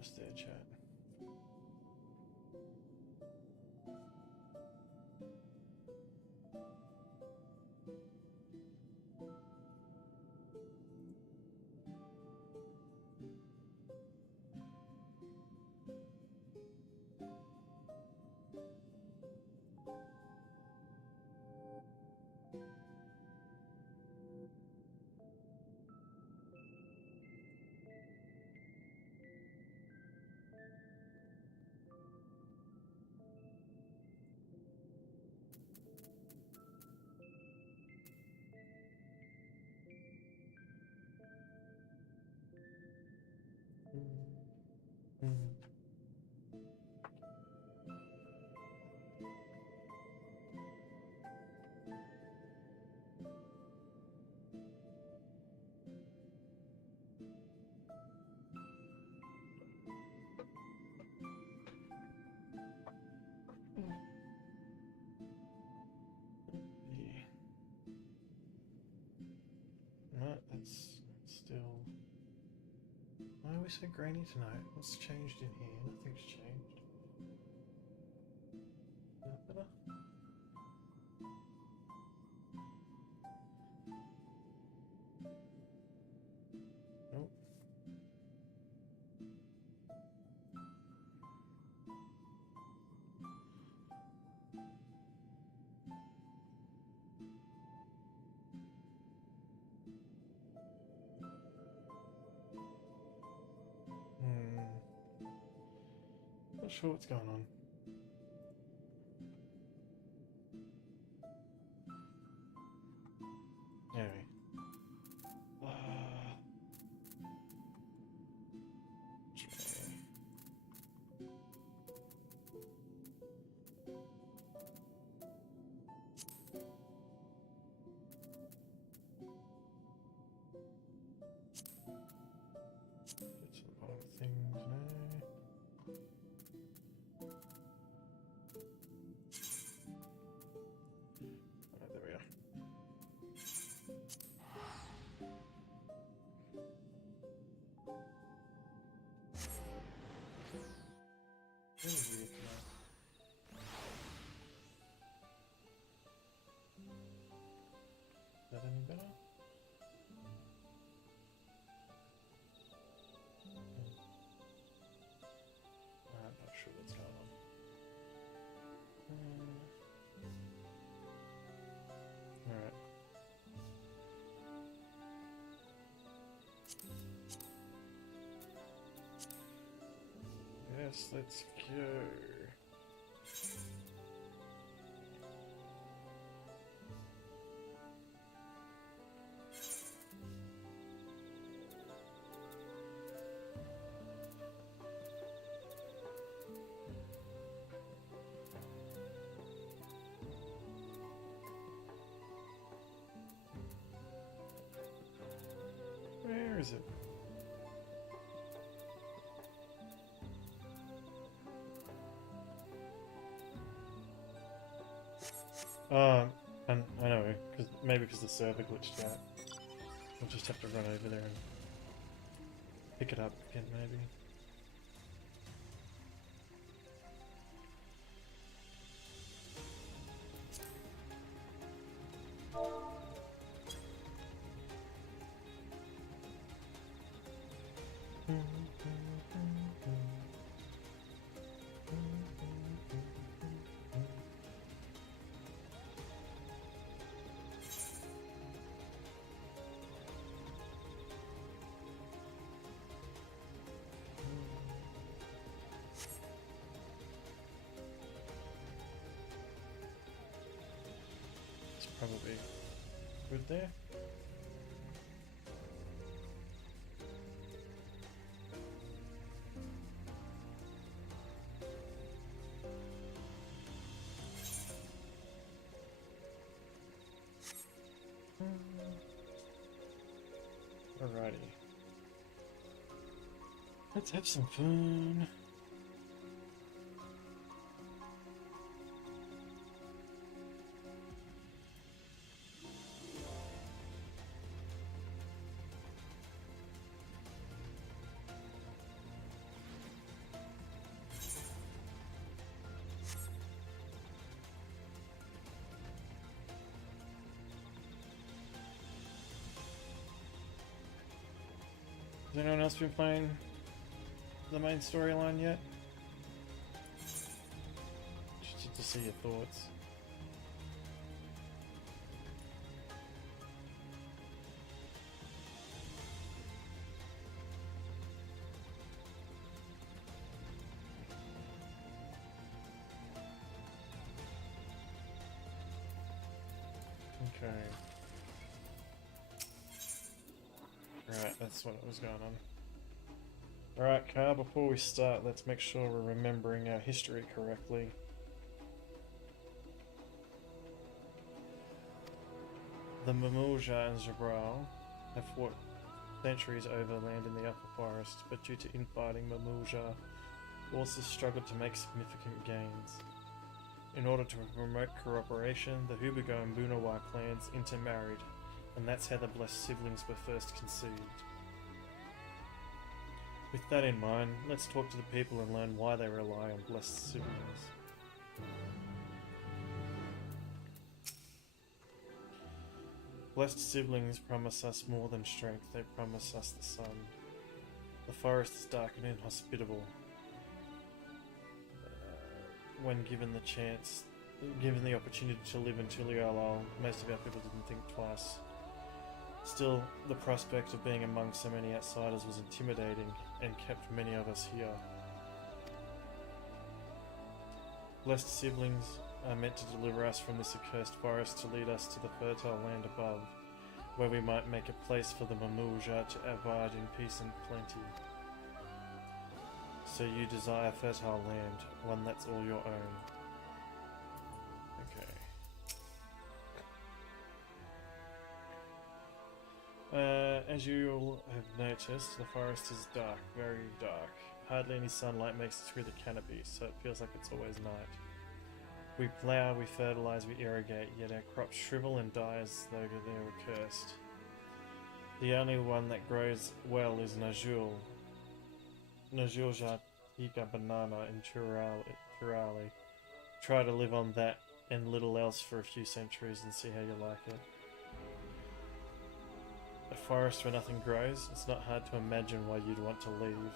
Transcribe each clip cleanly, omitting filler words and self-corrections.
almost there, chat. No, that's still. Why are we so grainy tonight? What's changed in here? Nothing's changed. Is that better? Nope. Not sure what's going on. Anyway. Get some other things now. Alright, there we are. Really weird tonight. Is that any better? I'm not sure what's going on. Alright. Yes, let's go. Where is it? And I know, maybe because the server glitched out. We'll just have to run over there and pick it up again, maybe. It's probably good there. Alrighty. Let's have some fun. Has anyone else been playing the main storyline yet? Just to see your thoughts. Okay. Right, that's what was going on. Alright, Car, before we start, let's make sure we're remembering our history correctly. The Mamulja and Zabral have fought centuries overland in the upper forest, but due to infighting, Mamulja forces struggled to make significant gains. In order to promote cooperation, the Hubago and Bunawai clans intermarried, and that's how the Blessed Siblings were first conceived. With that in mind, let's talk to the people and learn why they rely on Blessed Siblings. Blessed Siblings promise us more than strength, they promise us the sun. The forest is dark and inhospitable. When given the opportunity to live in Tulialal, most of our people didn't think twice. Still, the prospect of being among so many outsiders was intimidating and kept many of us here. Blessed Siblings are meant to deliver us from this accursed forest to lead us to the fertile land above, where we might make a place for the Mamulja to abide in peace and plenty. So you desire fertile land, one that's all your own. Okay. As you all have noticed, the forest is dark, very dark. Hardly any sunlight makes it through the canopy, so it feels like it's always night. We plough, we fertilise, we irrigate, yet our crops shrivel and die as though they were cursed. The only one that grows well is Najul. Najulja Ika Banana in Turali. Try to live on that and little else for a few centuries and see how you like it. A forest where nothing grows, it's not hard to imagine why you'd want to leave.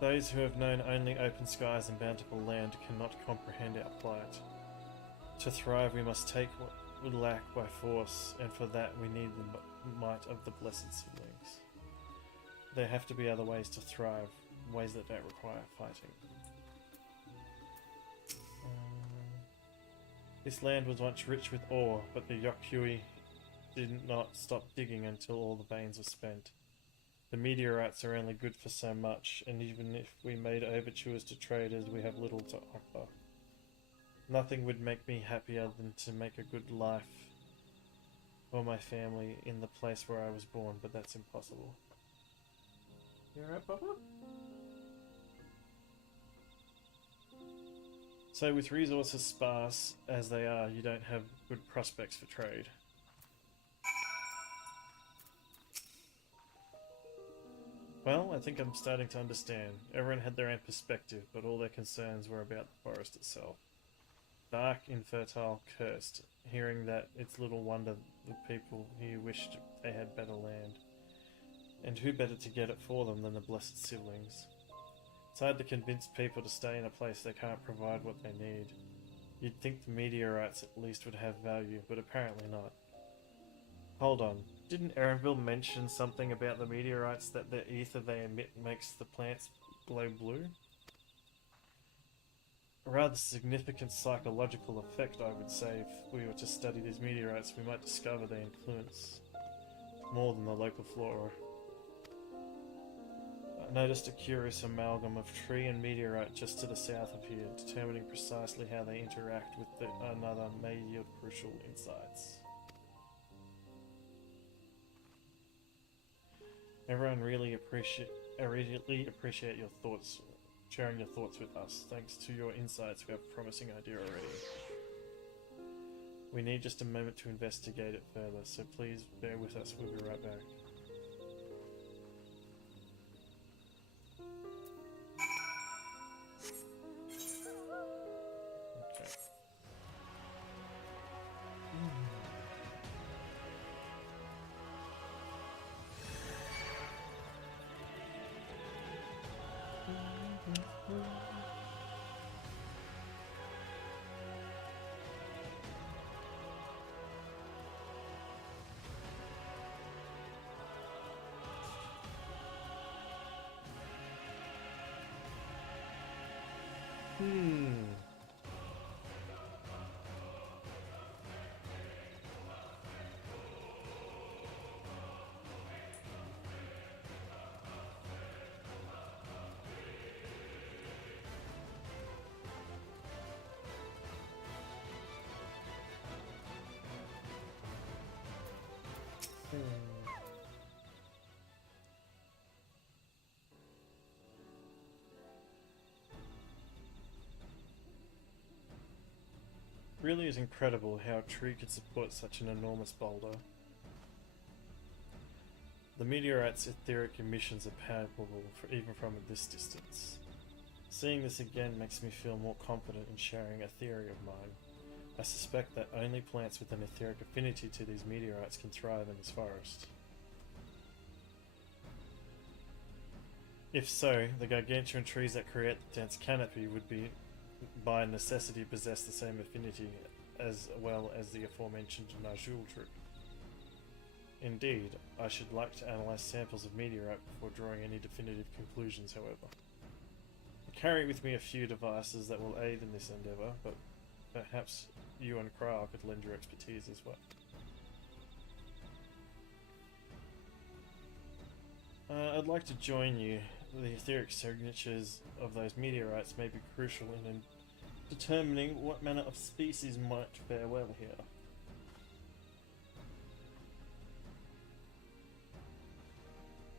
Those who have known only open skies and bountiful land cannot comprehend our plight. To thrive we must take what we lack by force, and for that we need the might of the Blessed Siblings. There have to be other ways to thrive, ways that don't require fighting. This land was once rich with ore, but the Yokhui did not stop digging until all the veins were spent. The meteorites are only good for so much, and even if we made overtures to traders, we have little to offer. Nothing would make me happier than to make a good life for my family in the place where I was born, but that's impossible. You alright, Papa? So with resources sparse as they are, you don't have good prospects for trade. Well, I think I'm starting to understand. Everyone had their own perspective, but all their concerns were about the forest itself. Dark, infertile, cursed. Hearing that, it's little wonder the people here wished they had better land. And who better to get it for them than the Blessed Siblings? It's hard to convince people to stay in a place they can't provide what they need. You'd think the meteorites at least would have value, but apparently not. Hold on, didn't Erenville mention something about the meteorites, that the ether they emit makes the plants glow blue? A rather significant psychological effect, I would say. If we were to study these meteorites, we might discover they influence more than the local flora. I noticed a curious amalgam of tree and meteorite just to the south of here, determining precisely how they interact with another may yield crucial insights. Everyone really appreciate your thoughts, sharing your thoughts with us. Thanks to your insights, we have a promising idea already. We need just a moment to investigate it further, so please bear with us, we'll be right back. Okay. Really is incredible how a tree could support such an enormous boulder. The meteorite's etheric emissions are palpable even from this distance. Seeing this again makes me feel more confident in sharing a theory of mine. I suspect that only plants with an etheric affinity to these meteorites can thrive in this forest. If so, the gargantuan trees that create the dense canopy would be, by necessity, possess the same affinity as well as the aforementioned Najul tree. Indeed, I should like to analyze samples of meteorite before drawing any definitive conclusions, however. I carry with me a few devices that will aid in this endeavour, but perhaps you and Kral could lend your expertise as well. I'd like to join you. The etheric signatures of those meteorites may be crucial in determining what manner of species might fare well here.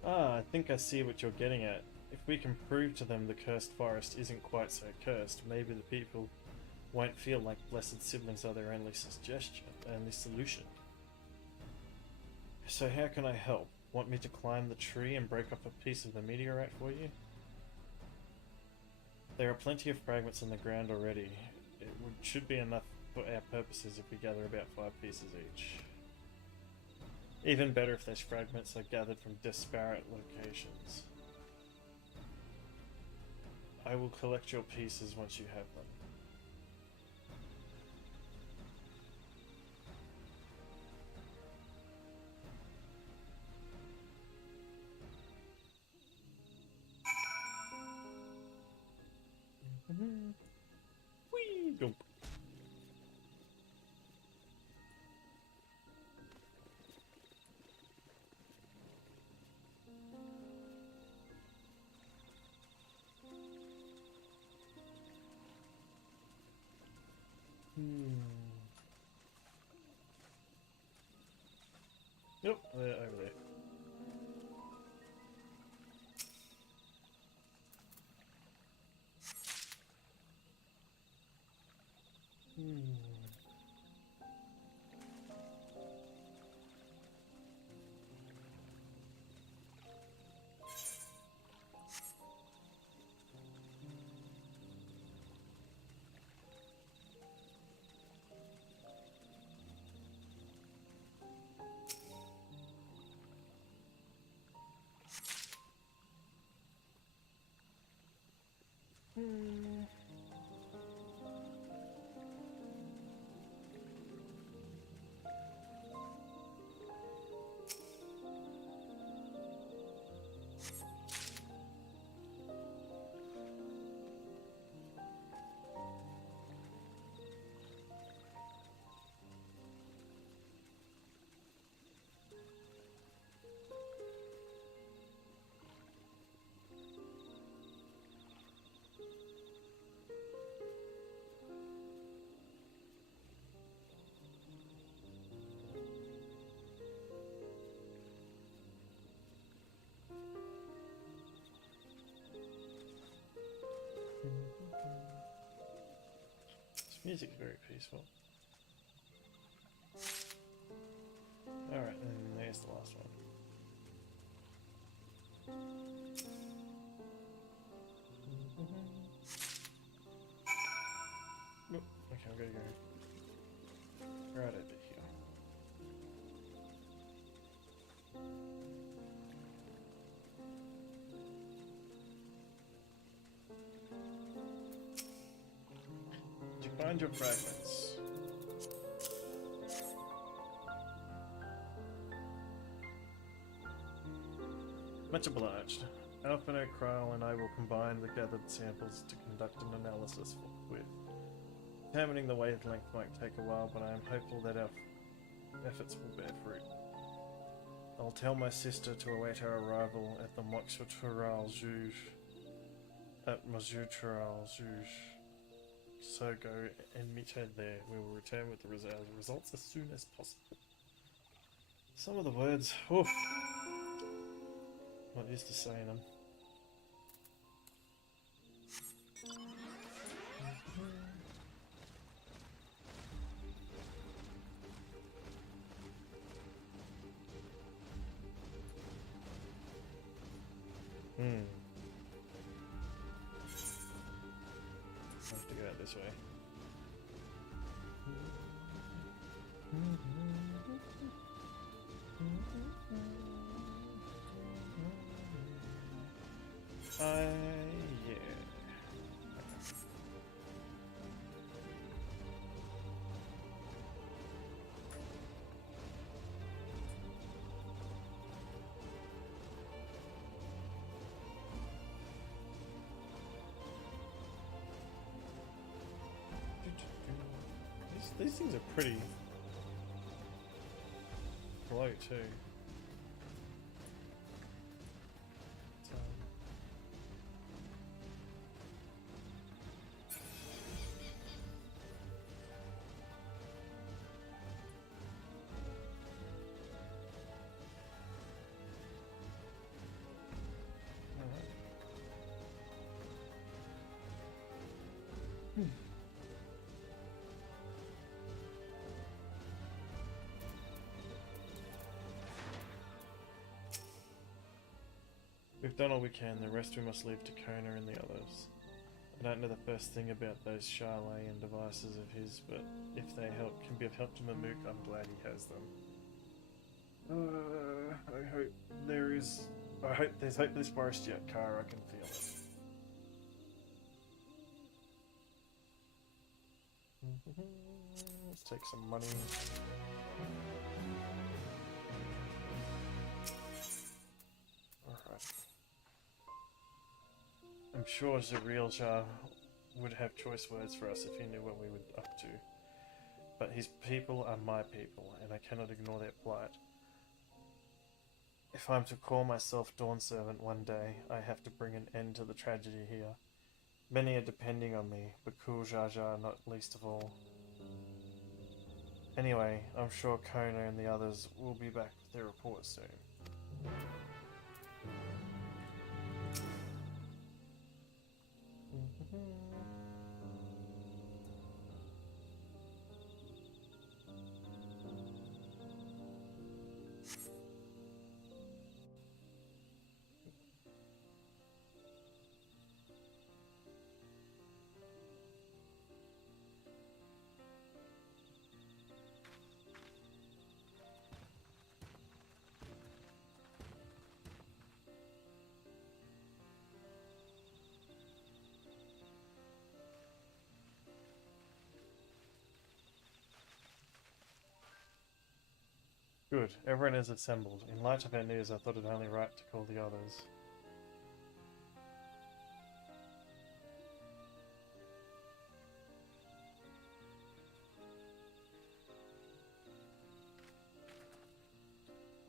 I think I see what you're getting at. If we can prove to them the cursed forest isn't quite so cursed, maybe the people won't feel like blessed siblings are their only solution. So how can I help? Want me to climb the tree and break off a piece of the meteorite for you? There are plenty of fragments on the ground already. Should be enough for our purposes if we gather about 5 pieces each. Even better if those fragments are gathered from disparate locations. I will collect your pieces once you have them. Whee! Go. Yep, they're over there. This music's very peaceful. Alright, and there's the last one. Nope. Okay, I'm gonna go right over here. Did you find your fragments? Much obliged. Alphino, Krile, and I will combine the gathered samples to conduct an analysis with. Determining the wavelength might take a while, but I am hopeful that our efforts will bear fruit. I'll tell my sister to await our arrival at the Moxutural Juge. So go and meet her there. We will return with the results as soon as possible. Some of the words, oof. Not used to saying them. this way. Yeah. These things are pretty low too. We've done all we can, the rest we must leave to Kona and the others. I don't know the first thing about those Charlatan devices of his, but if they can be of help to Mamook, I'm glad he has them. I hope there's hope this forest yet, Kara, I can feel it. Let's take some money. Alright. I'm sure Zarielja would have choice words for us if he knew what we were up to. But his people are my people, and I cannot ignore their plight. If I'm to call myself Dawn Servant one day, I have to bring an end to the tragedy here. Many are depending on me, but Kul Jaja not least of all. Anyway, I'm sure Kona and the others will be back with their report soon. Good, everyone is assembled. In light of our news, I thought it only right to call the others.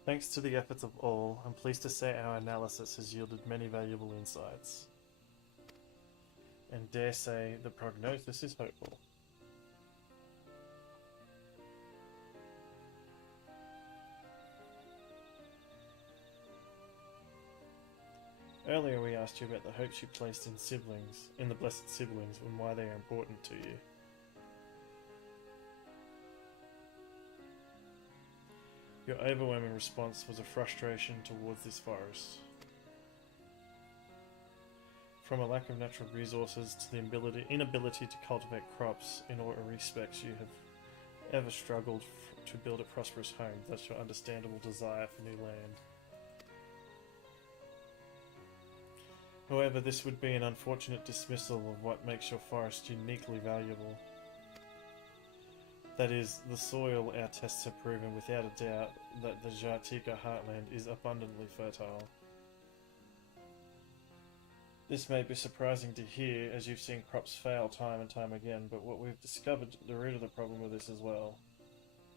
Thanks to the efforts of all, I'm pleased to say our analysis has yielded many valuable insights. And dare say the prognosis is hopeful. Earlier we asked you about the hopes you placed in the blessed siblings, and why they are important to you. Your overwhelming response was a frustration towards this forest. From a lack of natural resources to the inability to cultivate crops in all respects, you have ever struggled to build a prosperous home. That's your understandable desire for new land. However, this would be an unfortunate dismissal of what makes your forest uniquely valuable. That is, the soil. Our tests have proven without a doubt that the Jatika heartland is abundantly fertile. This may be surprising to hear, as you've seen crops fail time and time again, but what we've discovered the root of the problem with this as well.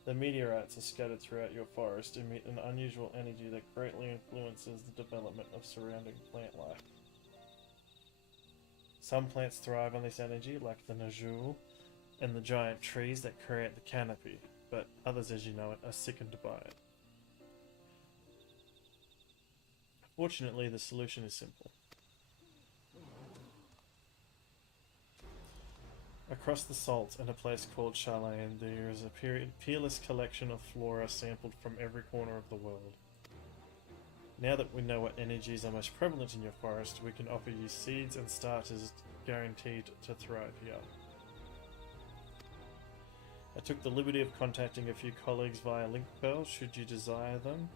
The meteorites are scattered throughout your forest, emit an unusual energy that greatly influences the development of surrounding plant life. Some plants thrive on this energy, like the Najul and the giant trees that create the canopy, but others, as you know it, are sickened by it. Fortunately, the solution is simple. Across the salt and a place called Charlatan, there is a peerless collection of flora sampled from every corner of the world. Now that we know what energies are most prevalent in your forest, we can offer you seeds and starters guaranteed to thrive here. I took the liberty of contacting a few colleagues via link pearl, should you desire them.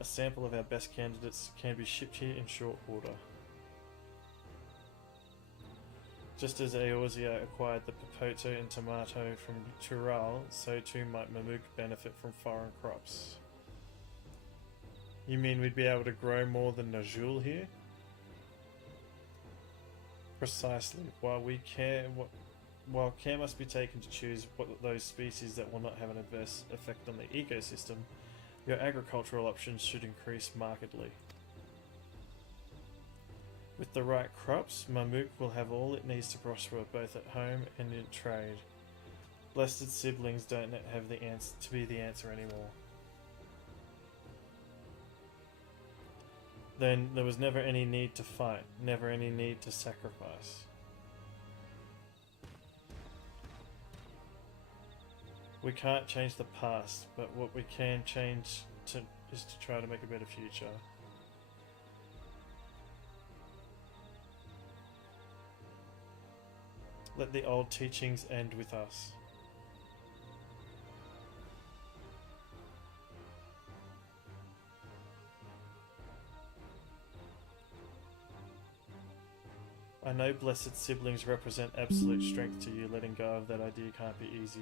A sample of our best candidates can be shipped here in short order. Just as Eorzea acquired the potato and tomato from Tural, so too might Mamuk benefit from foreign crops. You mean we'd be able to grow more than Najul here? Precisely. While care must be taken to choose those species that will not have an adverse effect on the ecosystem, your agricultural options should increase markedly. With the right crops, Mamuk will have all it needs to prosper both at home and in trade. Blessed siblings don't have the answer to be the answer anymore. Then there was never any need to fight, never any need to sacrifice. We can't change the past, but what we can change is to try to make a better future. Let the old teachings end with us. I know blessed siblings represent absolute strength to you. Letting go of that idea can't be easy.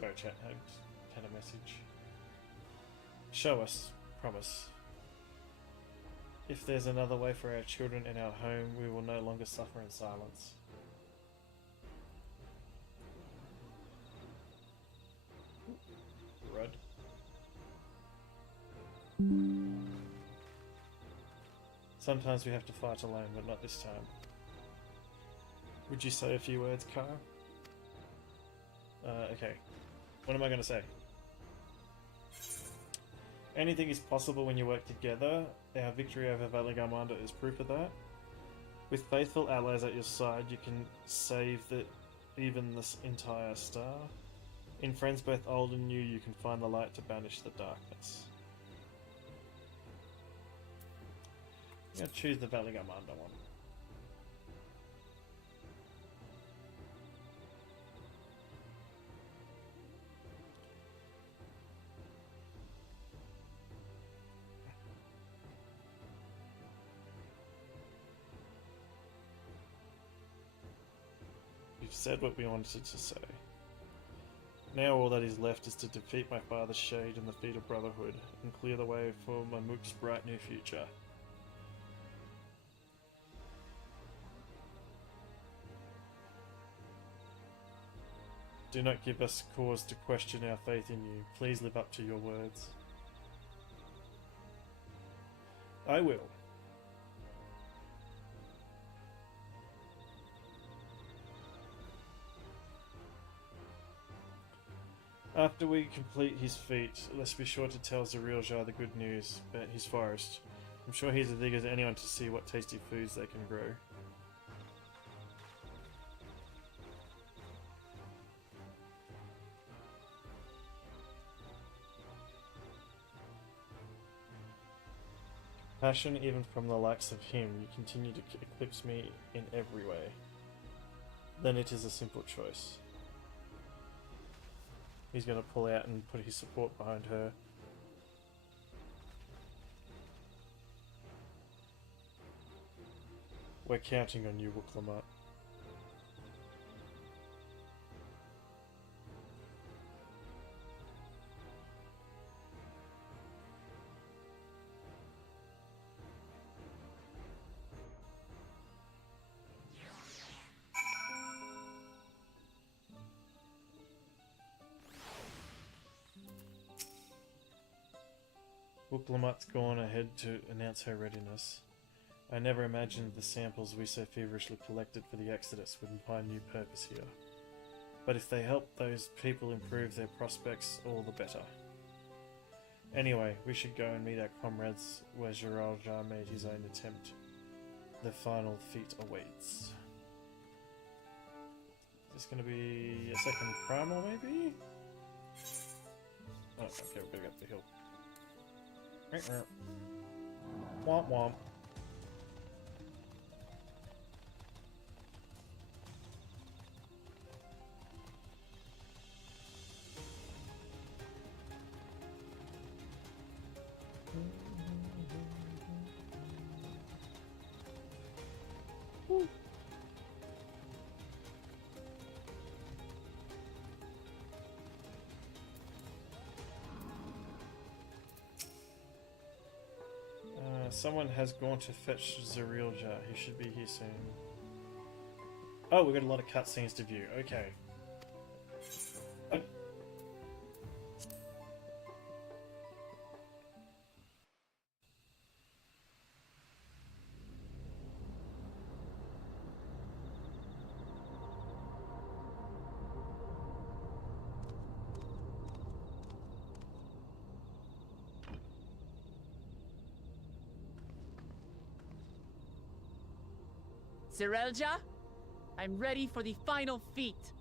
Sorry, chat, I had a message. Show us, promise. If there's another way for our children in our home, we will no longer suffer in silence. Rudd. Sometimes we have to fight alone, but not this time. Would you say a few words, Kara? Okay. What am I going to say? Anything is possible when you work together. Our victory over Valigamanda is proof of that. With faithful allies at your side, you can save even this entire star. In friends both old and new, you can find the light to banish the darkness. I'm going to choose the Valigamanda one. We've said what we wanted to say. Now all that is left is to defeat my father's shade in the feet of Brotherhood, and clear the way for Mamuk's bright new future. Do not give us cause to question our faith in you. Please live up to your words. I will. After we complete his feat, let's be sure to tell Zariljar the good news about his forest. I'm sure he's as eager as anyone to see what tasty foods they can grow. Passion even from the likes of him, you continue to eclipse me in every way. Then it is a simple choice. He's going to pull out and put his support behind her. We're counting on you, Wuklamut. Wuklamut's gone ahead to announce her readiness. I never imagined the samples we so feverishly collected for the Exodus would find new purpose here. But if they help those people improve their prospects, all the better. Anyway, we should go and meet our comrades where Zariljar made his own attempt. The final feat awaits. Is this going to be a second primal, maybe? Oh, okay, we're going to go up the hill. Womp womp. Someone has gone to fetch Zerilja. He should be here soon. Oh, we've got a lot of cutscenes to view. Okay. Zerilja, I'm ready for the final feat.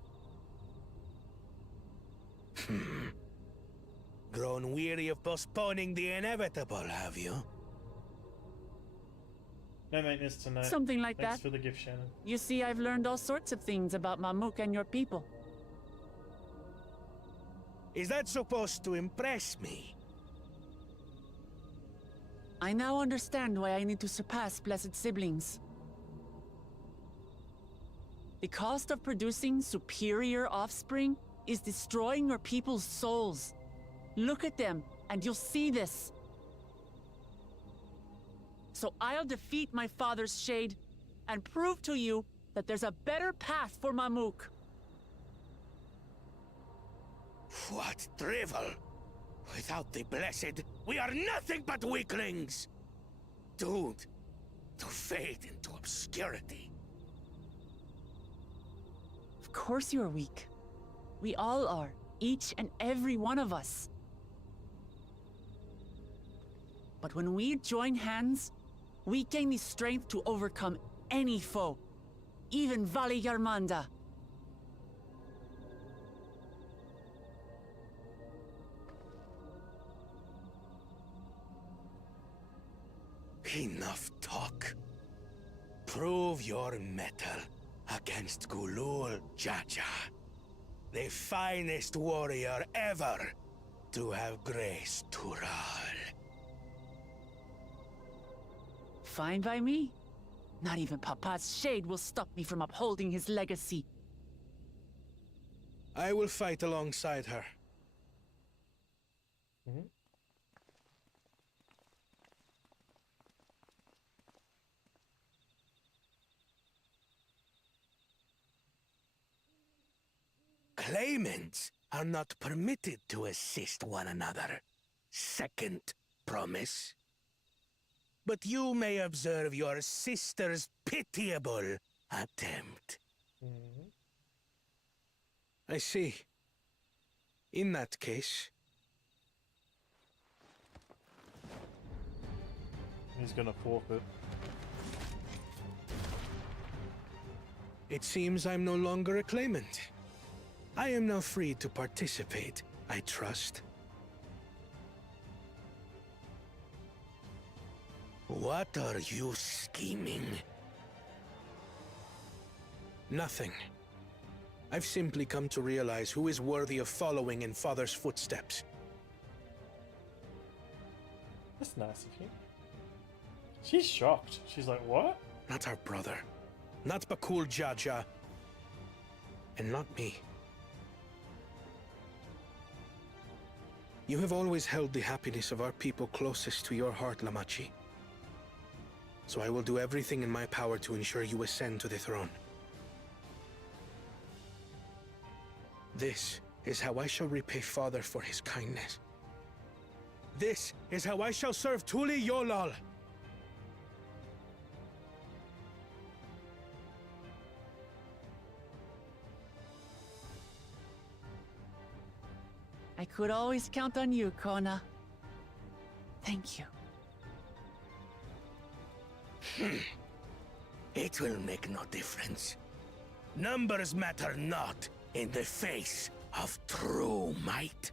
Grown weary of postponing the inevitable, have you? No maintenance tonight. Something like Thanks that. for the gift, Shannon. You see, I've learned all sorts of things about Mamuk and your people. Is that supposed to impress me? I now understand why I need to surpass blessed siblings. The cost of producing superior offspring is destroying your people's souls. Look at them, and you'll see this. So I'll defeat my father's shade, and prove to you that there's a better path for Mamuk. What drivel! Without the blessed, we are nothing but weaklings! Doomed to fade into obscurity. Of course you're weak. We all are, each and every one of us. But when we join hands, we gain the strength to overcome any foe, even Vali Yarmanda. Enough talk. Prove your mettle against Gulul Jaja, the finest warrior ever to have graced Tural. Fine by me. Not even Papa's shade will stop me from upholding his legacy. I will fight alongside her. Mm-hmm. Claimants are not permitted to assist one another. Second promise. But you may observe your sister's pitiable attempt. Mm-hmm. I see. In that case... He's gonna forfeit. It seems I'm no longer a claimant. I am now free to participate, I trust. What are you scheming? Nothing. I've simply come to realize who is worthy of following in Father's footsteps. That's nice of you. She's shocked. She's like, what? Not our brother. Not Bakul Jaja. And not me. You have always held the happiness of our people closest to your heart, Lamachi. So I will do everything in my power to ensure you ascend to the throne. This is how I shall repay Father for his kindness. This is how I shall serve Tuli Yolal. I could always count on you, Kona. Thank you. It will make no difference. Numbers matter not in the face of true might.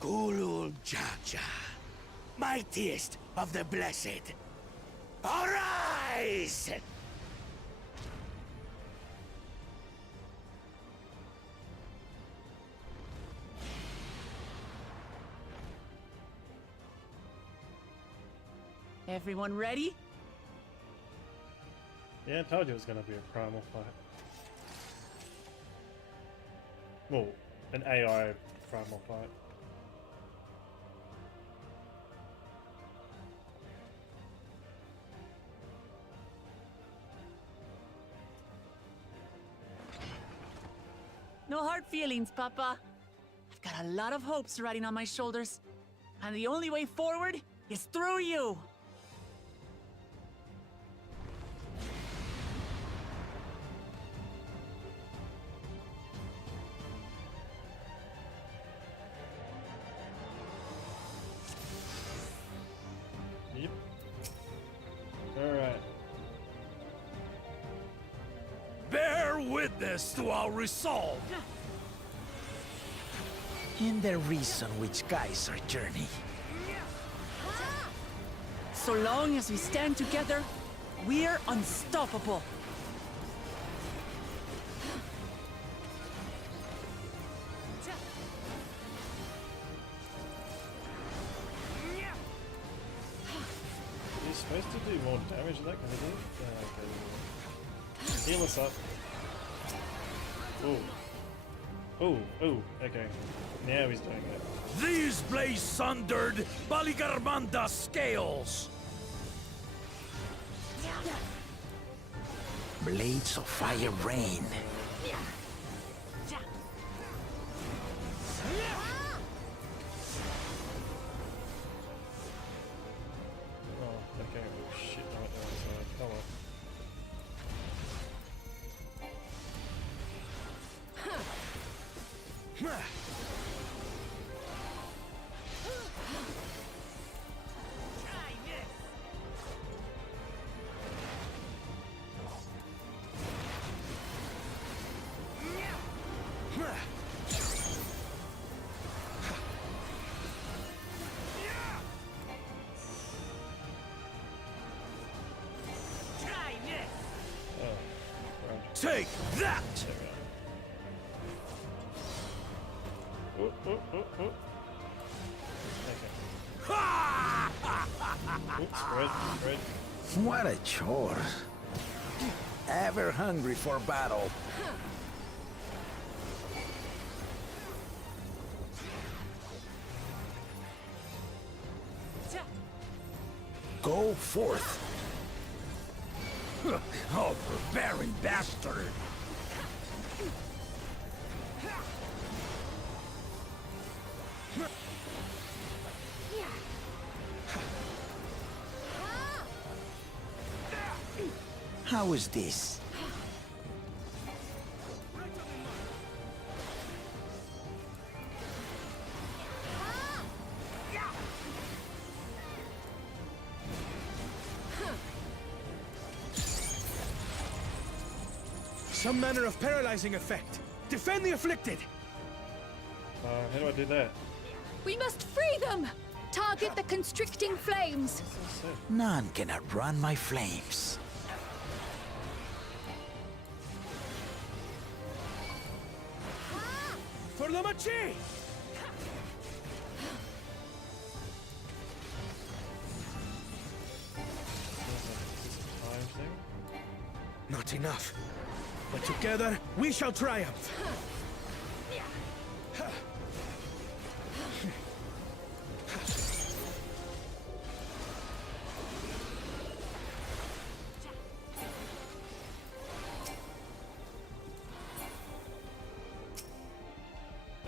Kulul Jaja, mightiest of the blessed, arise! Everyone ready? Yeah, I told you it was going to be a primal fight. Well, an AI primal fight. No hard feelings, Papa. I've got a lot of hopes riding on my shoulders. And the only way forward is through you. Yep. Alright. Bear witness to our resolve! In the reason which guides our journey. So long as we stand together, we're unstoppable. You're supposed to do more damage than that, can you do? Okay. Heal us up. Ooh. Ooh, ooh, okay. Now he's doing it. These blaze sundered Baligarmanda scales! Blades of fire rain. Oh, okay. Oh, shit, no, it doesn't. Oh well. Take that! Oh, oh, oh, oh. Okay. Oops, red. What a chore. Ever hungry for battle. Go forth. Oh, barbarian bastard! How is this? Some manner of paralyzing effect. Defend the afflicted! How do I do that? We must free them! Target the constricting flames! So sick. None can outrun my flames. For Lamachi! Time thing? Not enough. But together, we shall triumph.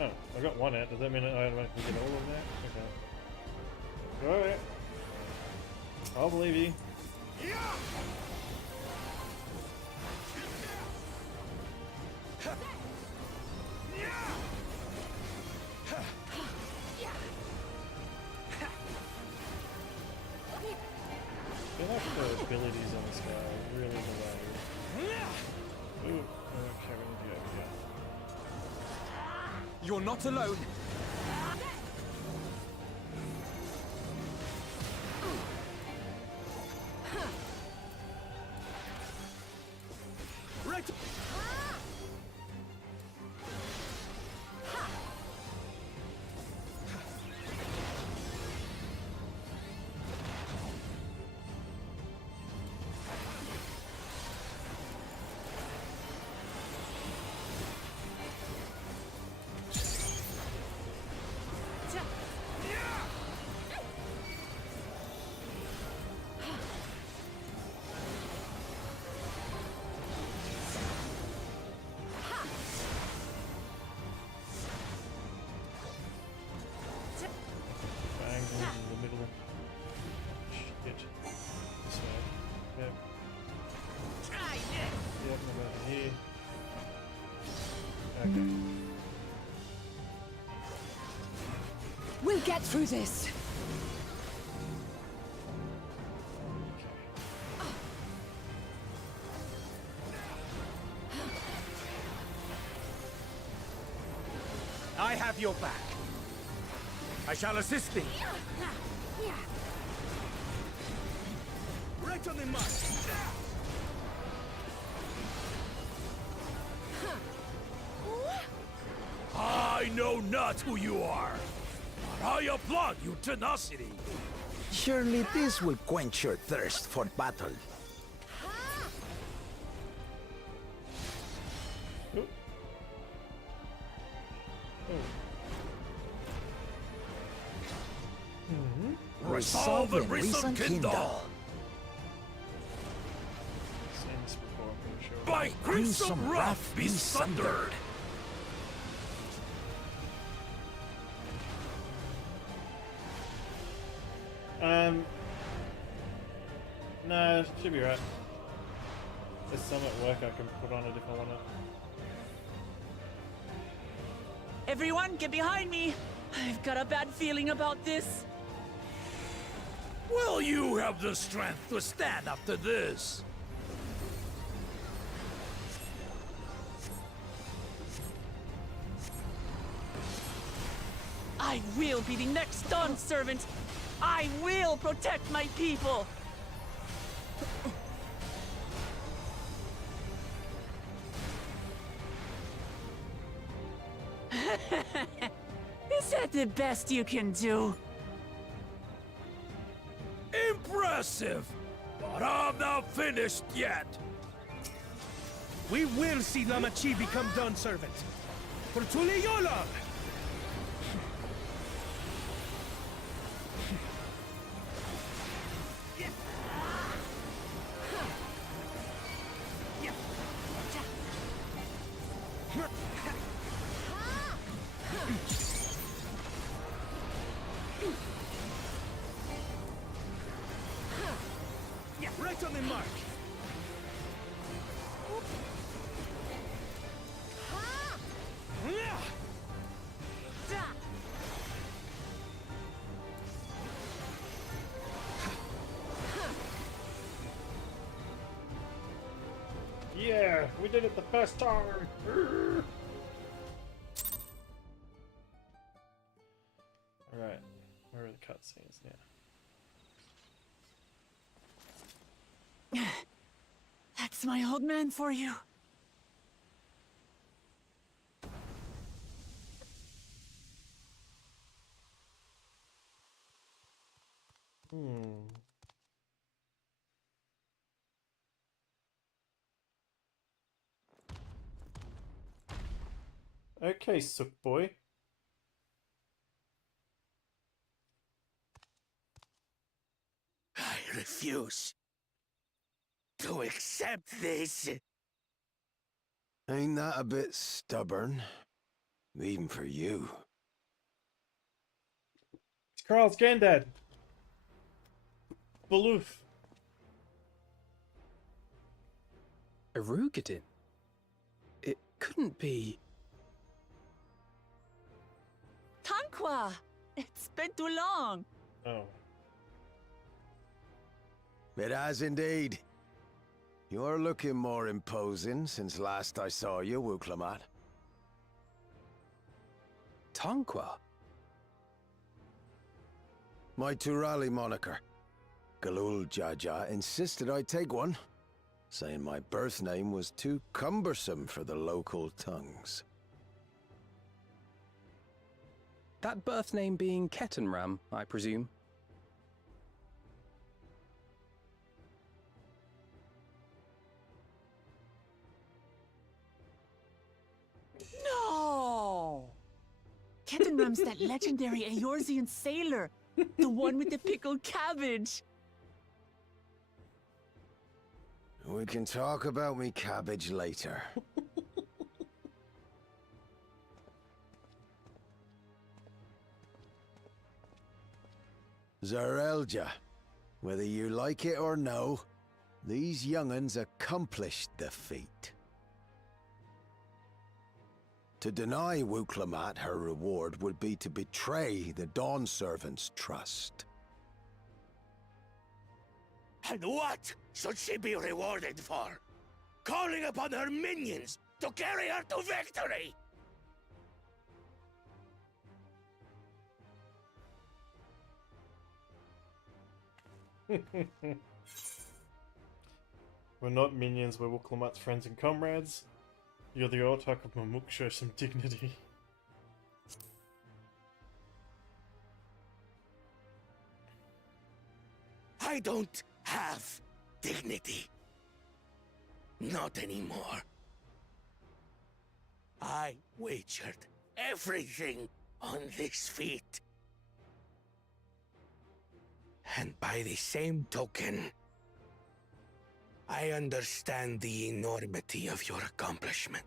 Oh, I got one out. Does that mean I automatically get all of that? Okay. Alright. I'll believe you. I feel like the abilities on this guy are really delayed. Ooh, okay, we need to go over here. You're not alone. We'll get through this. I have your back. I shall assist thee. Right on the mark. I know not who you are, but I applaud your tenacity. Surely this will quench your thirst for battle. Resolve and reason kindle. Seen this before, I'm pretty sure. By gruesome wrath be sundered. No, should be right. There's some at work I can put on it if I want it. Everyone, get behind me! I've got a bad feeling about this. Will you have the strength to stand up to this? I will be the next Dawn Servant! I will protect my people! Is that the best you can do? Impressive! But I'm not finished yet. We will see Lamachi become Dawn Servant. For Tuliyola! Right on the mark. Yeah, we did it the first time. Alright, where are the cutscenes now? That's my old man for you. Okay, Sook Boy. I refuse to accept this. Ain't that a bit stubborn? Even for you. It's Carl's granddad. Baloof. Arugadin? It couldn't be... Tanqua! It's been too long. Oh. It has indeed. You're looking more imposing since last I saw you, Wuklamat. Tanqua? My Turali moniker. Galul Jaja insisted I take one, saying my birth name was too cumbersome for the local tongues. That birth name being Ketenram, I presume? No! Ketenram's that legendary Eorzean sailor. The one with the pickled cabbage. We can talk about me cabbage later. Zarelja, whether you like it or no, these young'uns accomplished the feat. To deny Wuklamat her reward would be to betray the Dawn Servant's trust. And what should she be rewarded for? Calling upon her minions to carry her to victory! We're not minions, we're Wuklamat's friends and comrades. You're the Autarch of Mamuk, show some dignity. I don't have dignity. Not anymore. I wagered everything on this feat. And by the same token, I understand the enormity of your accomplishment.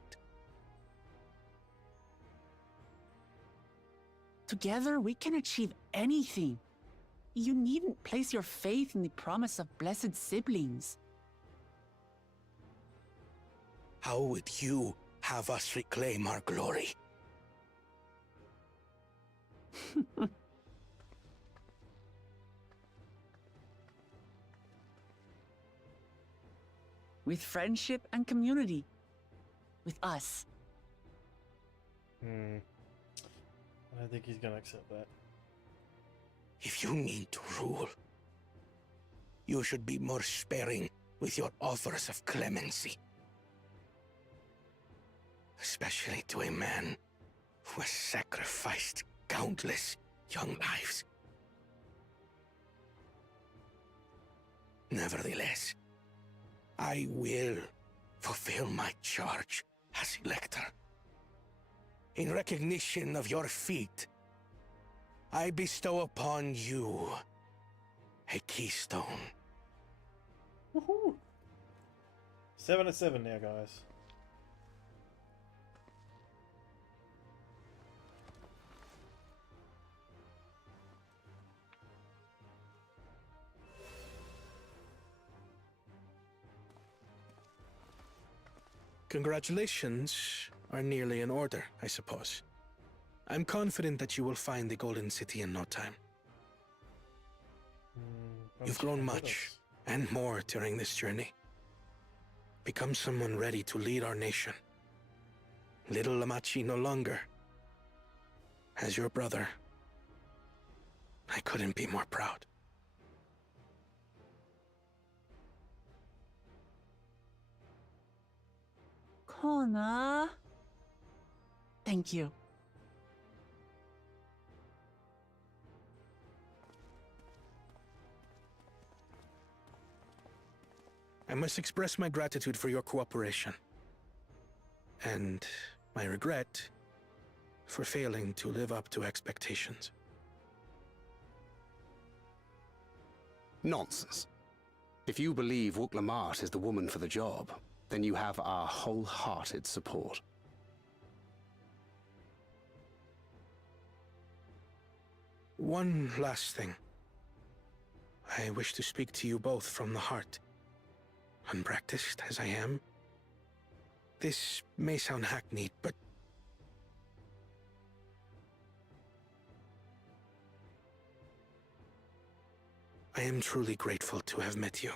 Together, we can achieve anything. You needn't place your faith in the promise of blessed siblings. How would you have us reclaim our glory? With friendship and community. With us. I don't think he's gonna accept that. If you mean to rule, you should be more sparing with your offers of clemency. Especially to a man who has sacrificed countless young lives. Nevertheless, I will fulfill my charge as Elector. In recognition of your feat, I bestow upon you a keystone. Woohoo! 7-7 now, guys. Congratulations are nearly in order, I suppose. I'm confident that you will find the Golden City in no time. You've grown much, and more during this journey. Become someone ready to lead our nation. Little Lamachi no longer. As your brother, I couldn't be more proud. Kona. Thank you. I must express my gratitude for your cooperation. And my regret for failing to live up to expectations. Nonsense. If you believe Wuklamat is the woman for the job, then you have our wholehearted support. One last thing. I wish to speak to you both from the heart. Unpracticed as I am, this may sound hackneyed, but I am truly grateful to have met you.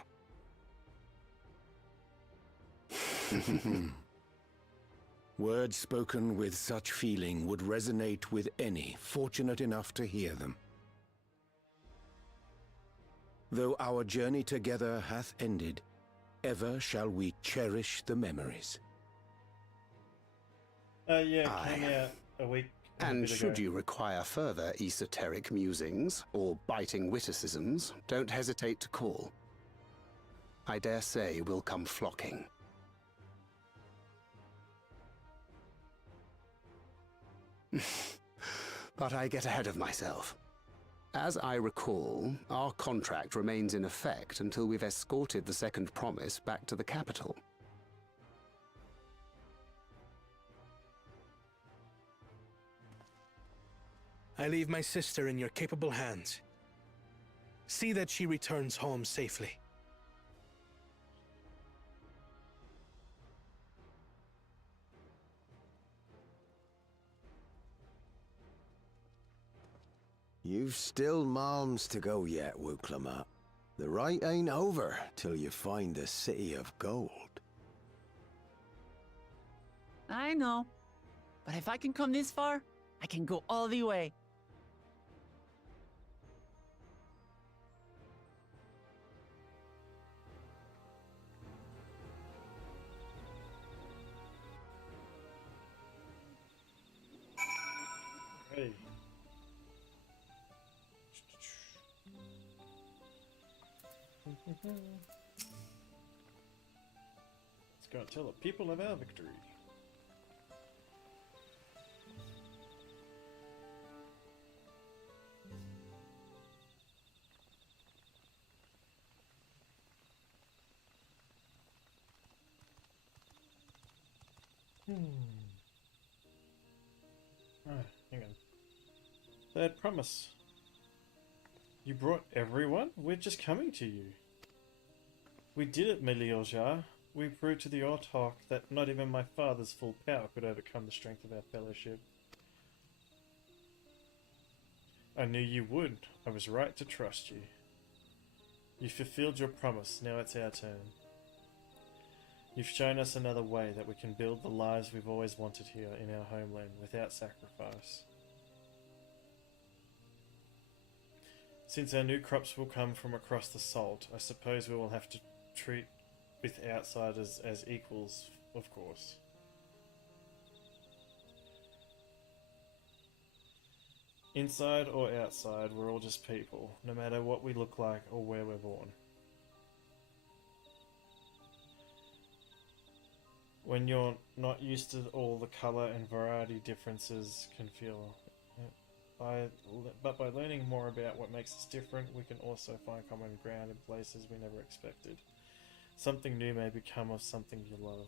Words spoken with such feeling would resonate with any fortunate enough to hear them. Though our journey together hath ended, ever shall we cherish the memories. Yeah, it came out a week And bit should ago. you require further esoteric musings or biting witticisms, don't hesitate to call. I dare say we'll come flocking. But I get ahead of myself. As I recall, our contract remains in effect until we've escorted the second promise back to the capital. I leave my sister in your capable hands. See that she returns home safely. You've still malms to go yet, Wuklamat. The rite ain't over till you find the city of gold. I know. But if I can come this far, I can go all the way. Hey. Let's go and tell the people of our victory. Hang on. Third promise. You brought everyone? We're just coming to you. We did it, Meliojar. We proved to the Ortok that not even my father's full power could overcome the strength of our fellowship. I knew you would. I was right to trust you. You fulfilled your promise. Now it's our turn. You've shown us another way that we can build the lives we've always wanted here in our homeland without sacrifice. Since our new crops will come from across the salt, I suppose we will have to treat with outsiders as equals, of course. Inside or outside, we're all just people, no matter what we look like or where we're born. When you're not used to all the colour and variety differences can feel. But by learning more about what makes us different, we can also find common ground in places we never expected. Something new may become of something you love.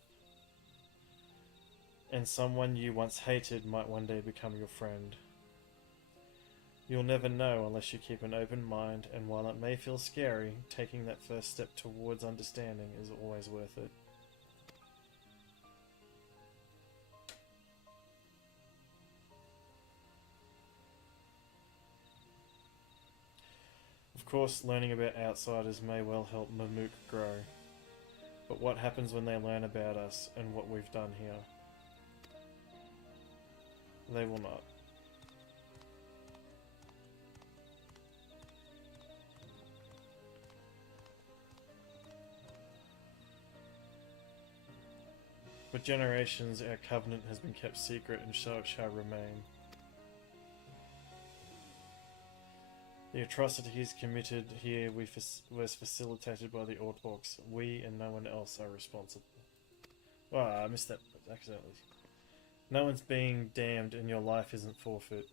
And someone you once hated might one day become your friend. You'll never know unless you keep an open mind, and while it may feel scary, taking that first step towards understanding is always worth it. Of course, learning about outsiders may well help Mamuk grow. But what happens when they learn about us and what we've done here? They will not. For generations, our covenant has been kept secret, and so it shall remain. The atrocities committed here was facilitated by the Orthodox. We and no one else are responsible. Oh, I missed that accidentally. No one's being damned and your life isn't forfeit.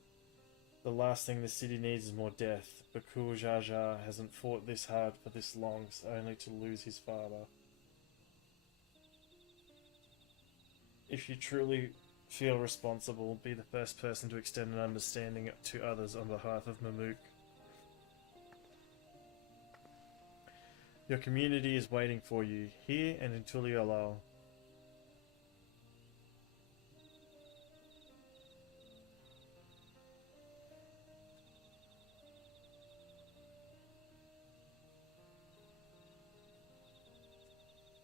The last thing the city needs is more death. Bakul Jaja hasn't fought this hard for this long, only to lose his father. If you truly feel responsible, be the first person to extend an understanding to others on behalf of Mamuk. Your community is waiting for you, here and in Tuliolal.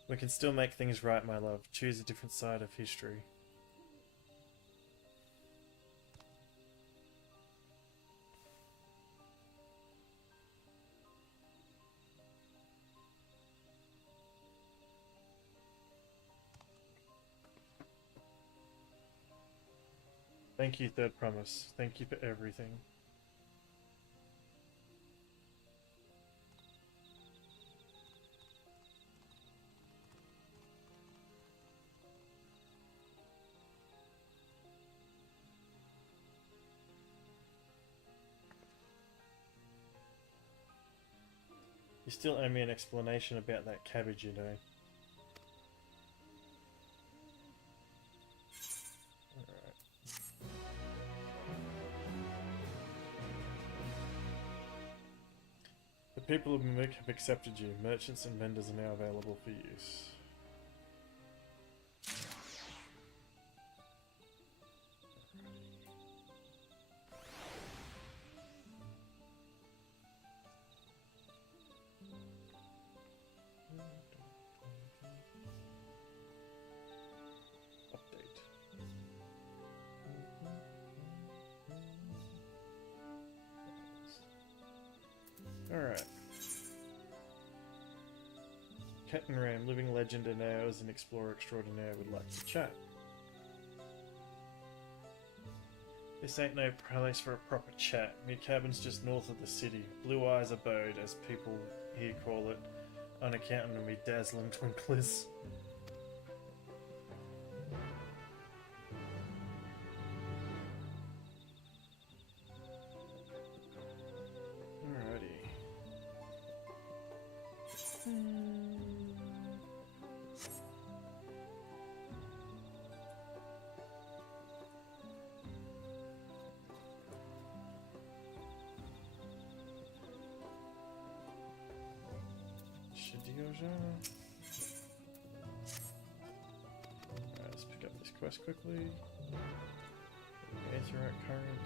We can still make things right, my love. Choose a different side of history. Thank you, Third Promise. Thank you for everything. You still owe me an explanation about that cabbage, you know. The people of Mamuk have accepted you. Merchants and vendors are now available for use. Captain Ram, living legend and now as an explorer extraordinaire, would like to chat. This ain't no place for a proper chat. My cabin's just north of the city. Blue Eyes Abode, as people here call it, on account of me dazzling twinklers. Alrighty. Alright, let's pick up this quest quickly. Aetherite current.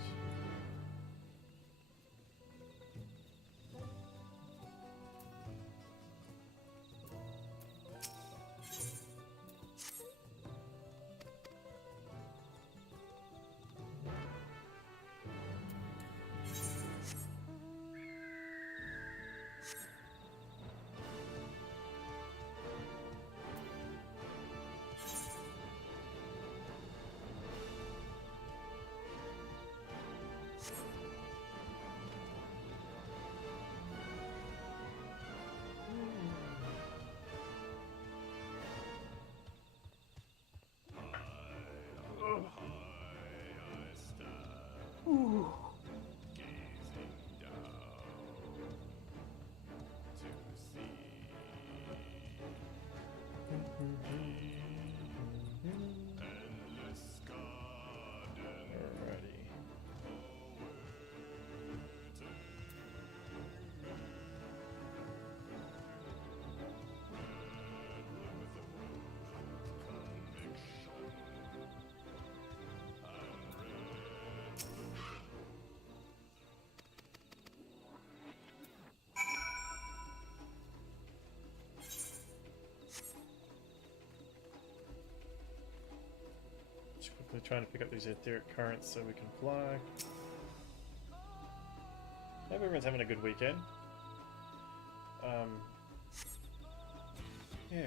Quickly trying to pick up these etheric currents so we can fly. Hope everyone's having a good weekend. Yeah.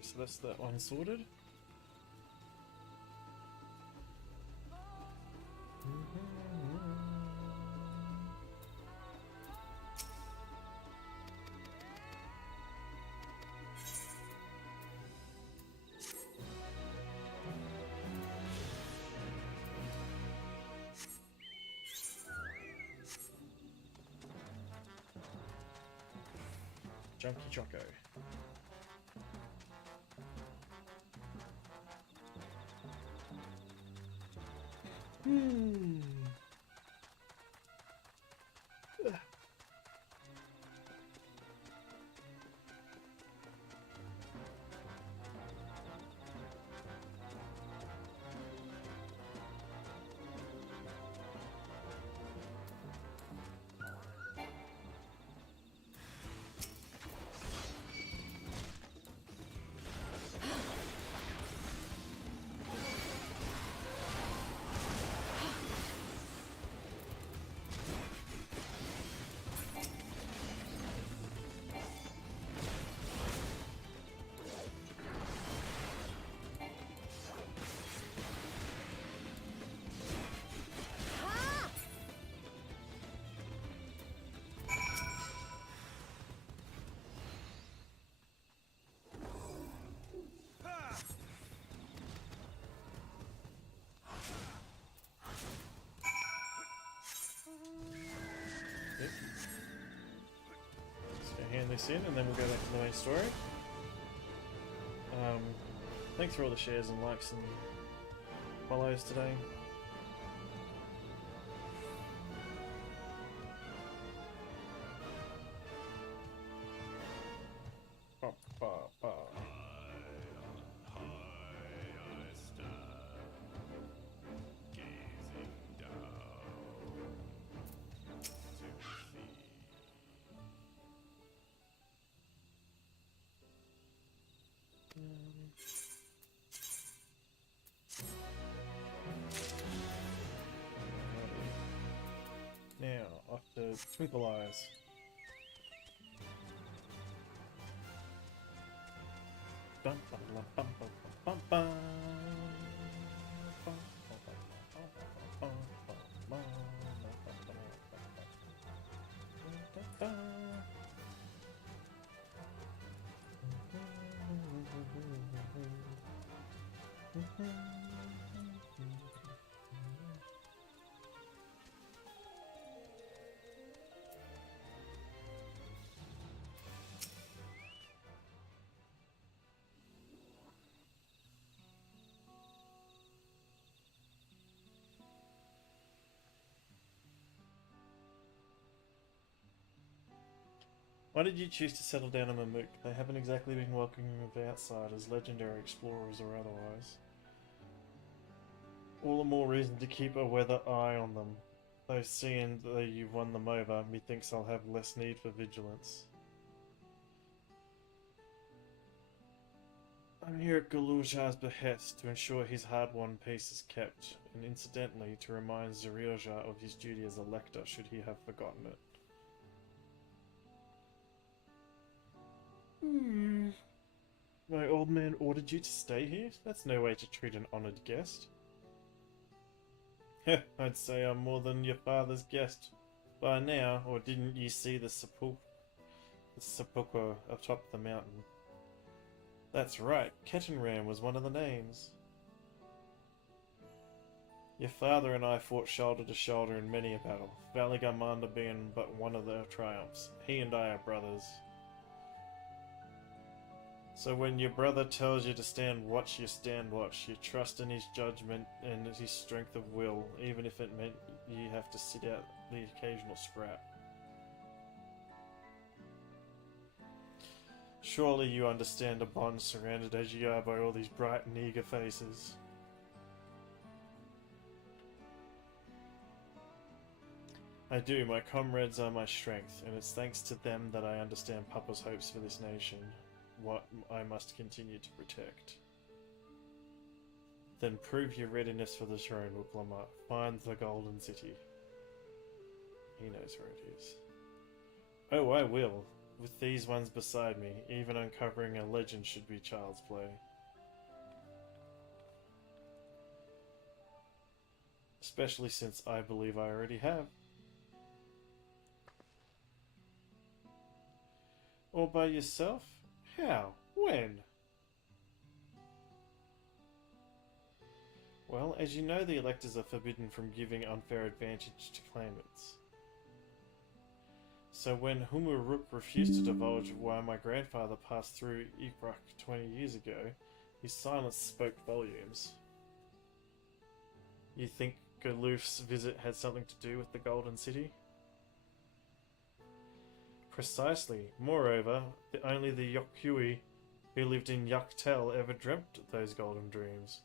So that's that one sorted. Junkie Jocko. Hand this in and then we'll go back to the main story. Thanks for all the shares and likes and follows today. ba, ba. Now, off to Twinkle Eyes. Bum, bum, bum, bum, bum, bum, bum. Bum, bum, bum, bum, bum, bum, bum, bum, bum, bum. Why did you choose to settle down in Mamook? They haven't exactly been welcoming of outsiders, legendary explorers or otherwise. All the more reason to keep a weather eye on them. Though seeing that you've won them over, methinks I'll have less need for vigilance. I'm here at Galuljar's behest to ensure his hard-won peace is kept, and incidentally to remind Zarieljar of his duty as a lector should he have forgotten it. My old man ordered you to stay here? That's no way to treat an honoured guest. Heh, I'd say I'm more than your father's guest by now, or didn't you see the sepulchre atop the mountain? That's right, Kettenram was one of the names. Your father and I fought shoulder to shoulder in many a battle, Valigamanda being but one of their triumphs. He and I are brothers. So when your brother tells you to stand watch, you stand watch. You trust in his judgment and his strength of will, even if it meant you have to sit out the occasional scrap. Surely you understand a bond surrounded as you are by all these bright and eager faces. I do. My comrades are my strength, and it's thanks to them that I understand Papa's hopes for this nation. What I must continue to protect. Then prove your readiness for the throne, Uklama. Find the Golden City. He knows where it is. Oh, I will. With these ones beside me, even uncovering a legend should be child's play. Especially since I believe I already have. All by yourself? How? When? Well, as you know, the electors are forbidden from giving unfair advantage to claimants. So when Humuruk refused to divulge why my grandfather passed through Ikrak 20 years ago, his silence spoke volumes. You think Galuf's visit had something to do with the Golden City? Precisely. Moreover, only the Yokui who lived in Yaktel ever dreamt those golden dreams.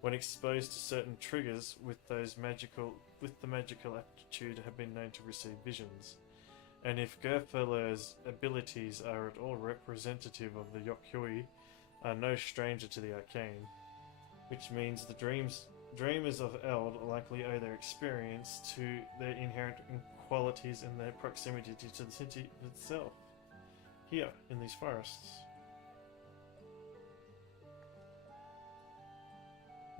When exposed to certain triggers with the magical aptitude have been known to receive visions. And if Gerfeler's abilities are at all representative of the Yokui, are no stranger to the arcane, which means the dreamers of Eld likely owe their experience to their inherent qualities and their proximity to the city itself, here in these forests.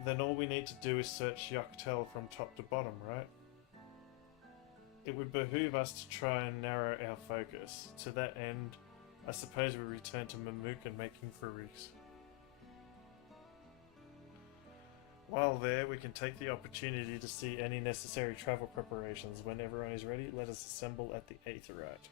Then all we need to do is search Yaktel from top to bottom, right? It would behoove us to try and narrow our focus. To that end, I suppose we return to Mamook and make inquiries. While there, we can take the opportunity to see any necessary travel preparations. When everyone is ready, let us assemble at the Aetherite.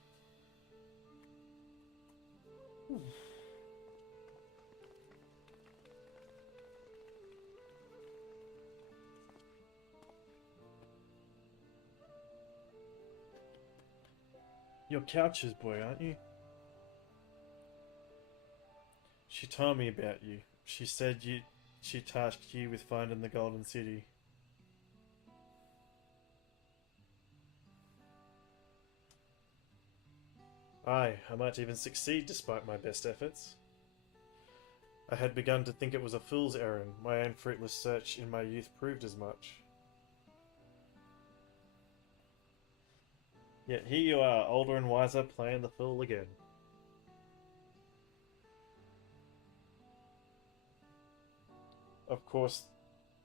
You're Couch's boy, aren't you? She told me about you. She said she tasked you with finding the Golden City. Aye, I might even succeed despite my best efforts. I had begun to think it was a fool's errand. My own fruitless search in my youth proved as much. Yet here you are, older and wiser, playing the fool again. Of course,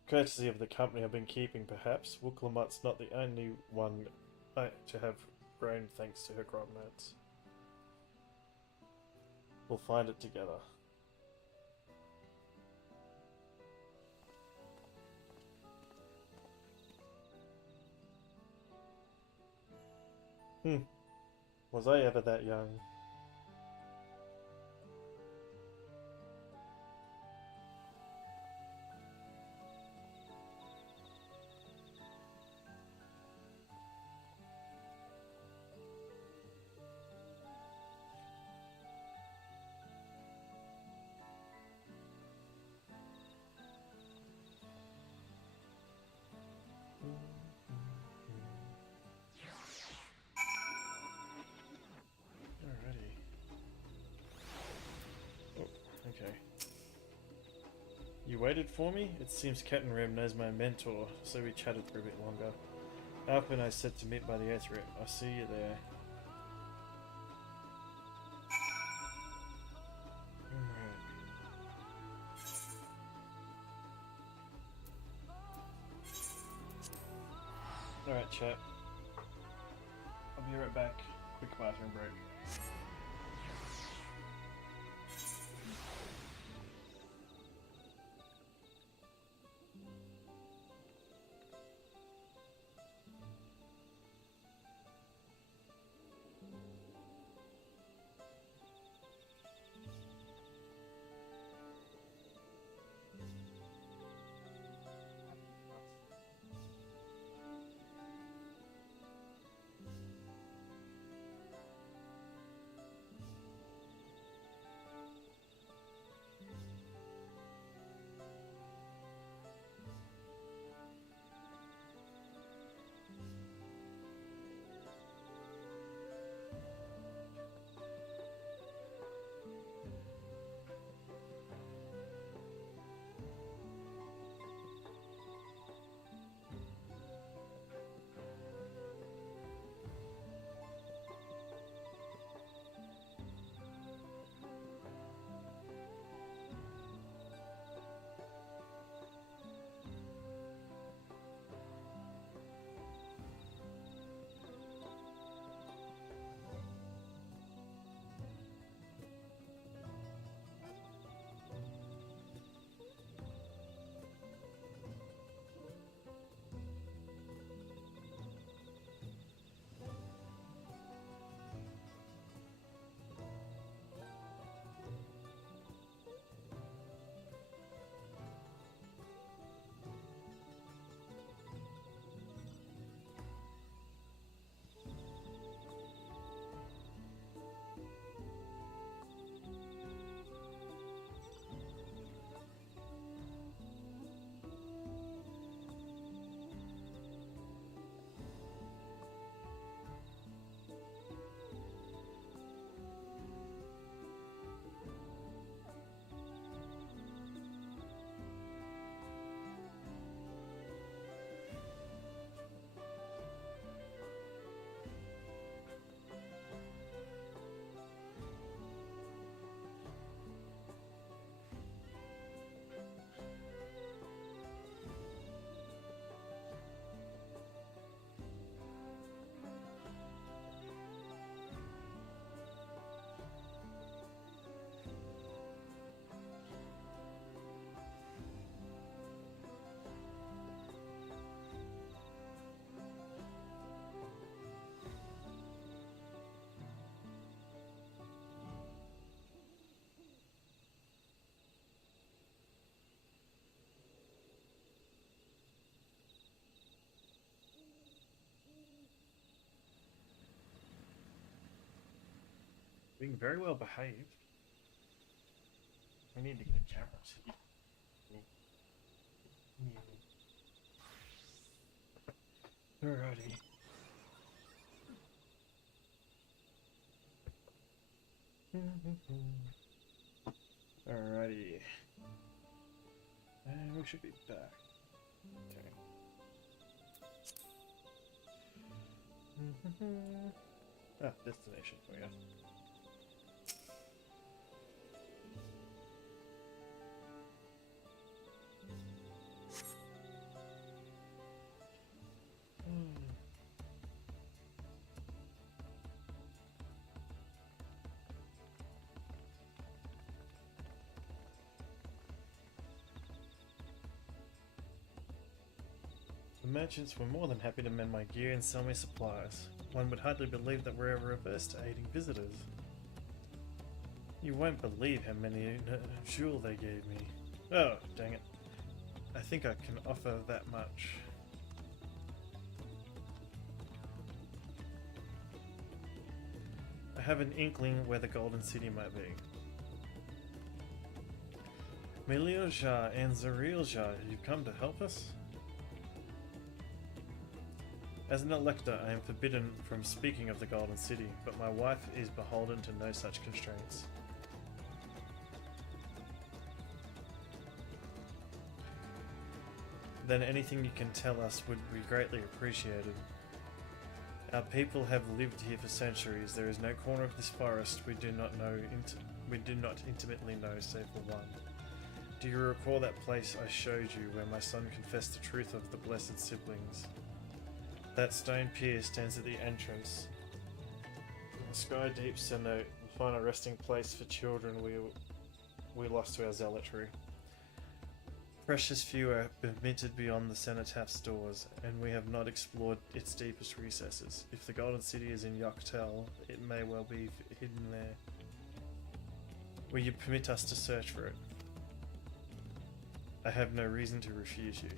courtesy of the company I've been keeping, perhaps, Wooklamutt's not the only one to have grown thanks to her grommads. We'll find it together. Was I ever that young? Alrighty. Oh, okay. You waited for me? It seems Captain Rem knows my mentor, so we chatted for a bit longer. Alp and I set to meet by the Aetheric. I'll see you there. Alright, chat. I'll be right back. Quick bathroom break. Being very well behaved. We need to get a camera. Alrighty. Alrighty. And we should be back. Okay. Destination for you. The merchants were more than happy to mend my gear and sell me supplies. One would hardly believe that we're ever averse to aiding visitors. You won't believe how many jewel they gave me. Oh, dang it. I think I can offer that much. I have an inkling where the Golden City might be. Milioja and Zarilja, you've come to help us? As an elector, I am forbidden from speaking of the Golden City, but my wife is beholden to no such constraints. Then anything you can tell us would be greatly appreciated. Our people have lived here for centuries. There is no corner of this forest we do not intimately know, save for one. Do you recall that place I showed you, where my son confessed the truth of the blessed siblings? That stone pier stands at the entrance. The Sky Deep Cenote, the final resting place for children we lost to our zealotry. Precious few are permitted beyond the Cenotapht's doors, and we have not explored its deepest recesses. If the Golden City is in Yoktel, it may well be hidden there. Will you permit us to search for it? I have no reason to refuse you.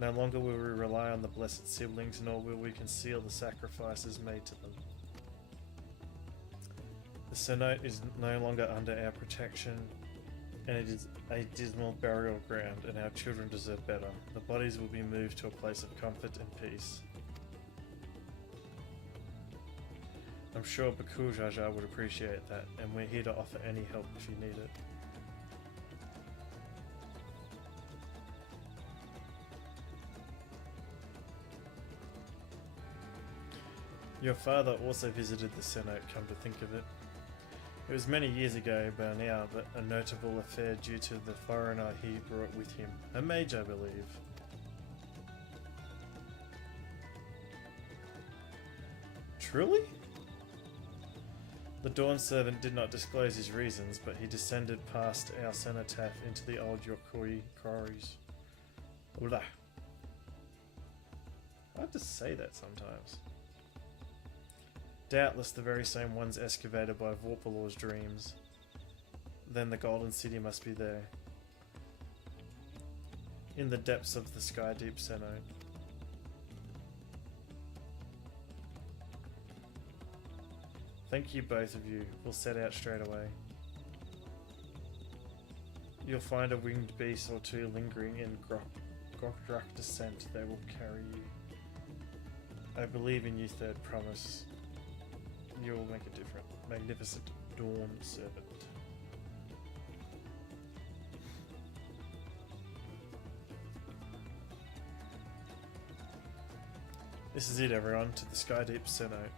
No longer will we rely on the blessed siblings, nor will we conceal the sacrifices made to them. The cenote is no longer under our protection, and it is a dismal burial ground, and our children deserve better. The bodies will be moved to a place of comfort and peace. I'm sure Baku Jaja would appreciate that, and we're here to offer any help if you need it. Your father also visited the cenote, come to think of it. It was many years ago by now, but a notable affair due to the foreigner he brought with him. A mage, I believe. Truly? The Dawn Servant did not disclose his reasons, but he descended past our cenotaph into the old Yokoi quarries. Blah. Hard to say that sometimes. Doubtless the very same ones excavated by Vorpalor's dreams. Then the Golden City must be there. In the depths of the Sky Deep Cenote. Thank you, both of you. We'll set out straight away. You'll find a winged beast or two lingering in Gokdrak descent. They will carry you. I believe in you, third promise. You will make a difference. Magnificent Dawn Servant. This is it, everyone, to the Sky Deep Cenote.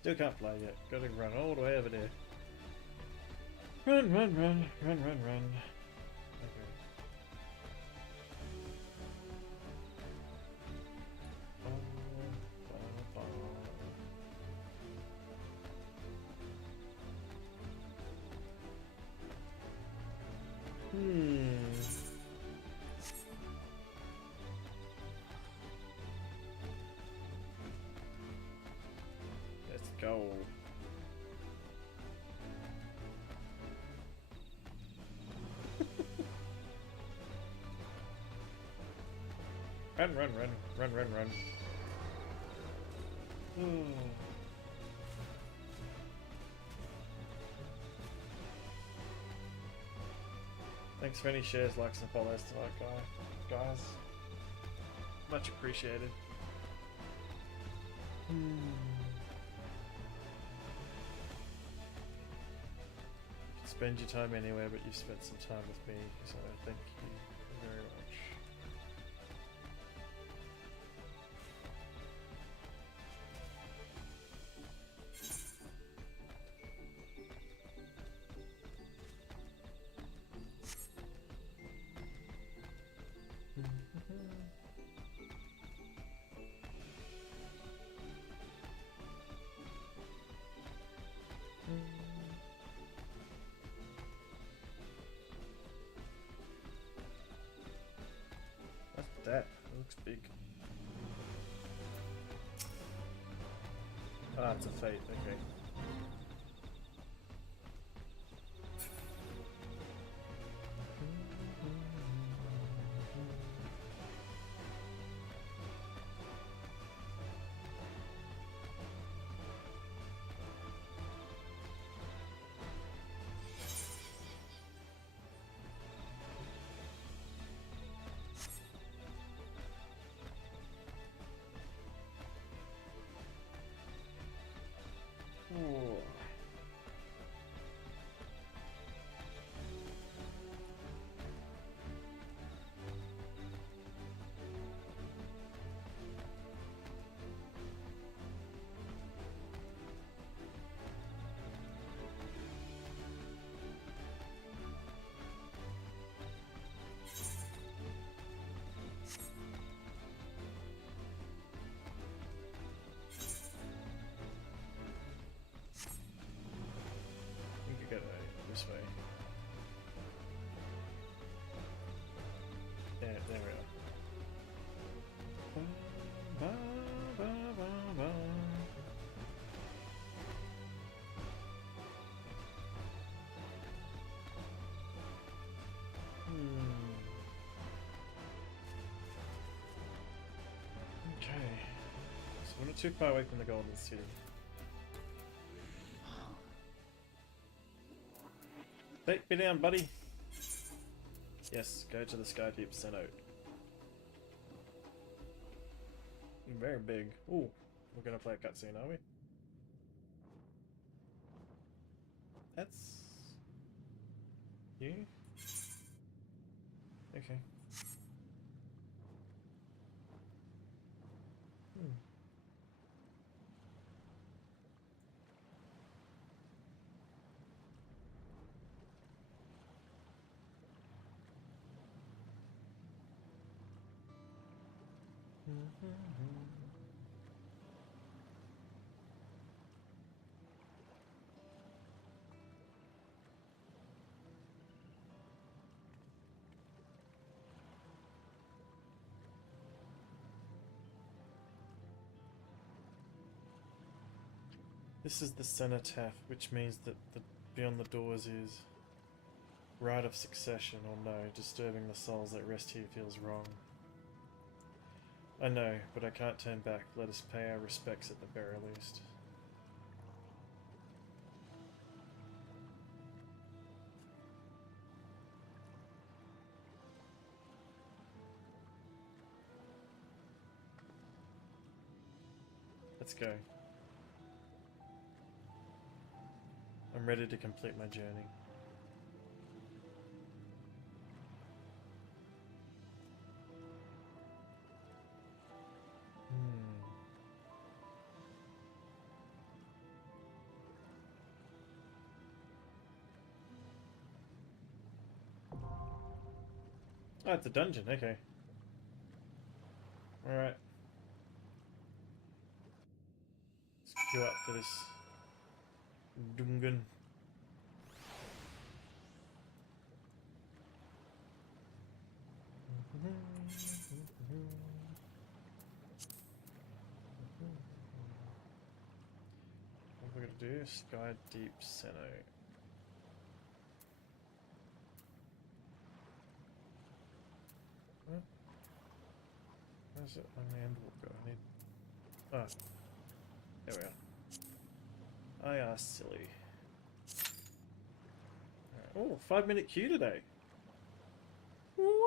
Still can't play yet. Gotta run all the way over there. Run, run, run, run, run, run. Okay. Run, run, run, run, run, run. Hmm. Thanks for any shares, likes, and follows tonight, guys. Much appreciated. Spend your time anywhere, but you've spent some time with me, so thank you very much. What's that? It looks big. Ah, it's a fate, okay. Ooh. I think you go this way. There we are. Ba, ba, ba, ba. Okay. So we're not too far away from the Golden City. Hey, be down, buddy. Yes, go to the Sky Deep Cenote. Very big. Ooh, we're gonna play a cutscene, are we? That's you. Okay. This is the cenotaph, which means that beyond the doors is right of succession, or no, disturbing the souls that rest here feels wrong. I know, but I can't turn back. Let us pay our respects at the very least. Let's go. I'm ready to complete my journey. Oh, it's a dungeon, okay. Alright. Let's queue up for this dungeon. What we're gonna do? Sky Deep Cenote. Where's it on the end walker? I need. Oh. There we are. I are silly. Right. Oh, 5-minute queue today. What?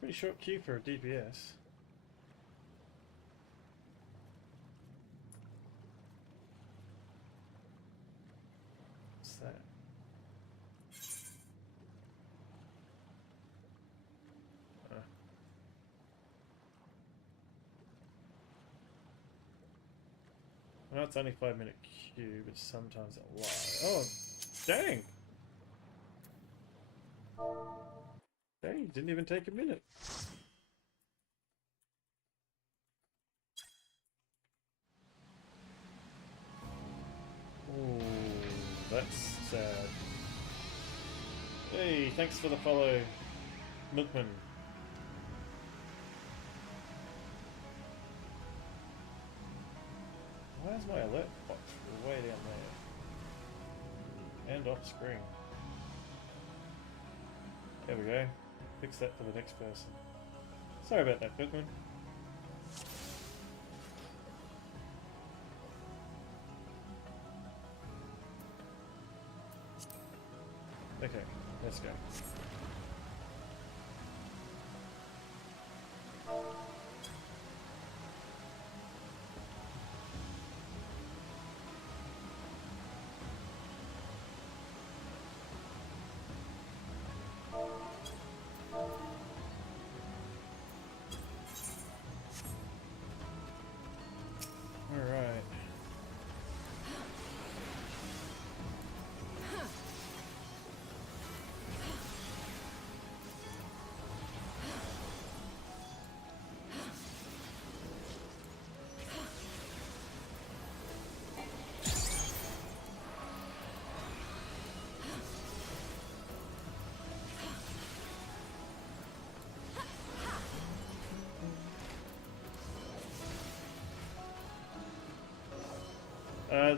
Pretty short queue for a DPS. What's that? I know it's only 5-minute queue, but sometimes it lies. Oh, dang! Dang, didn't even take a minute. Oh, that's sad. Hey, thanks for the follow, Milkman. Why is my alert box way down there? And off screen. There we go. Fix that for the next person. Sorry about that, Milkman. Okay, let's go. Alright.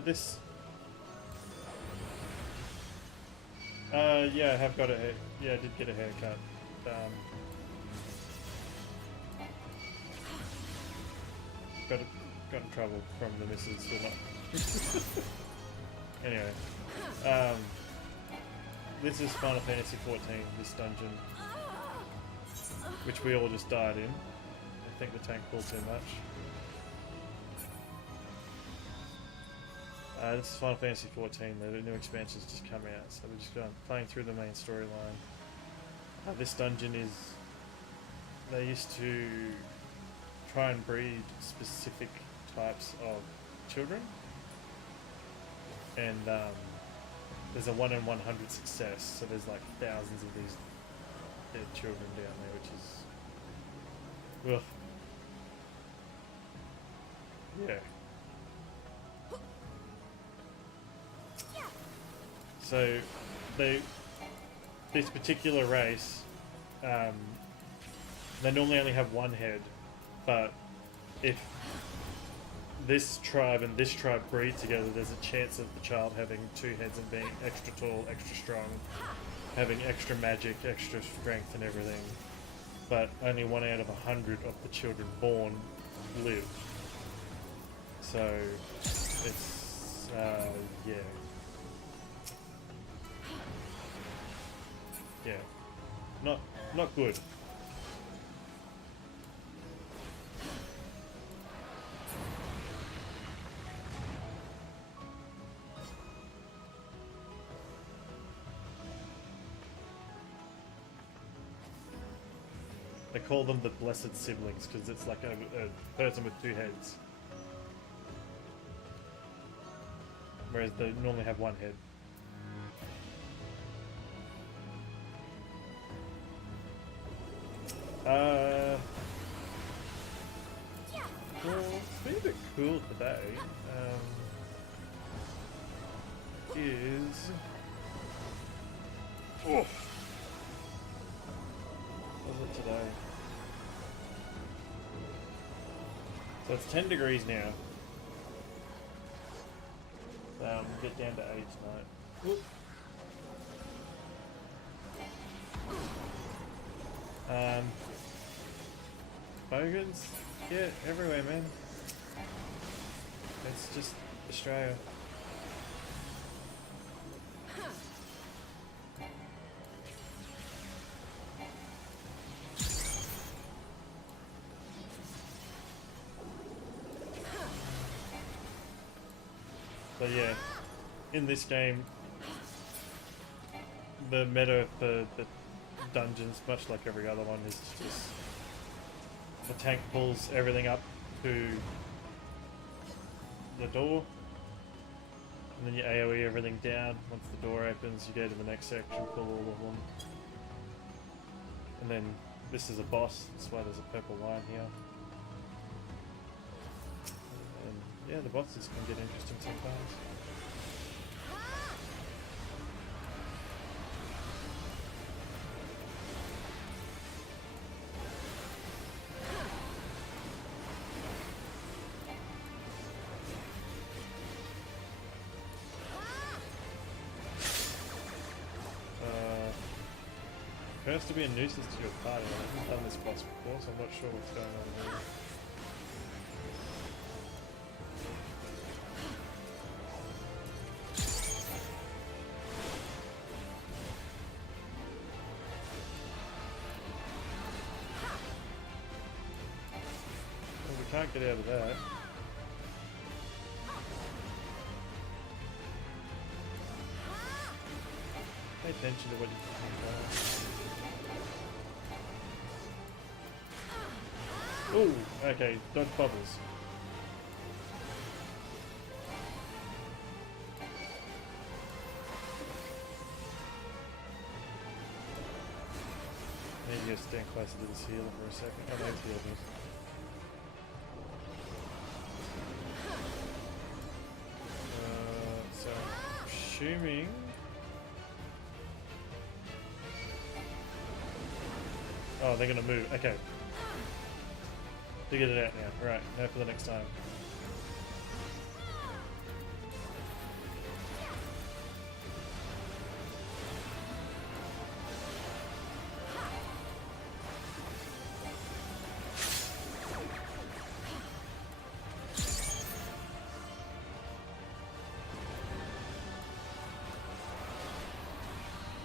This... yeah, I have got a hair... Yeah, I did get a haircut. Got in trouble from the missus for not... Anyway. This is Final Fantasy XIV, this dungeon. Which we all just died in. I think the tank pulled too much. This is Final Fantasy XIV, the new expansion's just come out, so we're just playing through the main storyline. This dungeon is... They used to try and breed specific types of children, and there's a 1 in 100 success, so there's like thousands of these dead children down there, which is... Ugh. Yeah. So, this particular race, they normally only have one head, but if this tribe and this tribe breed together, there's a chance of the child having 2 heads and being extra tall, extra strong, having extra magic, extra strength and everything. But only 1 out of 100 of the children born live. So, it's, yeah. Yeah, not good. They call them the blessed siblings because it's like a person with 2 heads, whereas they normally have 1 head. Well, it's been a bit cool today. So it's 10 degrees now. We'll get down to 8 tonight. Whoop. Bogans? Yeah, everywhere, man. It's just Australia. But yeah, in this game, the meta for the dungeons, much like every other one, is just the tank pulls everything up to the door, and then you AoE everything down. Once the door opens, you go to the next section, pull all of them. And then this is a boss, that's why there's a purple line here. And yeah, the bosses can get interesting sometimes. Appears to be a nuisance to your party. I haven't done this boss before, so I'm not sure what's going on here. Well, we can't get out of that. Pay attention to what you think. Ooh, okay, dodge bubbles. Maybe just stand closer to this healer for a second. Oh, no, it's healed me. So, assuming... Oh, they're gonna move. Okay. Figured it out now. Right, now for the next time.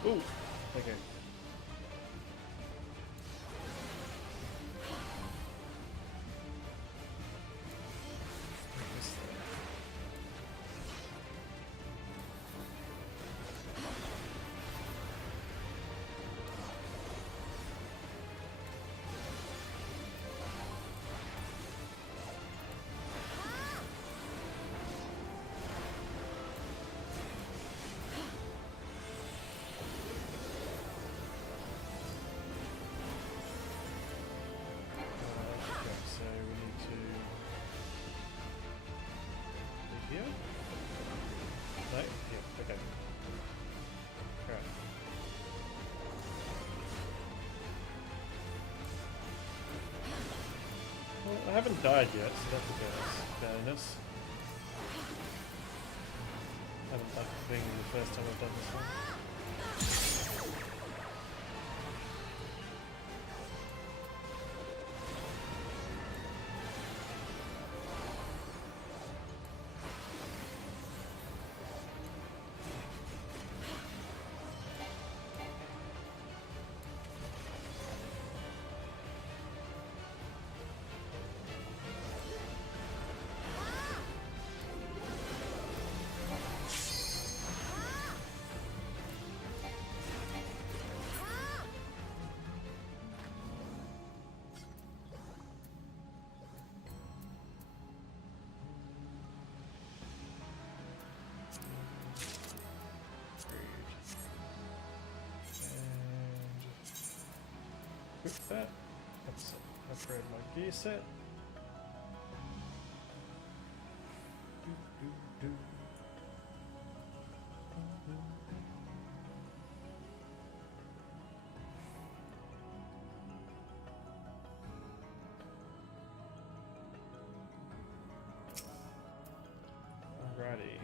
Ooh, okay. Here? No? Yeah, okay. Right. Well, I haven't died yet, so that's a bonus. I haven't died being the first time I've done this one. Equip that. Let's upgrade my gear set. Alrighty.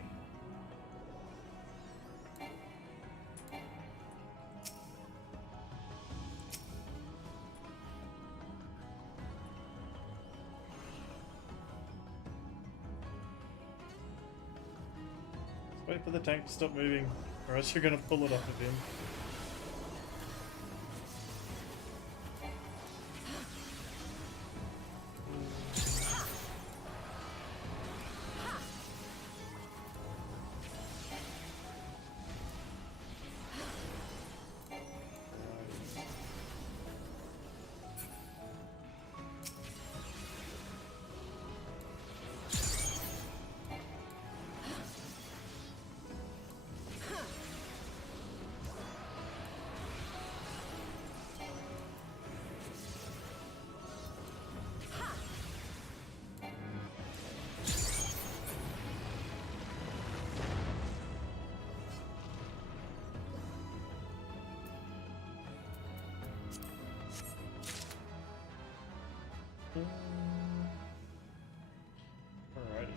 Wait for the tank to stop moving, or else you're gonna pull it off of him. Alrighty.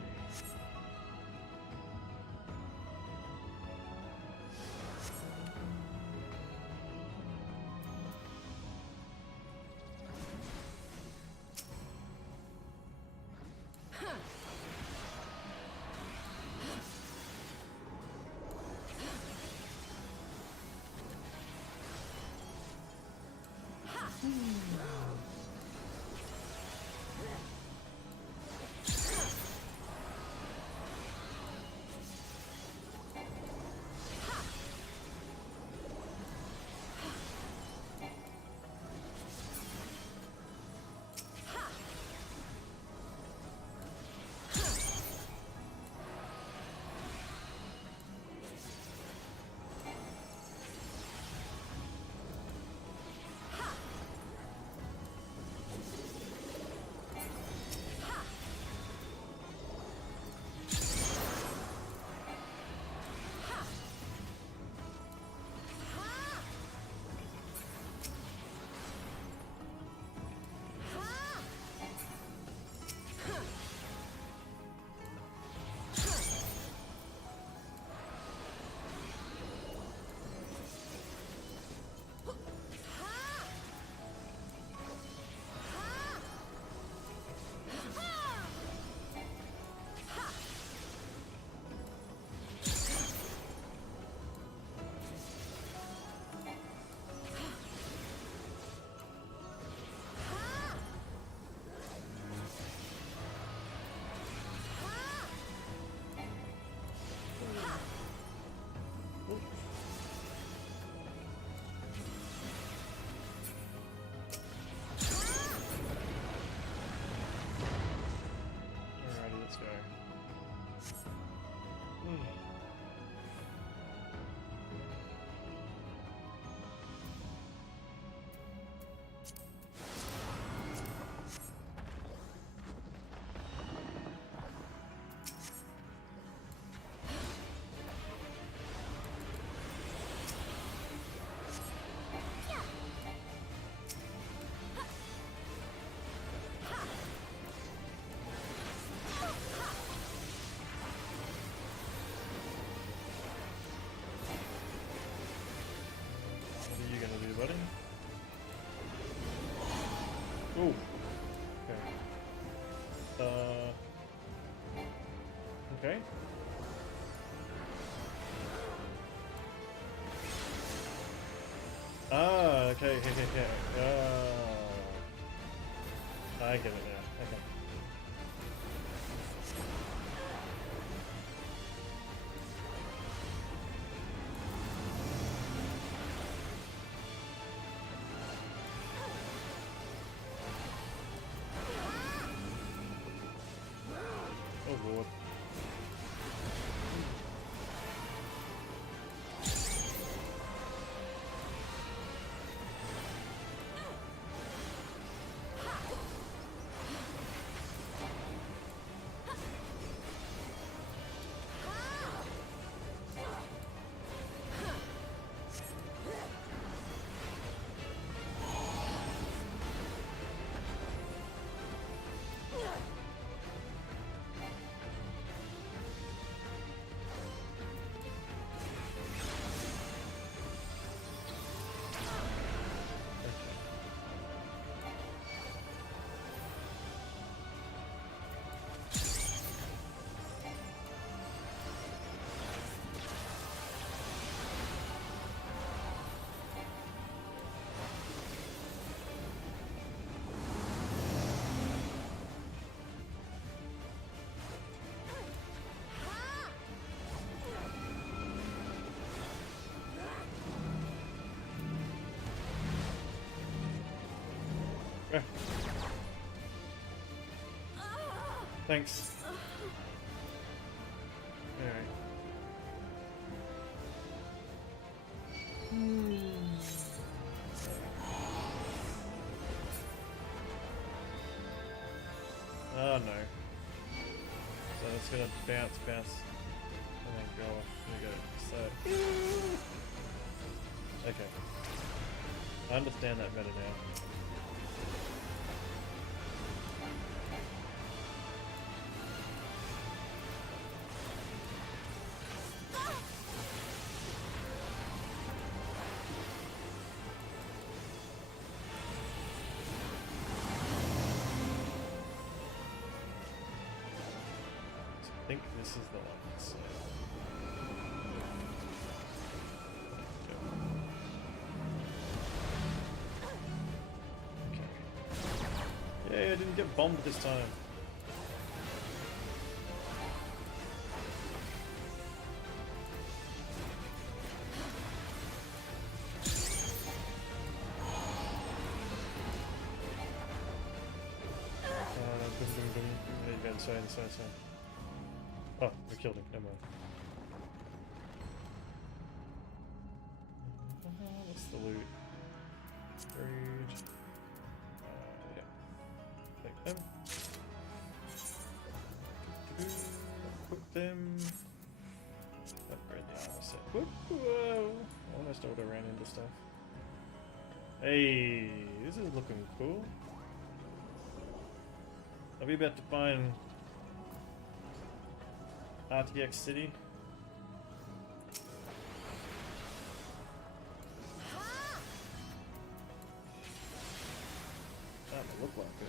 Alrighty, let's go. What are you gonna do, buddy? Ooh. Okay. Okay. Ah, okay, okay. I get it now. Okay. Oh lord. Thanks. Alright. Oh no. So it's gonna bounce, and then go off. There you go. So. Okay. I understand that better now. I think this is the one. So. Okay. Yay, I didn't get bombed this time. Sorry. Oh, we killed him. Never mind. What's the loot? Greed. Yeah. Take them. Equip them. Upgrade the armor set. Whoa! Almost auto ran into stuff. Hey, this is looking cool. Are we about to find RTX City? Doesn't look like it.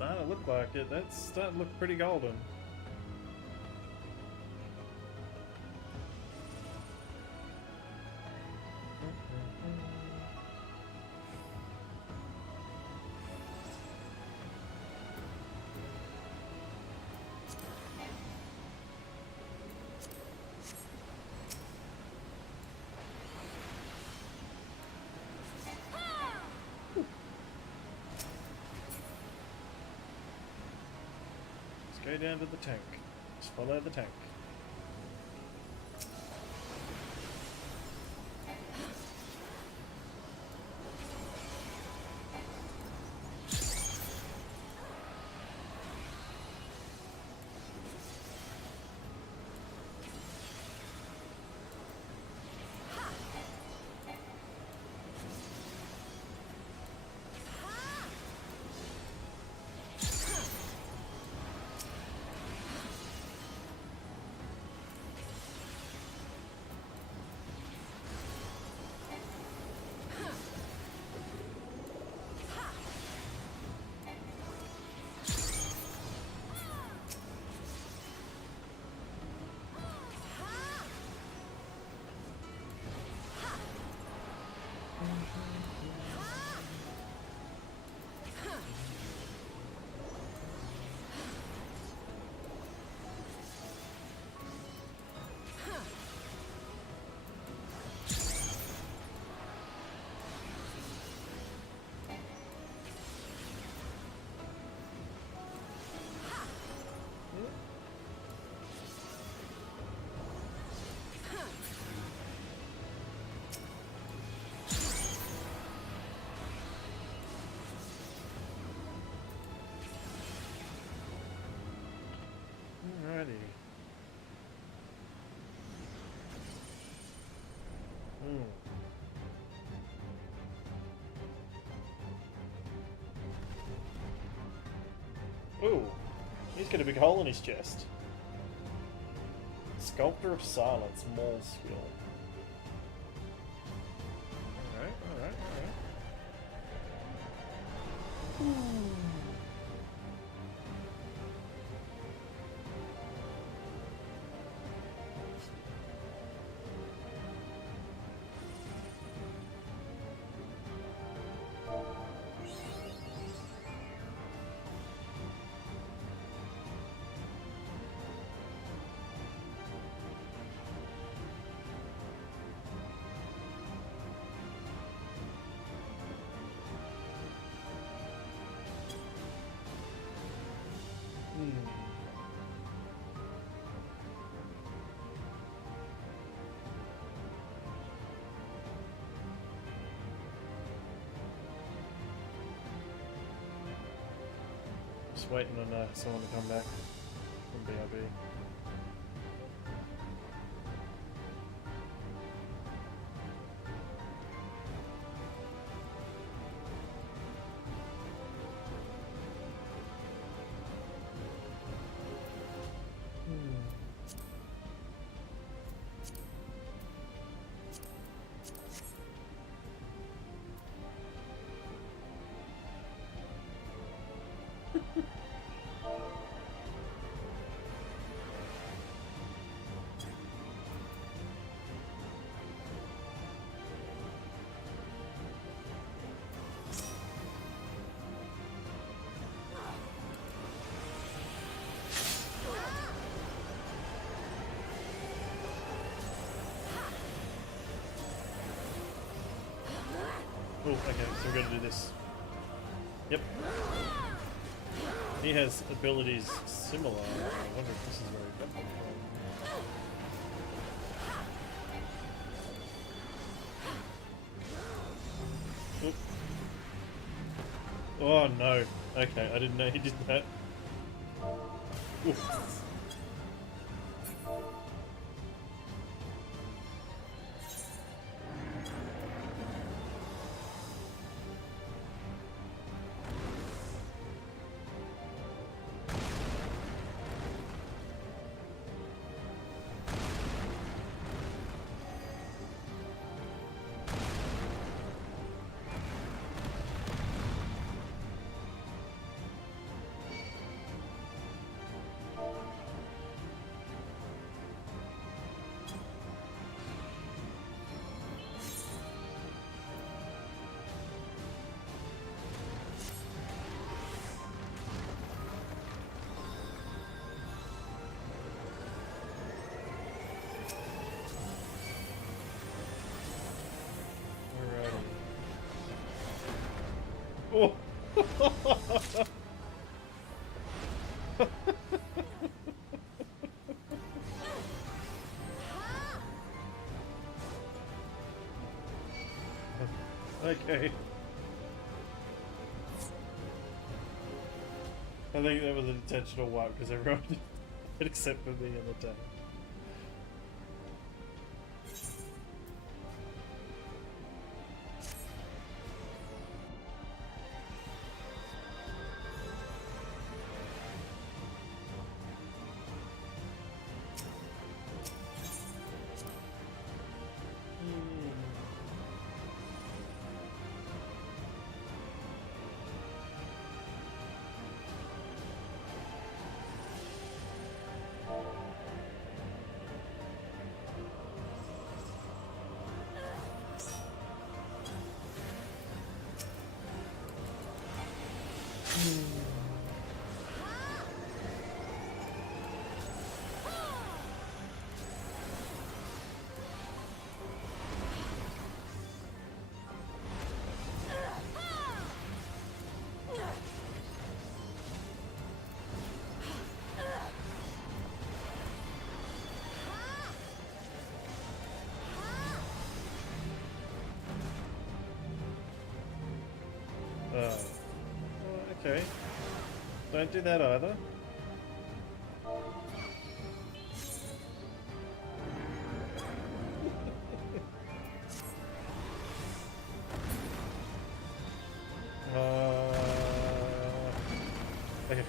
Doesn't look like it. That's starting to look pretty golden. Go down to the tank. Just follow the tank. Ooh, he's got a big hole in his chest. Sculptor of Silence, Maul skill. Alright, alright, alright. Just waiting on someone to come back from BRB. Oh, okay, so we're gonna do this. Yep. He has abilities similar. I wonder if this is where he got them from. Oop. Oh no. Okay, I didn't know he did that. Oof. Oh. Okay. I think that was an intentional wipe because everyone did except for me on the time. Okay. Don't do that either. Okay.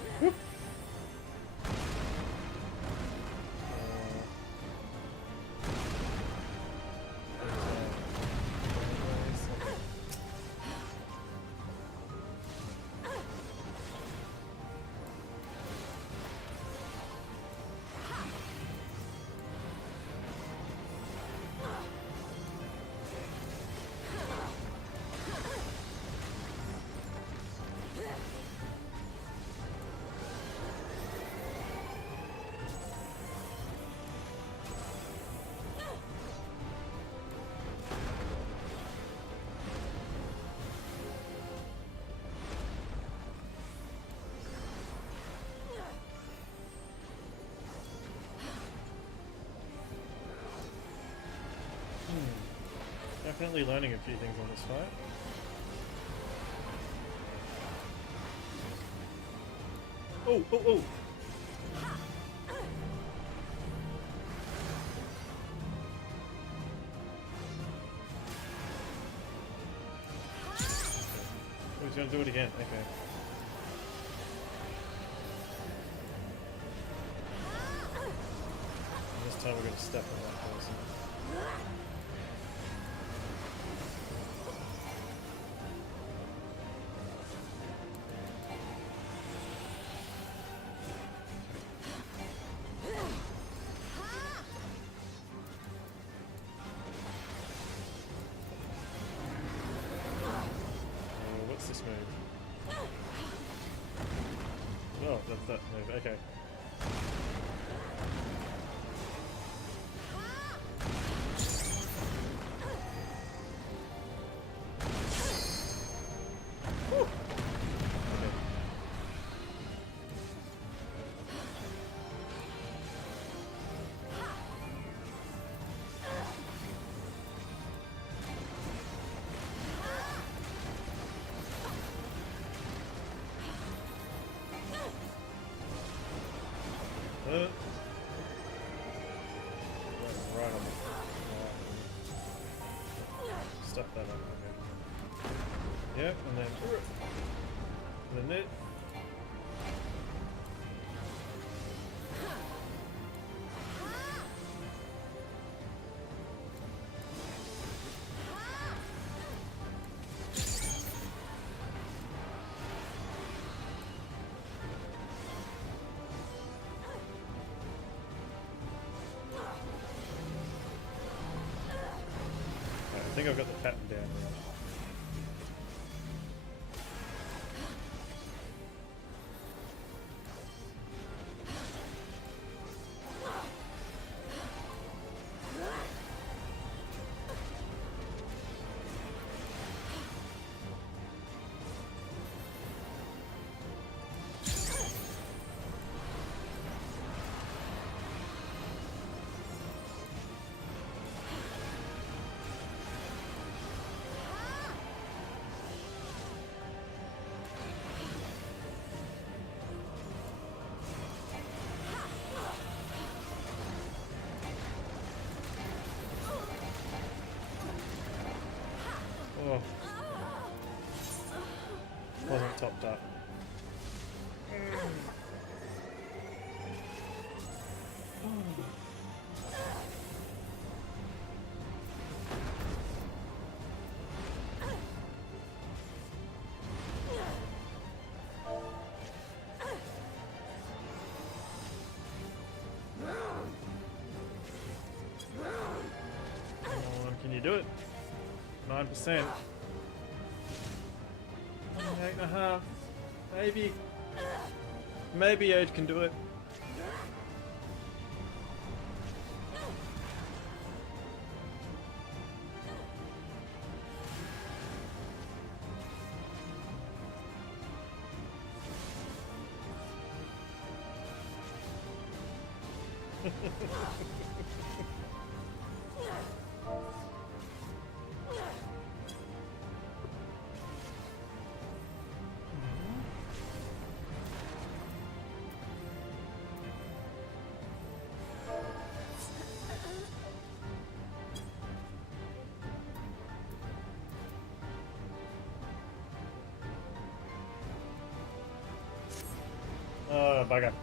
Definitely learning a few things on this fight. Oh, oh, oh! Oh, he's gonna do it again. Okay. This time we're gonna step on that person. What's this move? Oh, that's that move. Okay. Right on the stuff that up. Okay. Yep, and then it. I think I've got the pattern down now. Oh. Wasn't topped up. Come on, can you do it? 9%. 8.5. Maybe. Maybe Ode can do it. Oh, bugger. It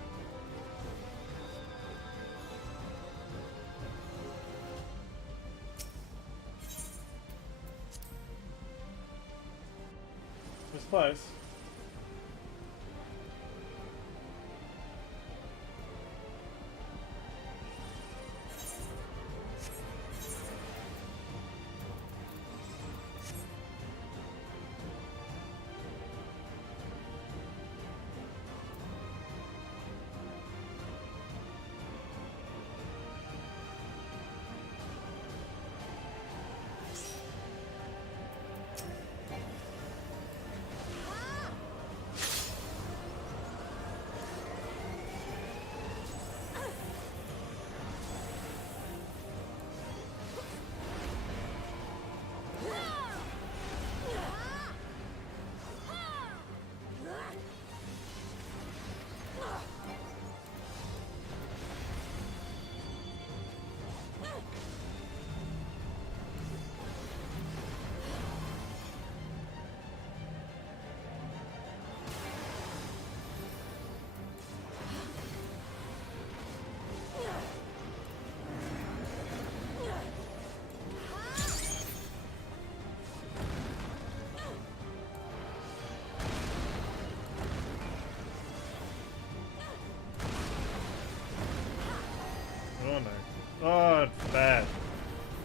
was close.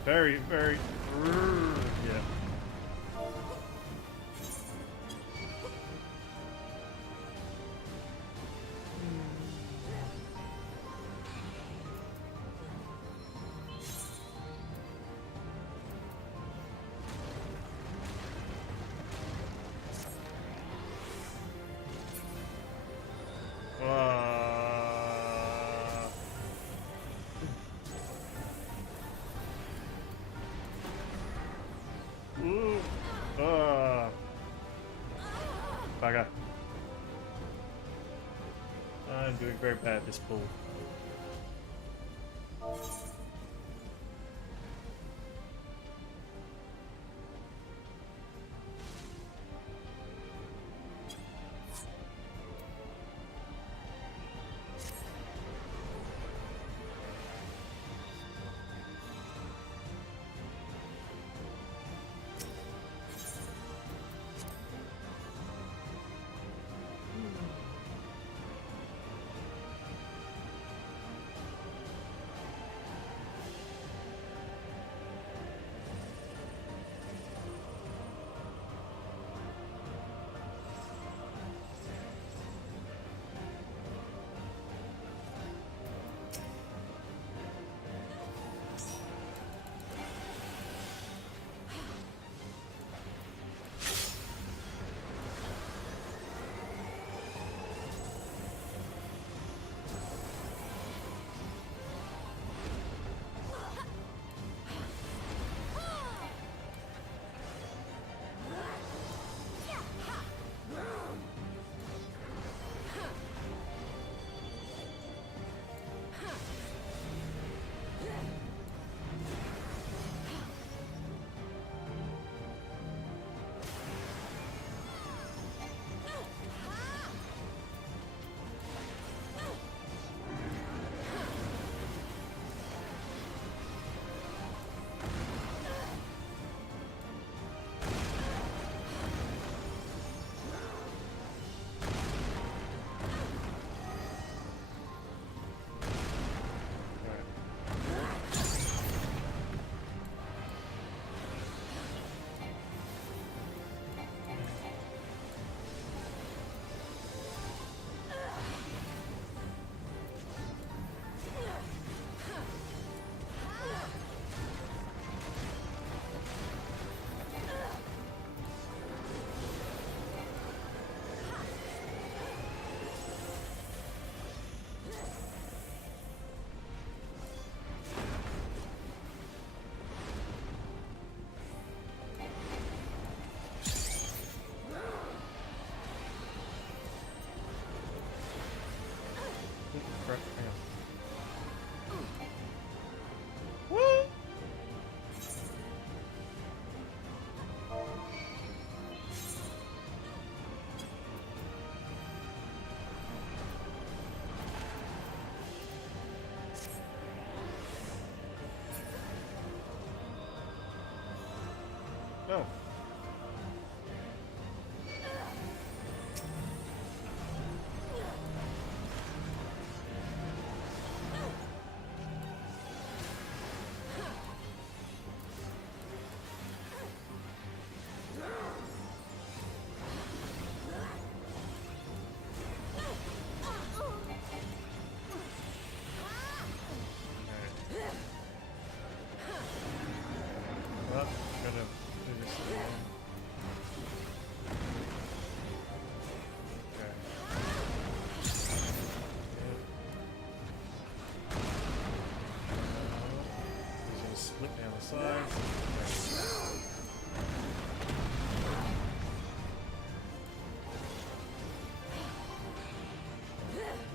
Very, very... Yeah. Bugger. I'm doing very bad this pull. Crap, hang on. Woo! Oh. Well, gotta do this again. Okay. He's gonna split down the side.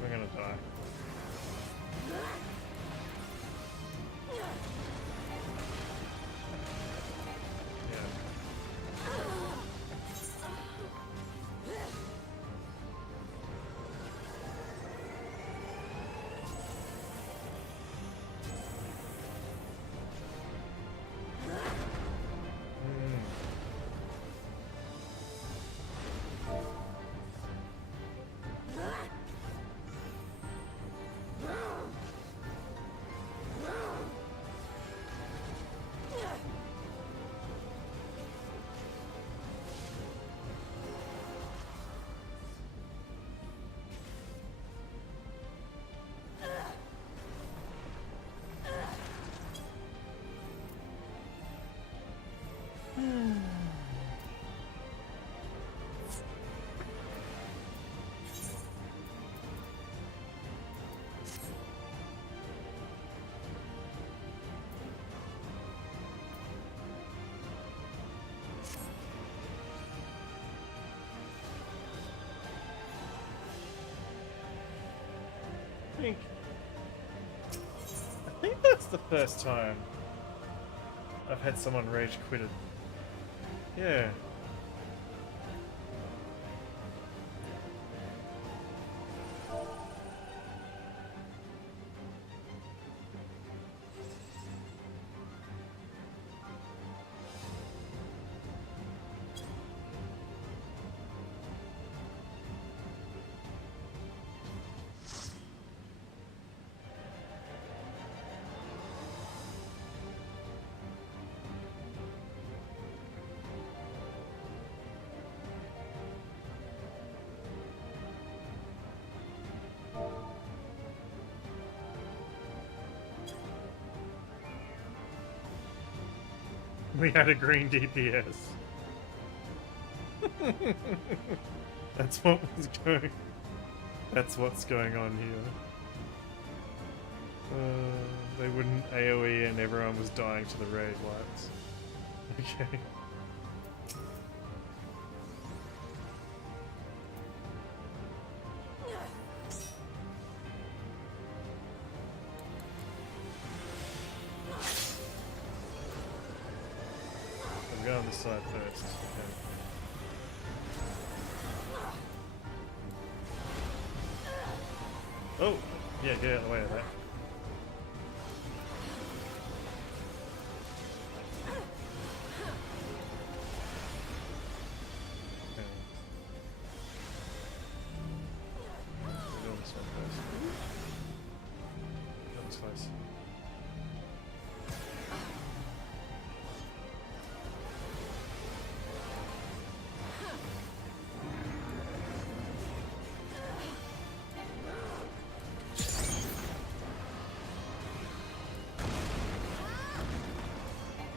We're gonna die. the first time I've had someone rage quitted. Yeah. We had a green DPS. That's what was going. That's what's going on here. They wouldn't AoE and everyone was dying to the raid lights. Okay. I'm going on this side first. Okay. Oh! Yeah, get out of the way of that. Okay. We're doing this one first. That was close.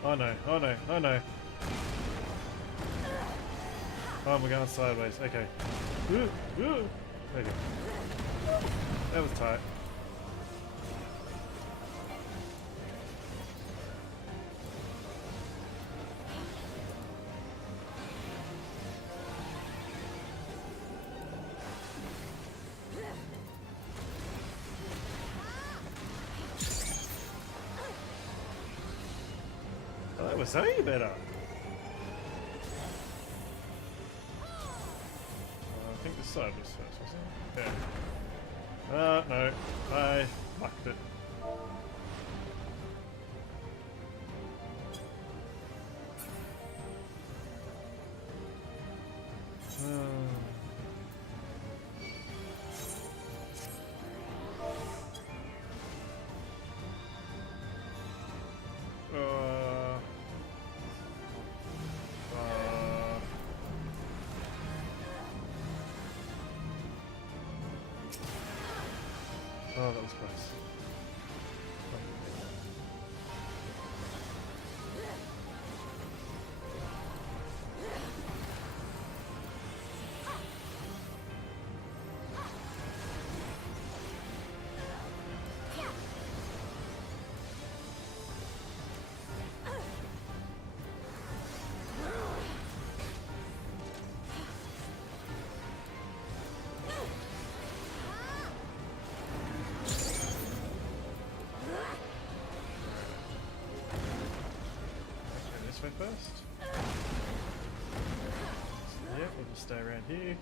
Oh no, oh no, oh no. Oh, we're going sideways. Okay. Ooh, ooh. Okay. That was tight. Oh, that was so better. I think this side was first, wasn't it? Yeah. No. I fucked it. Oh, that was close. First. Yep, we'll just stay around here.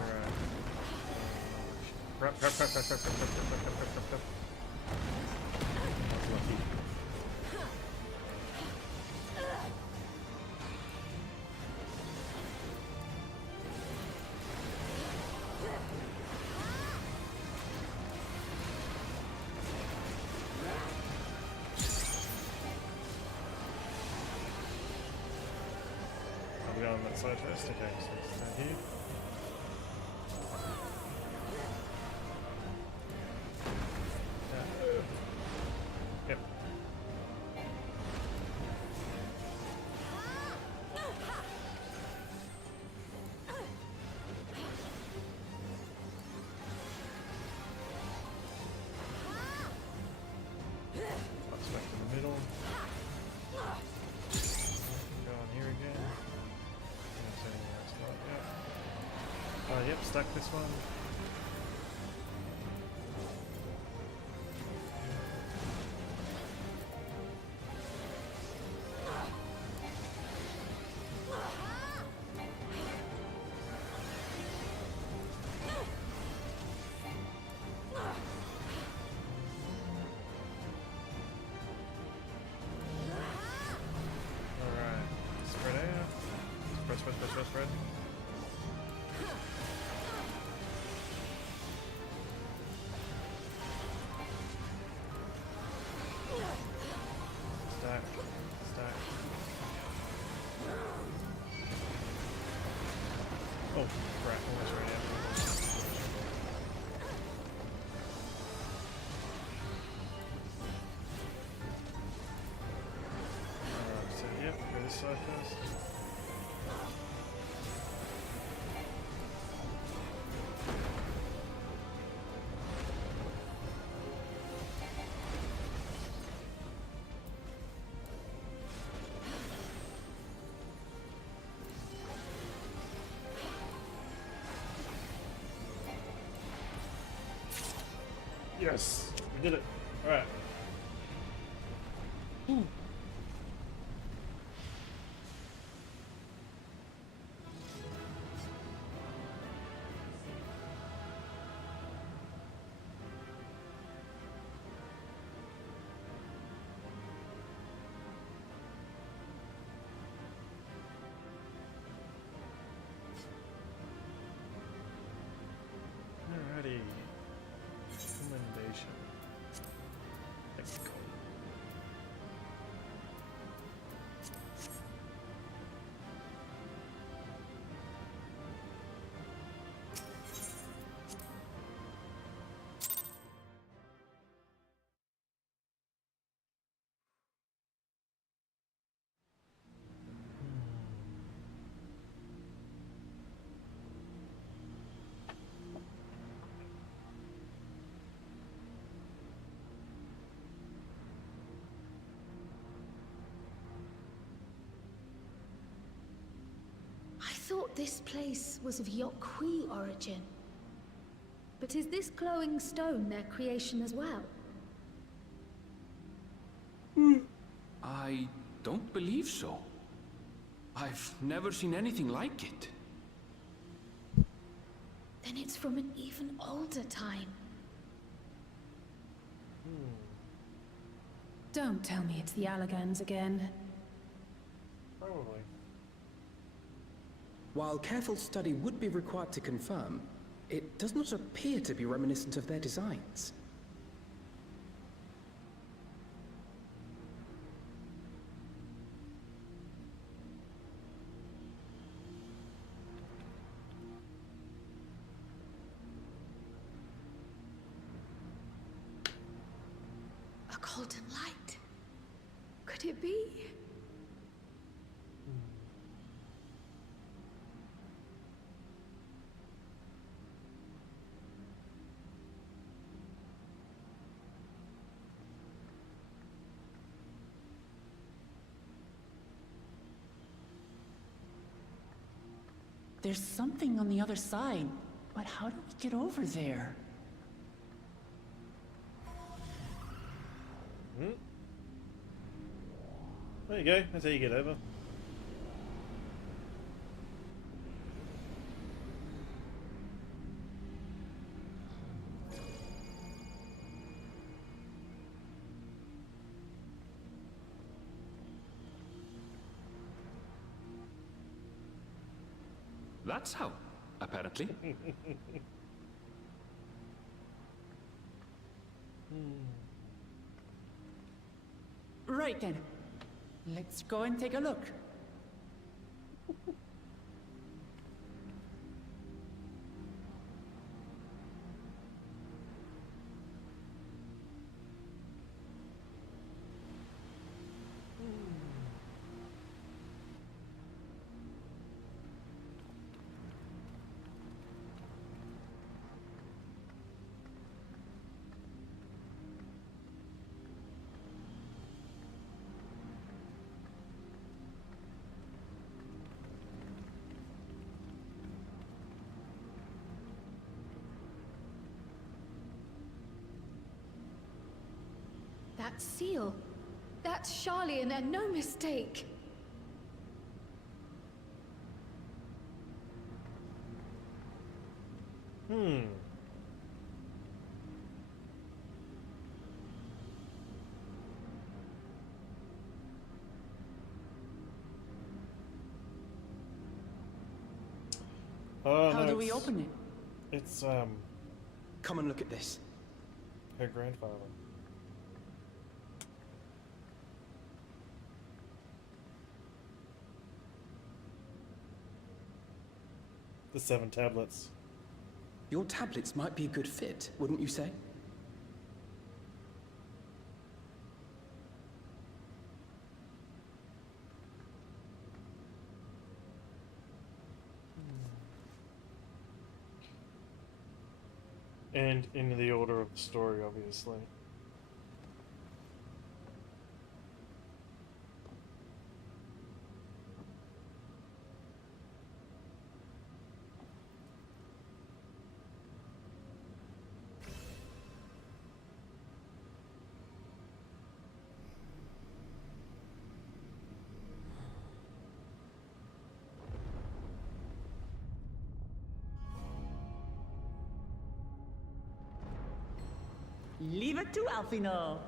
Alright. Crap. Lucky. I'll go on that side first. Okay, so it's down here. Yep. Pops back to the middle. Go on here again. Oh, yep, stuck this one. Push, Fred. Stack. Oh, crap, almost ran out. So, yep, go this side first. Yes, we did it. All right. Alrighty. Recommendation. Mexico. I thought this place was of Yokwi origin. But is this glowing stone their creation as well? I don't believe so. I've never seen anything like it. Then it's from an even older time. Don't tell me it's the Allagans again. Probably. While careful study would be required to confirm, it does not appear to be reminiscent of their designs. A golden light. Could it be? There's something on the other side, but how do we get over there? There you go. That's how you get over. That's how, apparently. Right then. Let's go and take a look. That seal. That's Charlian and no mistake. Oh, How no, do we open it? It's, Come and look at this. her grandfather. The 7 tablets. Your tablets might be a good fit, wouldn't you say? And in the order of the story, obviously. Leave it to Alfino.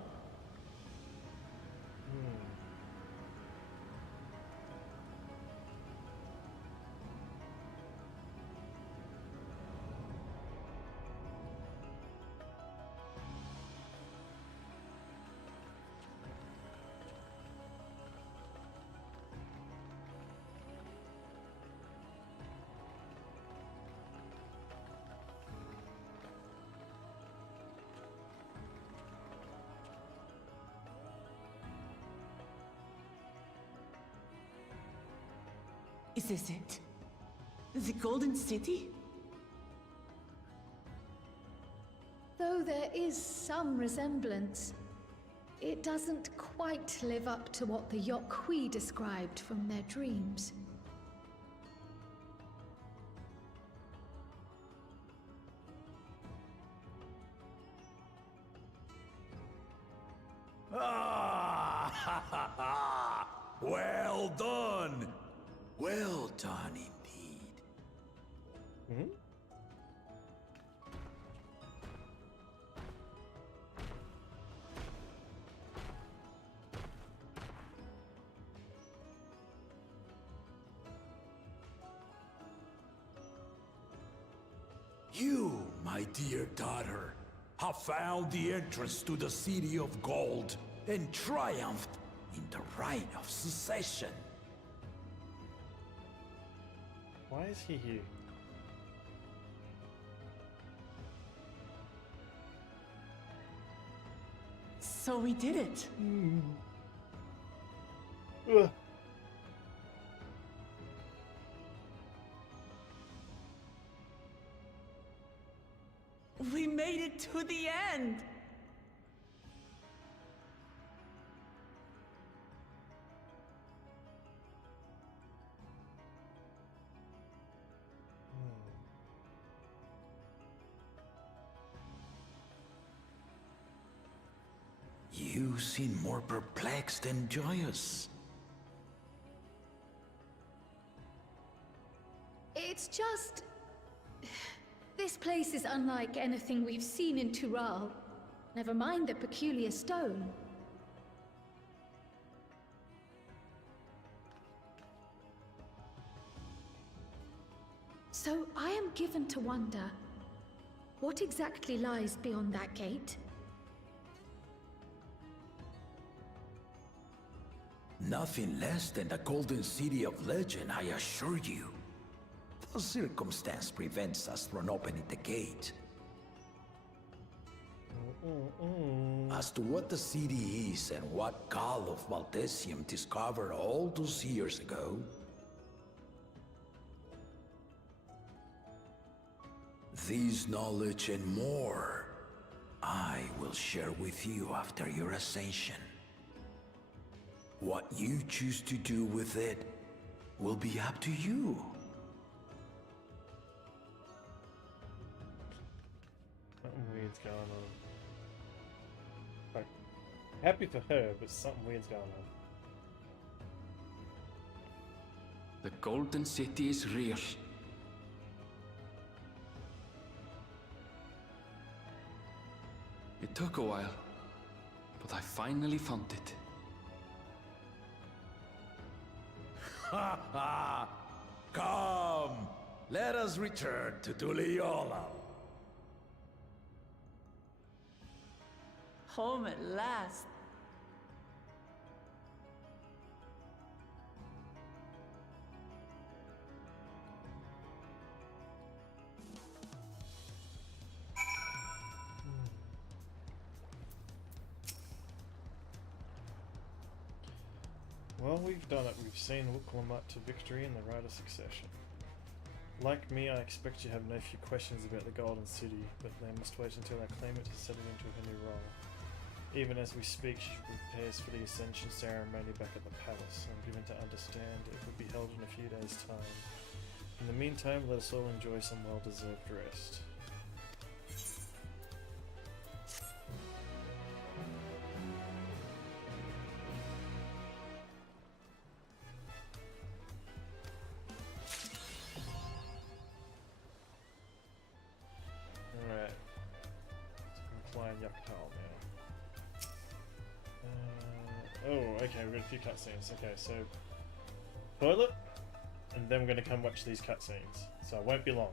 Is this it? The Golden City? Though there is some resemblance, it doesn't quite live up to what the Yokwi described from their dreams. Ah, ha, ha, ha. Well done. Well done indeed. Hmm? You, my dear daughter, have found the entrance to the City of Gold and triumphed in the right of secession. Why is he here? So we did it. Ugh. We made it to the end. You seem more perplexed than joyous. It's just... This place is unlike anything we've seen in Tural. Never mind the peculiar stone. So I am given to wonder, what exactly lies beyond that gate? Nothing less than the Golden City of Legend, I assure you. The circumstance prevents us from opening the gate. As to what the city is and what Gall of Valdesium discovered all those years ago, this knowledge and more I will share with you after your ascension. What you choose to do with it will be up to you. Something weird's going on. Like, happy for her, but something weird's going on. The Golden City is real. It took a while, but I finally found it. Ha ha! Come! let us return to Duliola. Home at last. Well, we've done it. We've seen Wuklamat to victory in the Rite of Succession. Like me, I expect you have no few questions about the Golden City, but they must wait until our claimant has settled into her new role. Even as we speak, she prepares for the Ascension ceremony back at the palace. I'm given to understand it will be held in a few days' time. In the meantime, let us all enjoy some well-deserved rest. Alright. I'm flying Yaktal now. Oh, okay, we've got a few cutscenes. Okay, so toilet, and then we're going to come watch these cutscenes. So it won't be long.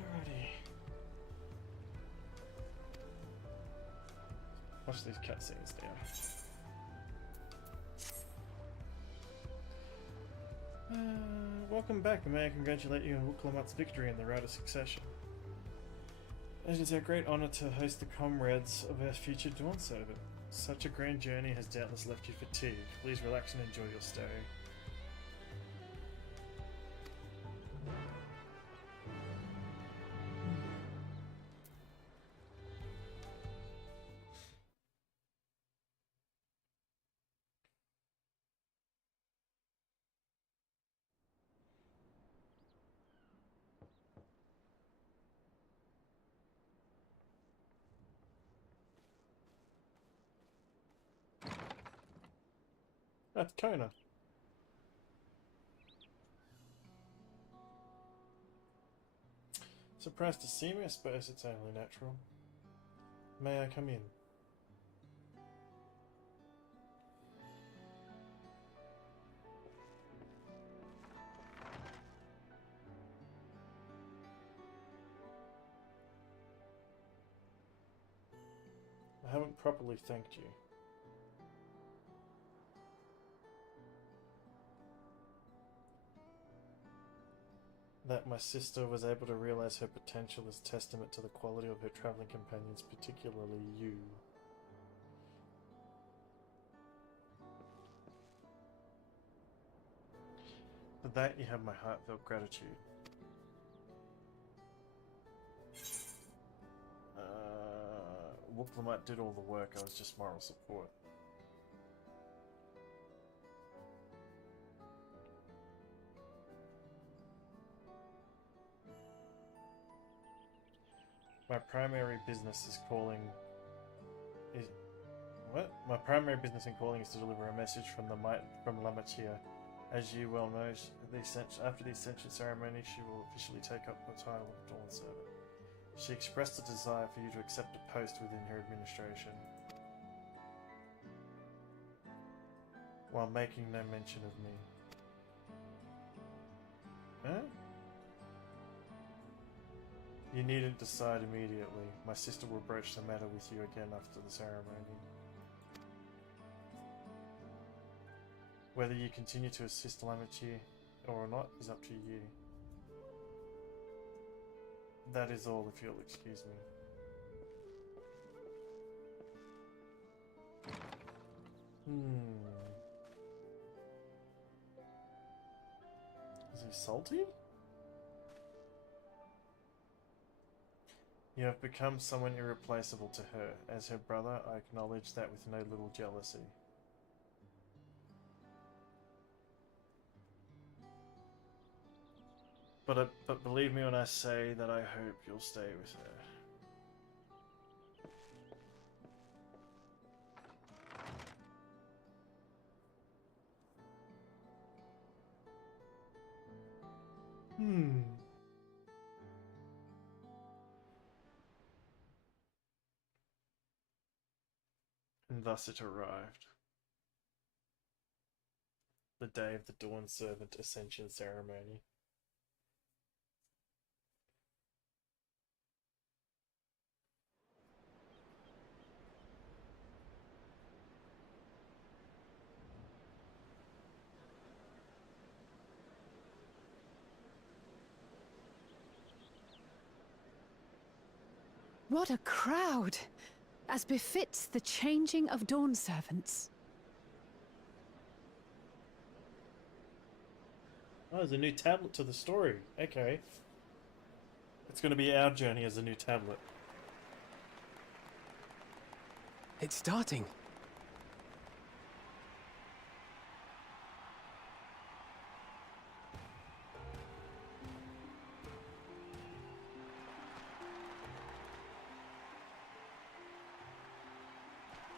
Alrighty. Watch these cutscenes now. Welcome back, and may I congratulate you on Wuklamat's victory in the Rite of Succession. It is our great honor to host the comrades of our future Dawn Servant. Such a grand journey has doubtless left you fatigued. Please relax and enjoy your stay. That's Kona. Surprised to see me? I suppose it's only natural. May I come in? I haven't properly thanked you. That my sister was able to realize her potential is testament to the quality of her traveling companions, particularly you. For that you have my heartfelt gratitude. Lamont did all the work, I was just moral support. My primary business is calling... What? My primary business in calling is to deliver a message from Lamatia. As you well know, after the Ascension ceremony, she will officially take up the title of Dawn Servant. She expressed a desire for you to accept a post within her administration, while making no mention of me. Huh? You needn't decide immediately. My sister will broach the matter with you again after the ceremony. Whether you continue to assist Lamachi or not is up to you. That is all, if you'll excuse me. Is he salty? You have become someone irreplaceable to her. As her brother, I acknowledge that with no little jealousy. But believe me when I say that I hope you'll stay with her. And thus it arrived. The day of the Dawn Servant Ascension ceremony. What a crowd! As befits the changing of Dawn Servants. Oh, there's a new tablet to the story. Okay. It's going to be our journey as a new tablet. It's starting.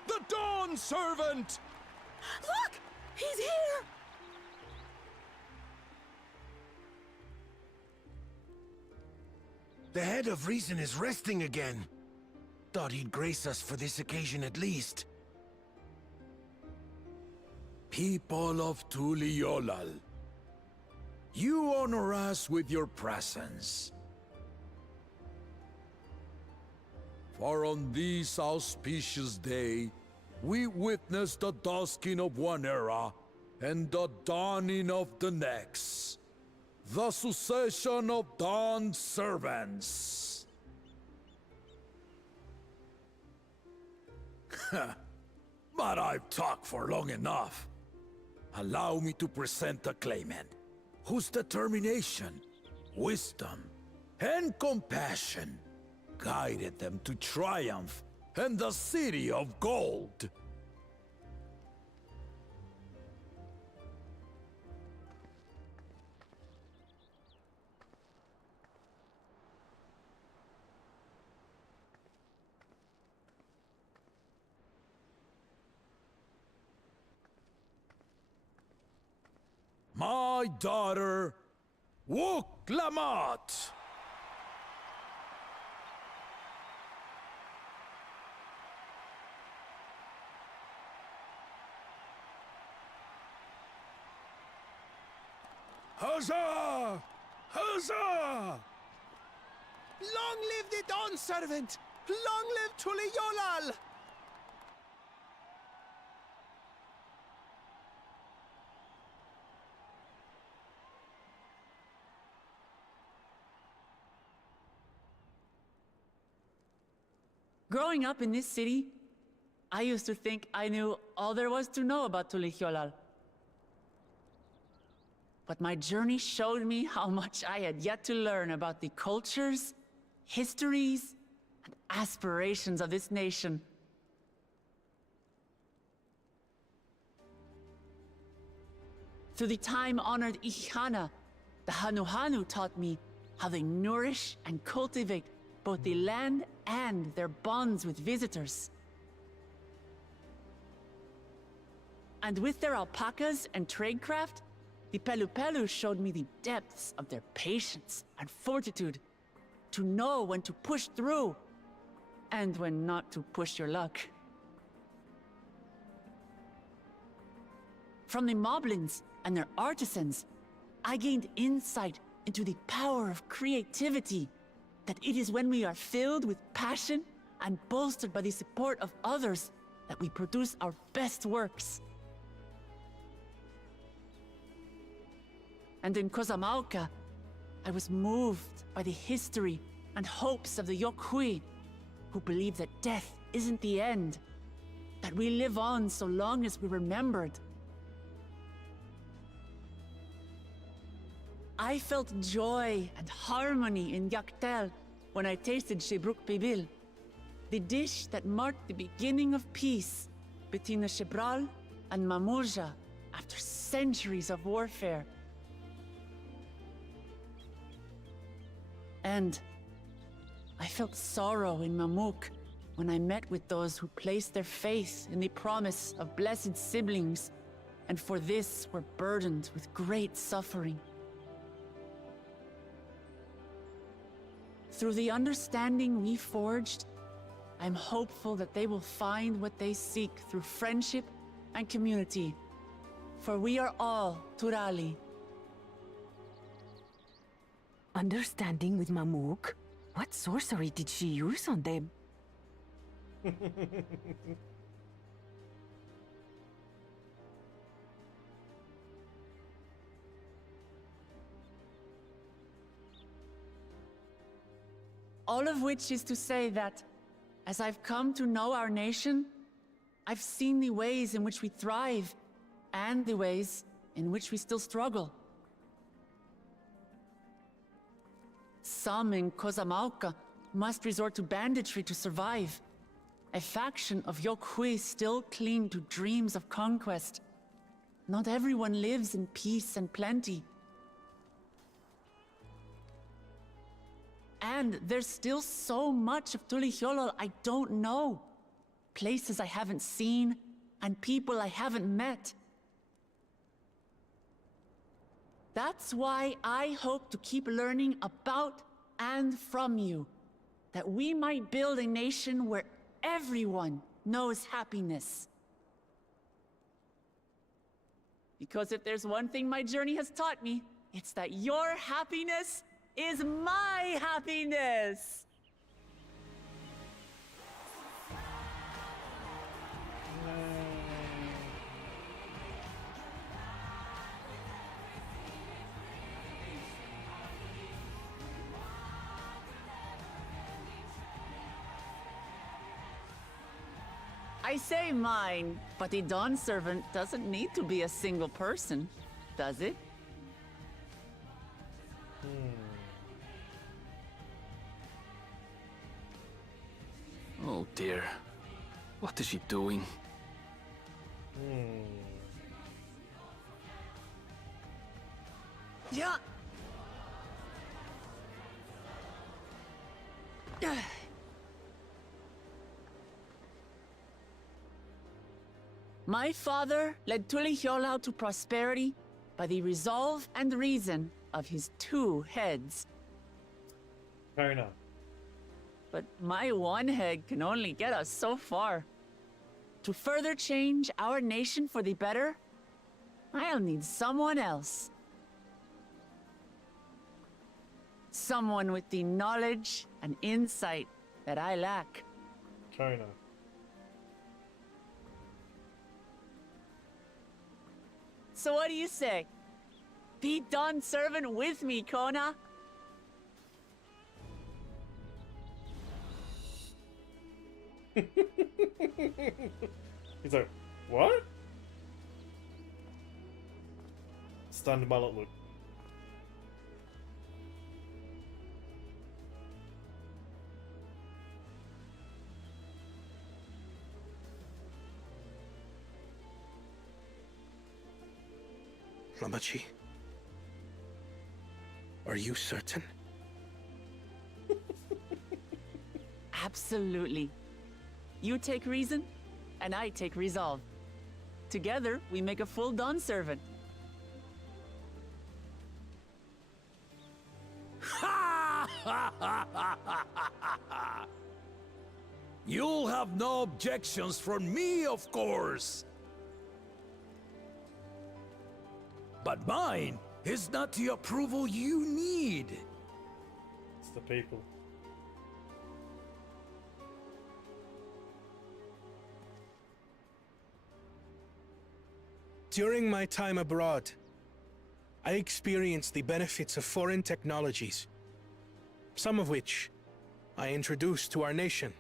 The Dawn Servant! Look! He's here! The head of reason is resting again. Thought he'd grace us for this occasion at least. People of Tuliolal, you honor us with your presence. For on this auspicious day, we witness the dusking of one era and the dawning of the next. The succession of Dawn Servants. But I've talked for long enough. Allow me to present the claimant, whose determination, wisdom, and compassion guided them to triumph in the City of Gold. My daughter, Wook Lamont. Huzzah! Huzzah! Long live the Dawn Servant! Long live Tuliolal! Growing up in this city, I used to think I knew all there was to know about Tuliolal. But my journey showed me how much I had yet to learn about the cultures, histories, and aspirations of this nation. Through the time-honored Ihana, the Hanuhanu taught me how they nourish and cultivate both the land and their bonds with visitors. And with their alpacas and tradecraft, the Pelupelu showed me the depths of their patience and fortitude, to know when to push through and when not to push your luck. From the Moblins and their artisans, I gained insight into the power of creativity, that it is when we are filled with passion and bolstered by the support of others that we produce our best works. And in Kozamauka, I was moved by the history and hopes of the Yokhui, who believe that death isn't the end, that we live on so long as we're remembered. I felt joy and harmony in Yaktel when I tasted Shebruk Pibil, the dish that marked the beginning of peace between the Shebral and Mamurja after centuries of warfare. And I felt sorrow in Mamuk when I met with those who placed their faith in the promise of blessed siblings, and for this were burdened with great suffering. Through the understanding we forged, I'm hopeful that they will find what they seek through friendship and community, for we are all Turali. Understanding with Mamuk? What sorcery did she use on them? All of which is to say that, as I've come to know our nation, I've seen the ways in which we thrive, and the ways in which we still struggle. Some in Kozamauka must resort to banditry to survive. A faction of Yokhui still cling to dreams of conquest. Not everyone lives in peace and plenty. And there's still so much of Tulihyolol I don't know. Places I haven't seen, and people I haven't met. That's why I hope to keep learning about and from you, that we might build a nation where everyone knows happiness. Because if there's one thing my journey has taught me, it's that your happiness is my happiness! I say mine, but the Dawn Servant doesn't need to be a single person, does it? Oh dear. What is she doing? Yeah. My father led Tulihyolao to prosperity by the resolve and reason of his 2 heads. Fair enough. But my 1 head can only get us so far. To further change our nation for the better, I'll need someone else. Someone with the knowledge and insight that I lack. Fair enough. So what do you say? Be Dawn Servant with me, Kona? He's like, what? Stunned mullet look. Lamachi? Are you certain? Absolutely. You take reason, and I take resolve. Together, we make a full Dawn servant. You'll have no objections from me, of course. But mine is not the approval you need. It's the people. During my time abroad, I experienced the benefits of foreign technologies, some of which I introduced to our nation.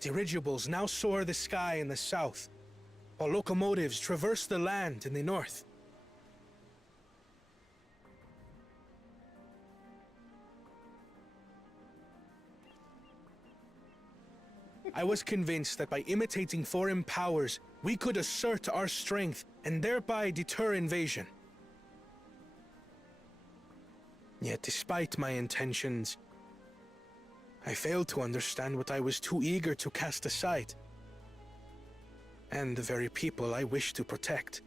Dirigibles now soar the sky in the south, while locomotives traverse the land in the north. I was convinced that by imitating foreign powers, we could assert our strength and thereby deter invasion. Yet despite my intentions, I failed to understand what I was too eager to cast aside, and the very people I wish to protect.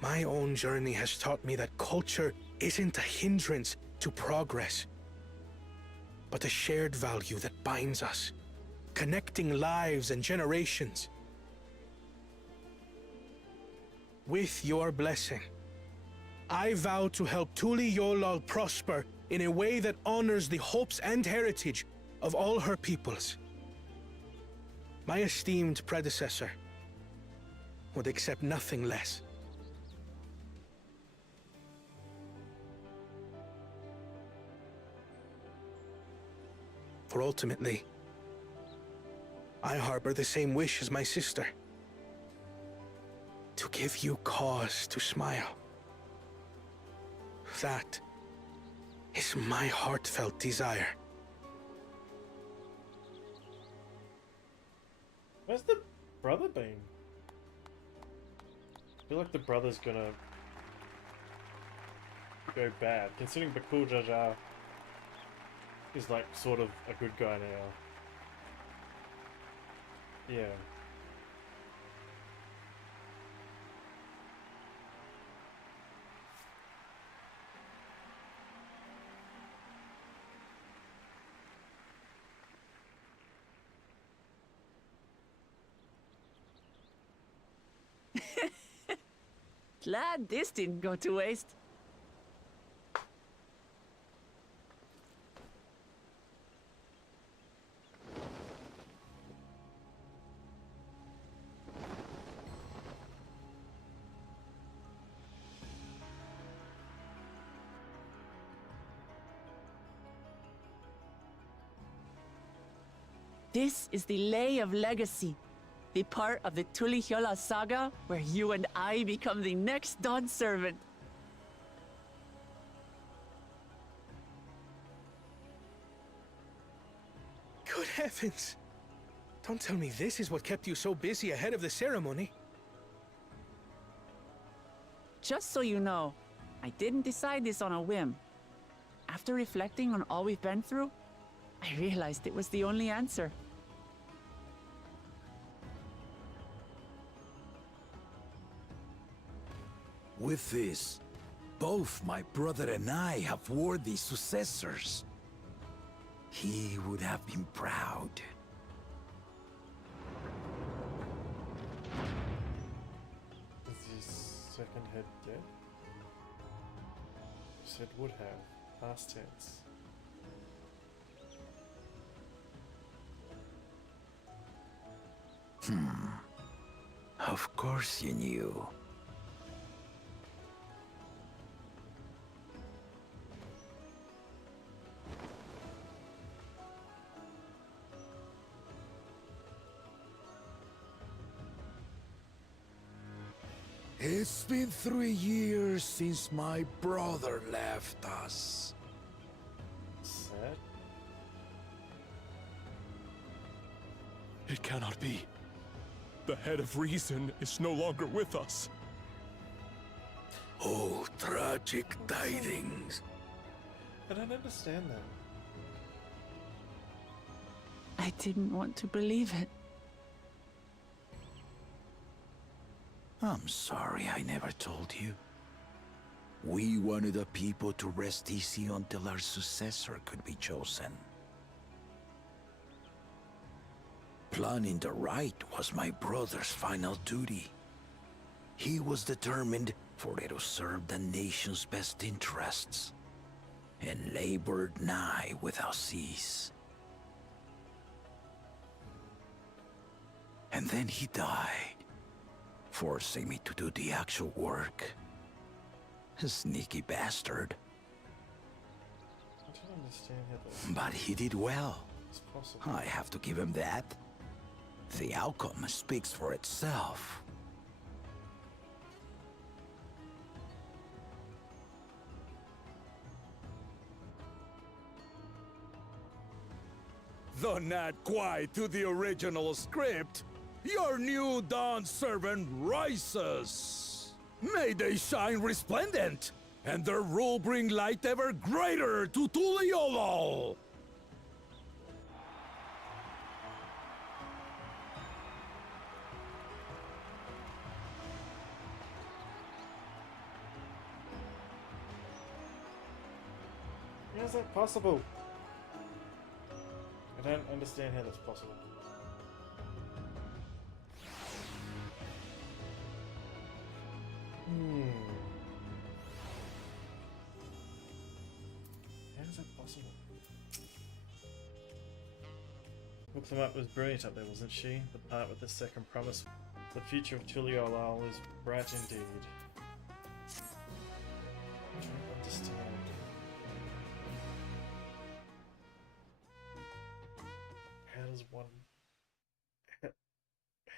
My own journey has taught me that culture isn't a hindrance to progress, but a shared value that binds us, connecting lives and generations. With your blessing, I vow to help Tuli Yolal prosper in a way that honors the hopes and heritage of all her peoples. My esteemed predecessor would accept nothing less. For ultimately, I harbor the same wish as my sister. To give you cause to smile. That is my heartfelt desire. Where's the brother been? I feel like the brother's gonna go bad, considering Bakul Jaja is like sort of a good guy now. Yeah. Glad this didn't go to waste. This is the Lay of Legacy, the part of the Tulihyola saga where you and I become the next Dawn servant. Good heavens! Don't tell me this is what kept you so busy ahead of the ceremony. Just so you know, I didn't decide this on a whim. After reflecting on all we've been through, I realized it was the only answer. With this, both my brother and I have worthy successors. He would have been proud. Is his second head dead? You said would have. Past tense. Of course you knew. It's been 3 years since my brother left us. Sad. It cannot be. The head of reason is no longer with us. Oh, tragic tidings. I don't understand that. I didn't want to believe it. I'm sorry I never told you. We wanted the people to rest easy until our successor could be chosen. Planning the rite was my brother's final duty. He was determined for it to serve the nation's best interests, and labored nigh without cease. And then he died, forcing me to do the actual work. A sneaky bastard. I don't understand how But he did well. that's possible. I have to give him that. The outcome speaks for itself. Though not quite to the original script, your new dawn servant rises. May they shine resplendent, and their rule bring light ever greater to Tuliolol. How is that possible? I don't understand how that's possible. How is that possible? Booklemat was brilliant up there, wasn't she? The part with the second promise. The future of Tuliolal is bright indeed. I don't understand. How does one...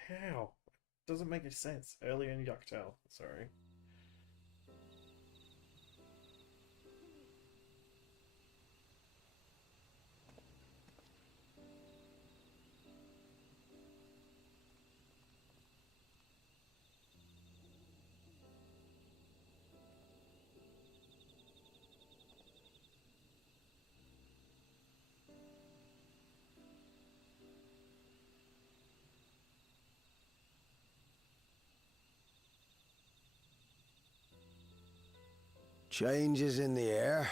How? Doesn't make any sense. Earlier in Yucktail, sorry. Change is in the air,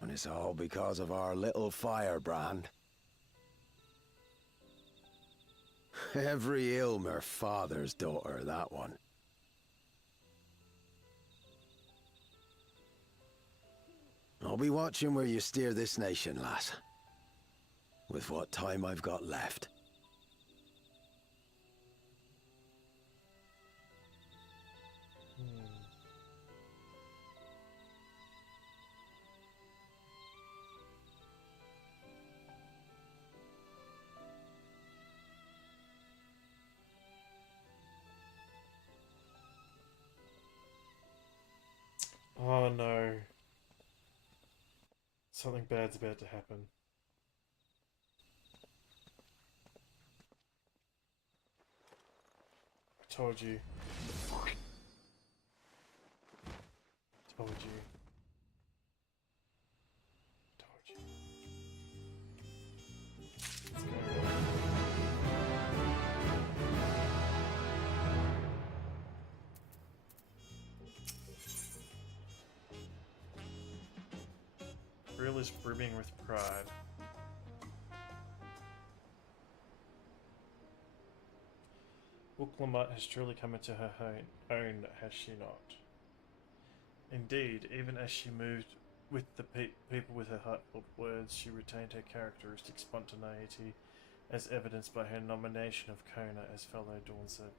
and it's all because of our little firebrand. Every Ilmer father's daughter, that one. I'll be watching where you steer this nation, lass. With what time I've got left. Oh no. Something bad's about to happen. I told you. Told you. Told you. Let's go. Real is brimming with pride. Booklemat has truly come into her own, has she not? Indeed, even as she moved with the people with her heartfelt words, she retained her characteristic spontaneity, as evidenced by her nomination of Kona as fellow Dawn Servant.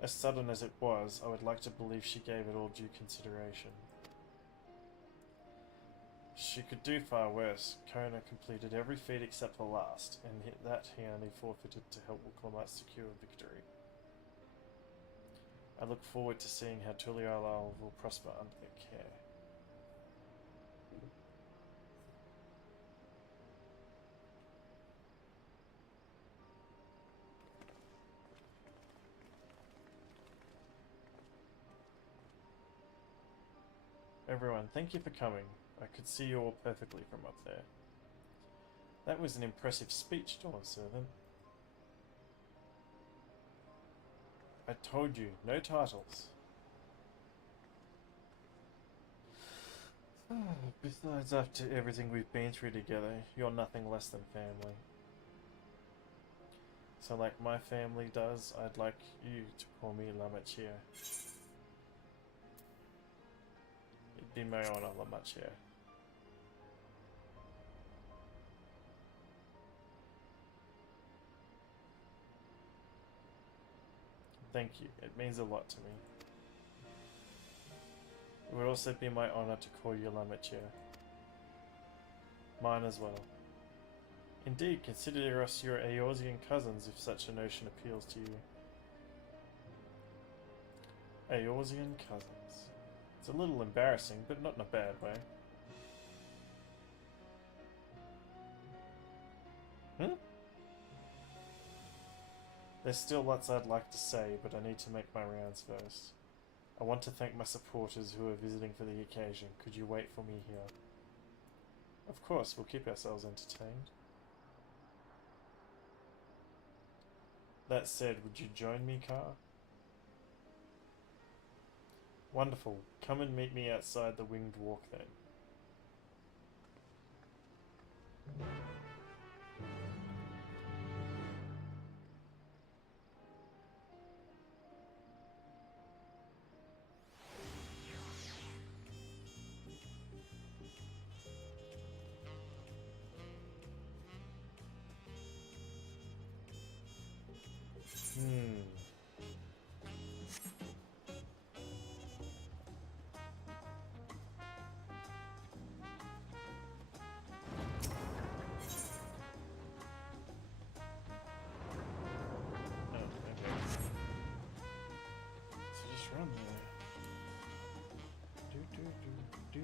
As sudden as it was, I would like to believe she gave it all due consideration. She could do far worse. Kona completed every feat except the last, and that he only forfeited to help Booklemat secure victory. I look forward to seeing how Tuliolal will prosper under their care. Everyone, thank you for coming. I could see you all perfectly from up there. That was an impressive speech, Dawn Servant. I told you, no titles. Besides, after everything we've been through together, you're nothing less than family. So like my family does, I'd like you to call me Lamachia. It'd be my honor, Lamachia. Thank you, it means a lot to me. It would also be my honor to call you Lamachia. Mine as well. Indeed, consider us your Eorzean cousins if such a notion appeals to you. Eorzean cousins. It's a little embarrassing, but not in a bad way. Hmm? There's still lots I'd like to say, but I need to make my rounds first. I want to thank my supporters who are visiting for the occasion. Could you wait for me here? Of course, we'll keep ourselves entertained. That said, would you join me, Car? Wonderful. Come and meet me outside the Winged Walk then. Run there. Do.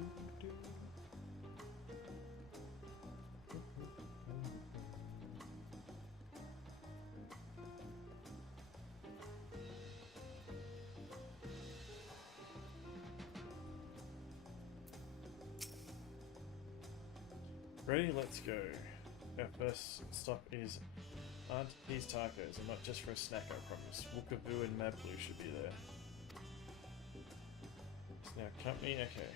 Ready? Let's go. Our first stop is Aunt Pea's Tacos, and not just for a snack, I promise. Wookaboo and Mablu should be there. Now, company, okay.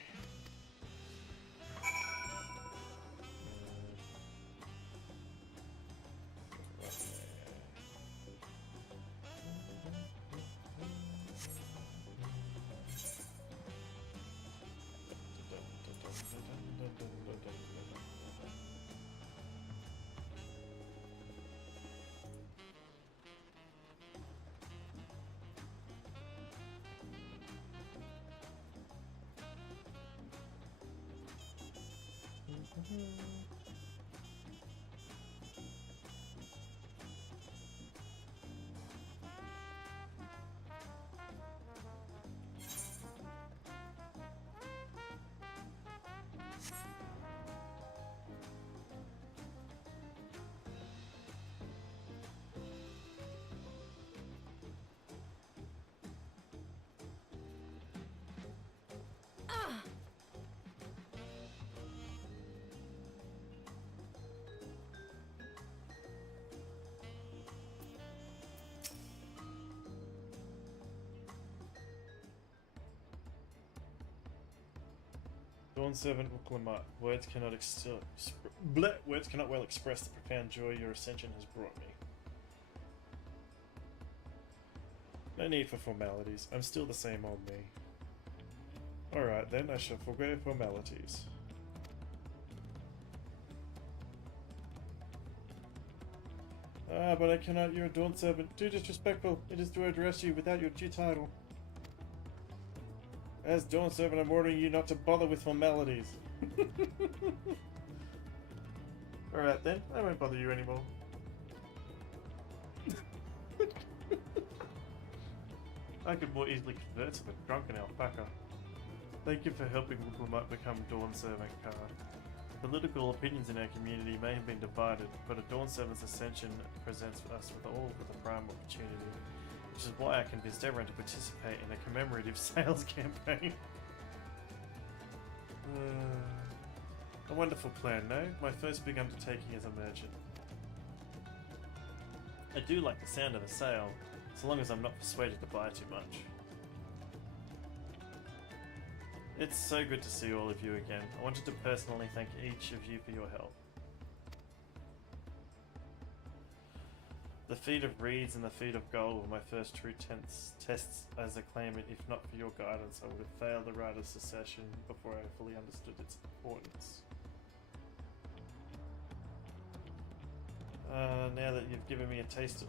Dawn Servant Uklama, words cannot well express the profound joy your ascension has brought me. No need for formalities, I'm still the same old me. Alright then, I shall forgo formalities. Ah, but I cannot, you're a Dawn Servant. Too disrespectful, it is to address you without your due title. As Dawn Servant, I'm ordering you not to bother with formalities. Alright then, I won't bother you anymore. I could more easily convert to the drunken alpaca. Thank you for helping Wukulmat become Dawn Servant, Car. Political opinions in our community may have been divided, but a Dawn Servant's ascension presents us with all with a prime opportunity. Which is why I convinced everyone to participate in a commemorative sales campaign. A wonderful plan, no? My first big undertaking as a merchant. I do like the sound of a sale, so long as I'm not persuaded to buy too much. It's so good to see all of you again. I wanted to personally thank each of you for your help. The feat of reeds and the feat of gold were my first true tests as a claimant. If not for your guidance, I would have failed the rite of secession before I fully understood its importance. Now that you've given me a taste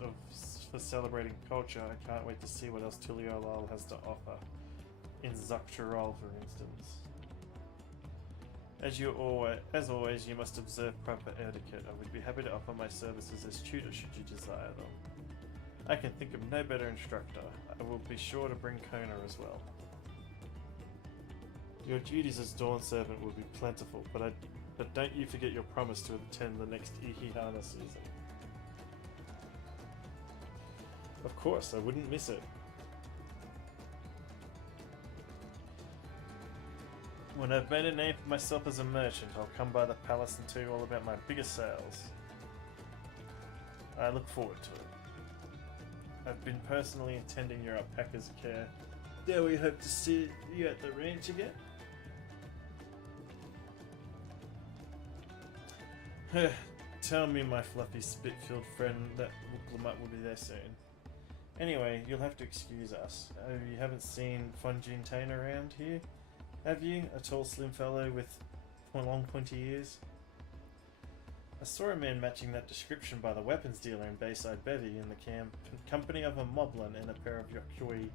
for celebrating culture, I can't wait to see what else Tuliolal has to offer. In Zak'Tural, for instance. As always, you must observe proper etiquette. I would be happy to offer my services as tutor should you desire them. I can think of no better instructor. I will be sure to bring Kona as well. Your duties as Dawn Servant will be plentiful, but don't you forget your promise to attend the next Ihihana season. Of course, I wouldn't miss it. When I've made a name for myself as a merchant, I'll come by the palace and tell you all about my biggest sales. I look forward to it. I've been personally attending your alpaca's care. Dare we hope to see you at the ranch again? Tell me, my fluffy spit-filled friend, that Wuklamut will be there soon. Anyway, you'll have to excuse us. You haven't seen Funjin around here? Have you? A tall, slim fellow with long, pointy ears? I saw a man matching that description by the weapons dealer in Bayside Bevy in the company of a moblin and a pair of Yokui,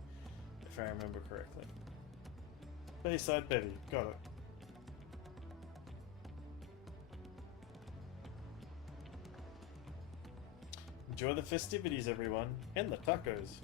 if I remember correctly. Bayside Bevy, got it. Enjoy the festivities, everyone, and the tacos.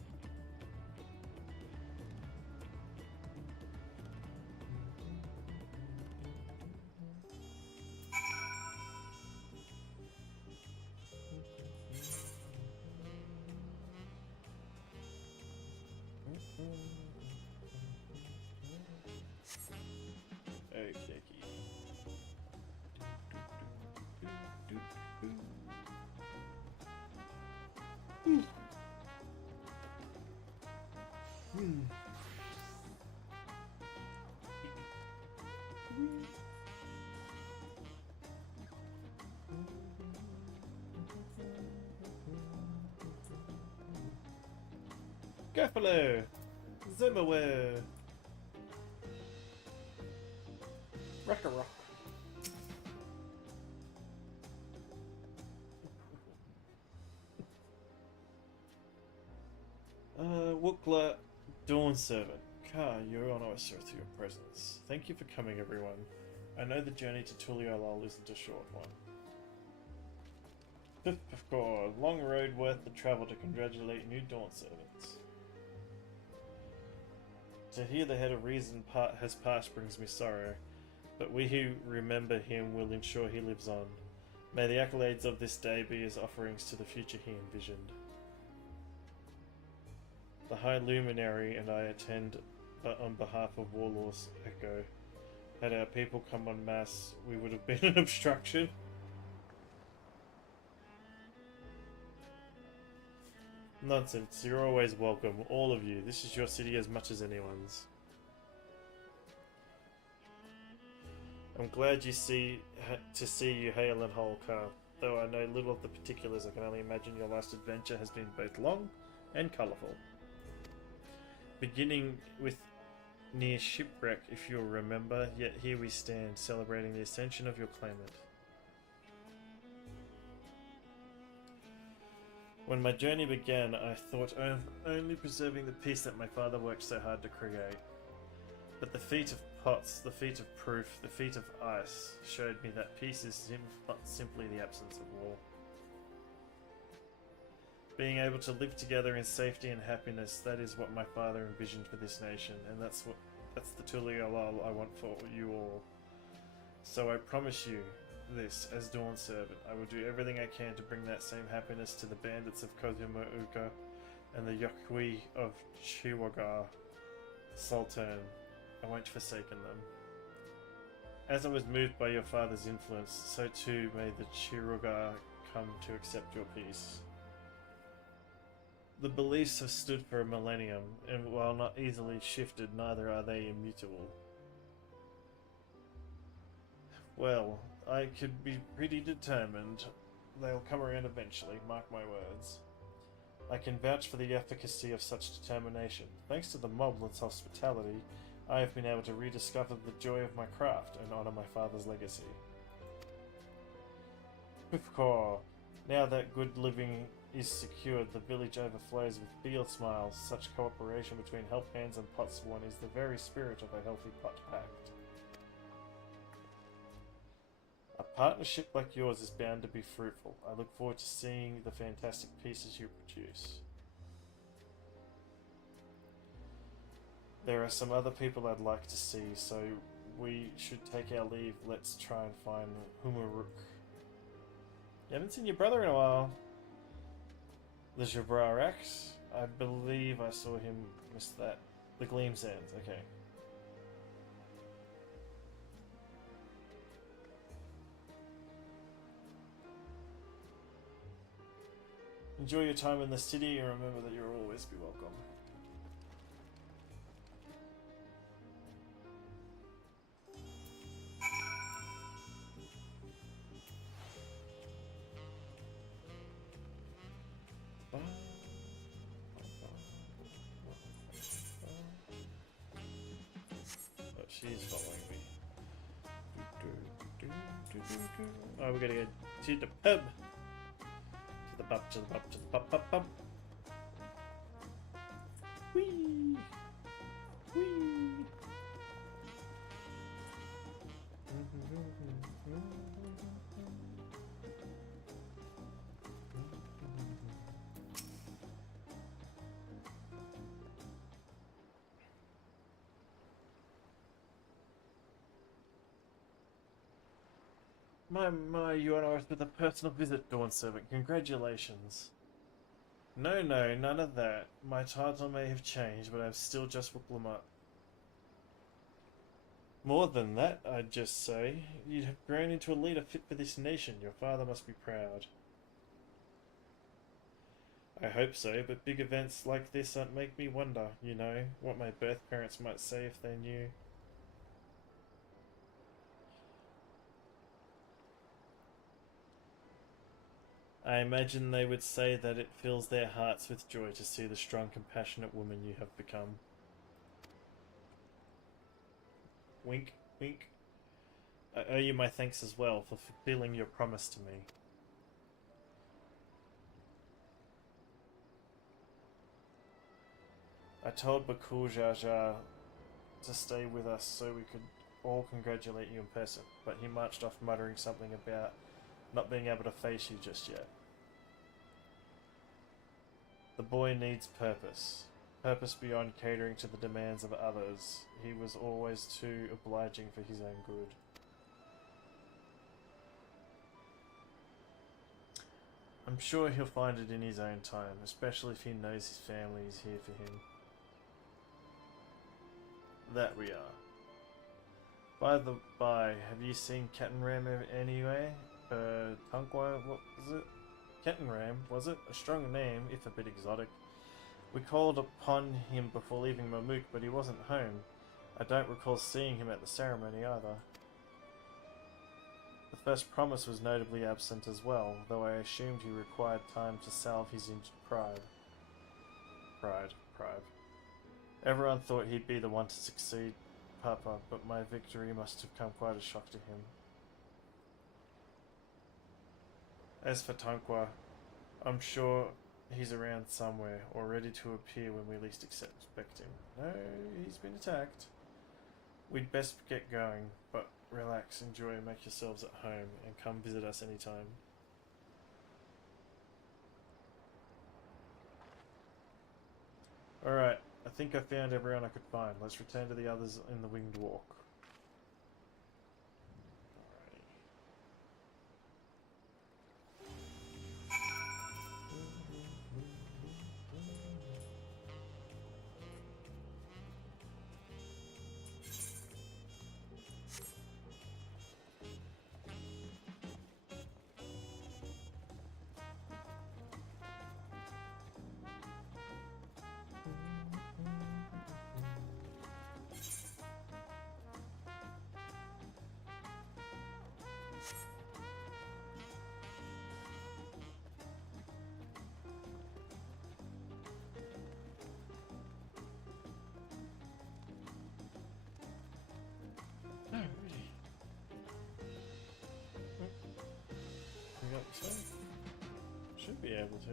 Gaffalo! Zimmerware! Rock-a-rock. Wukla, Dawn Servant. Ka, you're on our through your presence. Thank you for coming, everyone. I know the journey to Tuliolal isn't a short one. Of course, long road worth the travel to congratulate new Dawn Servants. To hear the head of reason has passed brings me sorrow, but we who remember him will ensure he lives on. May the accolades of this day be as offerings to the future he envisioned. The High Luminary and I attend on behalf of Warlords Echo. Had our people come en masse, we would have been an obstruction. Nonsense, you're always welcome, all of you. This is your city as much as anyone's. I'm glad to see you hail and whole, Car. Though I know little of the particulars, I can only imagine your last adventure has been both long and colourful. Beginning with near shipwreck, if you'll remember, yet here we stand, celebrating the ascension of your claimant. When my journey began, I thought of only preserving the peace that my father worked so hard to create. But the feat of pots, the feat of proof, the feat of ice showed me that peace is not simply the absence of war. Being able to live together in safety and happiness, that is what my father envisioned for this nation, and that's the Tuliolal I want for you all. So I promise you this, as Dawn Servant, I will do everything I can to bring that same happiness to the bandits of Kozumauka and the Yokui of Chiwaga Sultan. I won't forsaken them. As I was moved by your father's influence, so too may the Chiruga come to accept your peace. The beliefs have stood for a millennium, and while not easily shifted, neither are they immutable. Well, I could be pretty determined they'll come around eventually, mark my words. I can vouch for the efficacy of such determination. Thanks to the moblet's hospitality, I have been able to rediscover the joy of my craft and honour my father's legacy. Pifkor, now that good living is secured, the village overflows with field smiles. Such cooperation between help hands and potsworn is the very spirit of a healthy pot pact. A partnership like yours is bound to be fruitful. I look forward to seeing the fantastic pieces you produce. There are some other people I'd like to see, so we should take our leave. Let's try and find Humaruk. You haven't seen your brother in a while. The Jabrarak? I believe I saw him miss that. The Gleam Sands, okay. Enjoy your time in the city and remember that you'll always be welcome. Oh, she's following me. Oh, we're gonna go to the pub. To the pub, to the pub, to the pub, pub, pub. Whee! Whee! My, you are ours with a personal visit, Dawn Servant. Congratulations. No, none of that. My title may have changed, but I'm still just Wuklamut. More than that, I'd just say. You have grown into a leader fit for this nation. Your father must be proud. I hope so, but big events like this make me wonder, you know, what my birth parents might say if they knew. I imagine they would say that it fills their hearts with joy to see the strong, compassionate woman you have become. Wink, wink. I owe you my thanks as well for fulfilling your promise to me. I told Bakul Jaja to stay with us so we could all congratulate you in person, but he marched off muttering something about not being able to face you just yet. The boy needs purpose. Purpose beyond catering to the demands of others. He was always too obliging for his own good. I'm sure he'll find it in his own time, especially if he knows his family is here for him. That we are. By the by, have you seen Kettenram anyway? Tunkwa, what was it? Kettenram, was it? A strong name, if a bit exotic. We called upon him before leaving Mamuk, but he wasn't home. I don't recall seeing him at the ceremony either. The first promise was notably absent as well, though I assumed he required time to salve his injured pride. Pride. Everyone thought he'd be the one to succeed Papa, but my victory must have come quite a shock to him. As for Tankwa, I'm sure he's around somewhere, or ready to appear when we least expect him. No, he's been attacked. We'd best get going, but relax, enjoy, make yourselves at home, and come visit us anytime. Alright, I think I found everyone I could find. Let's return to the others in the Winged Walk. we go this way? Should be able to.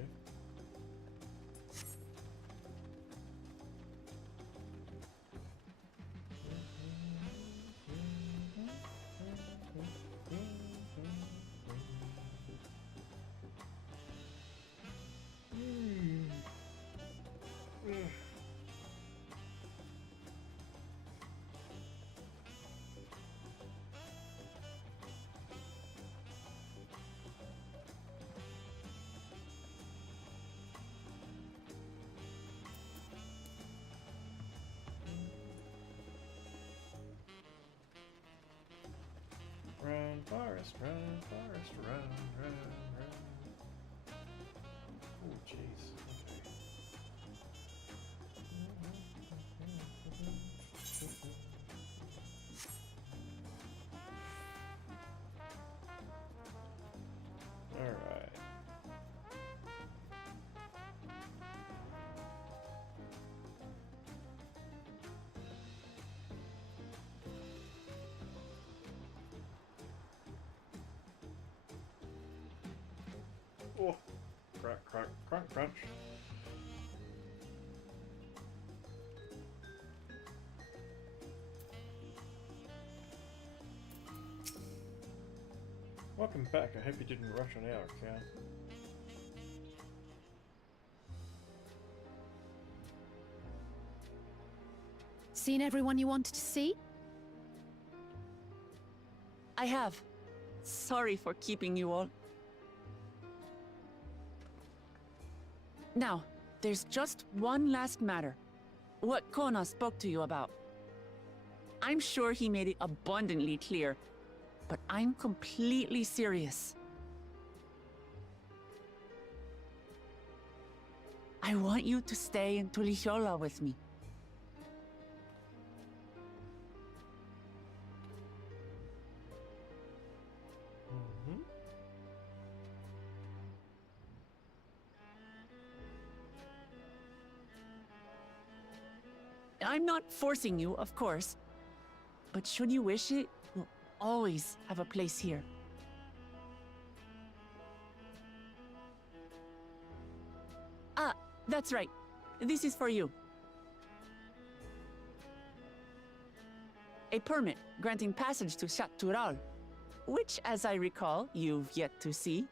Run, forest, run, forest, run, run, run. Oh, jeez. Okay. All right. Oh, crack, crack, crunch, crunch. Welcome back. I hope you didn't rush on our account. Seen everyone you wanted to see? I have. Sorry for keeping you all. Now, there's just one last matter. What Kona spoke to you about. I'm sure he made it abundantly clear, but I'm completely serious. I want you to stay in Tulihiola with me. I'm not forcing you, of course, but should you wish it, you'll always have a place here. Ah, that's right. This is for you. A permit granting passage to Shatural, which, as I recall, you've yet to see.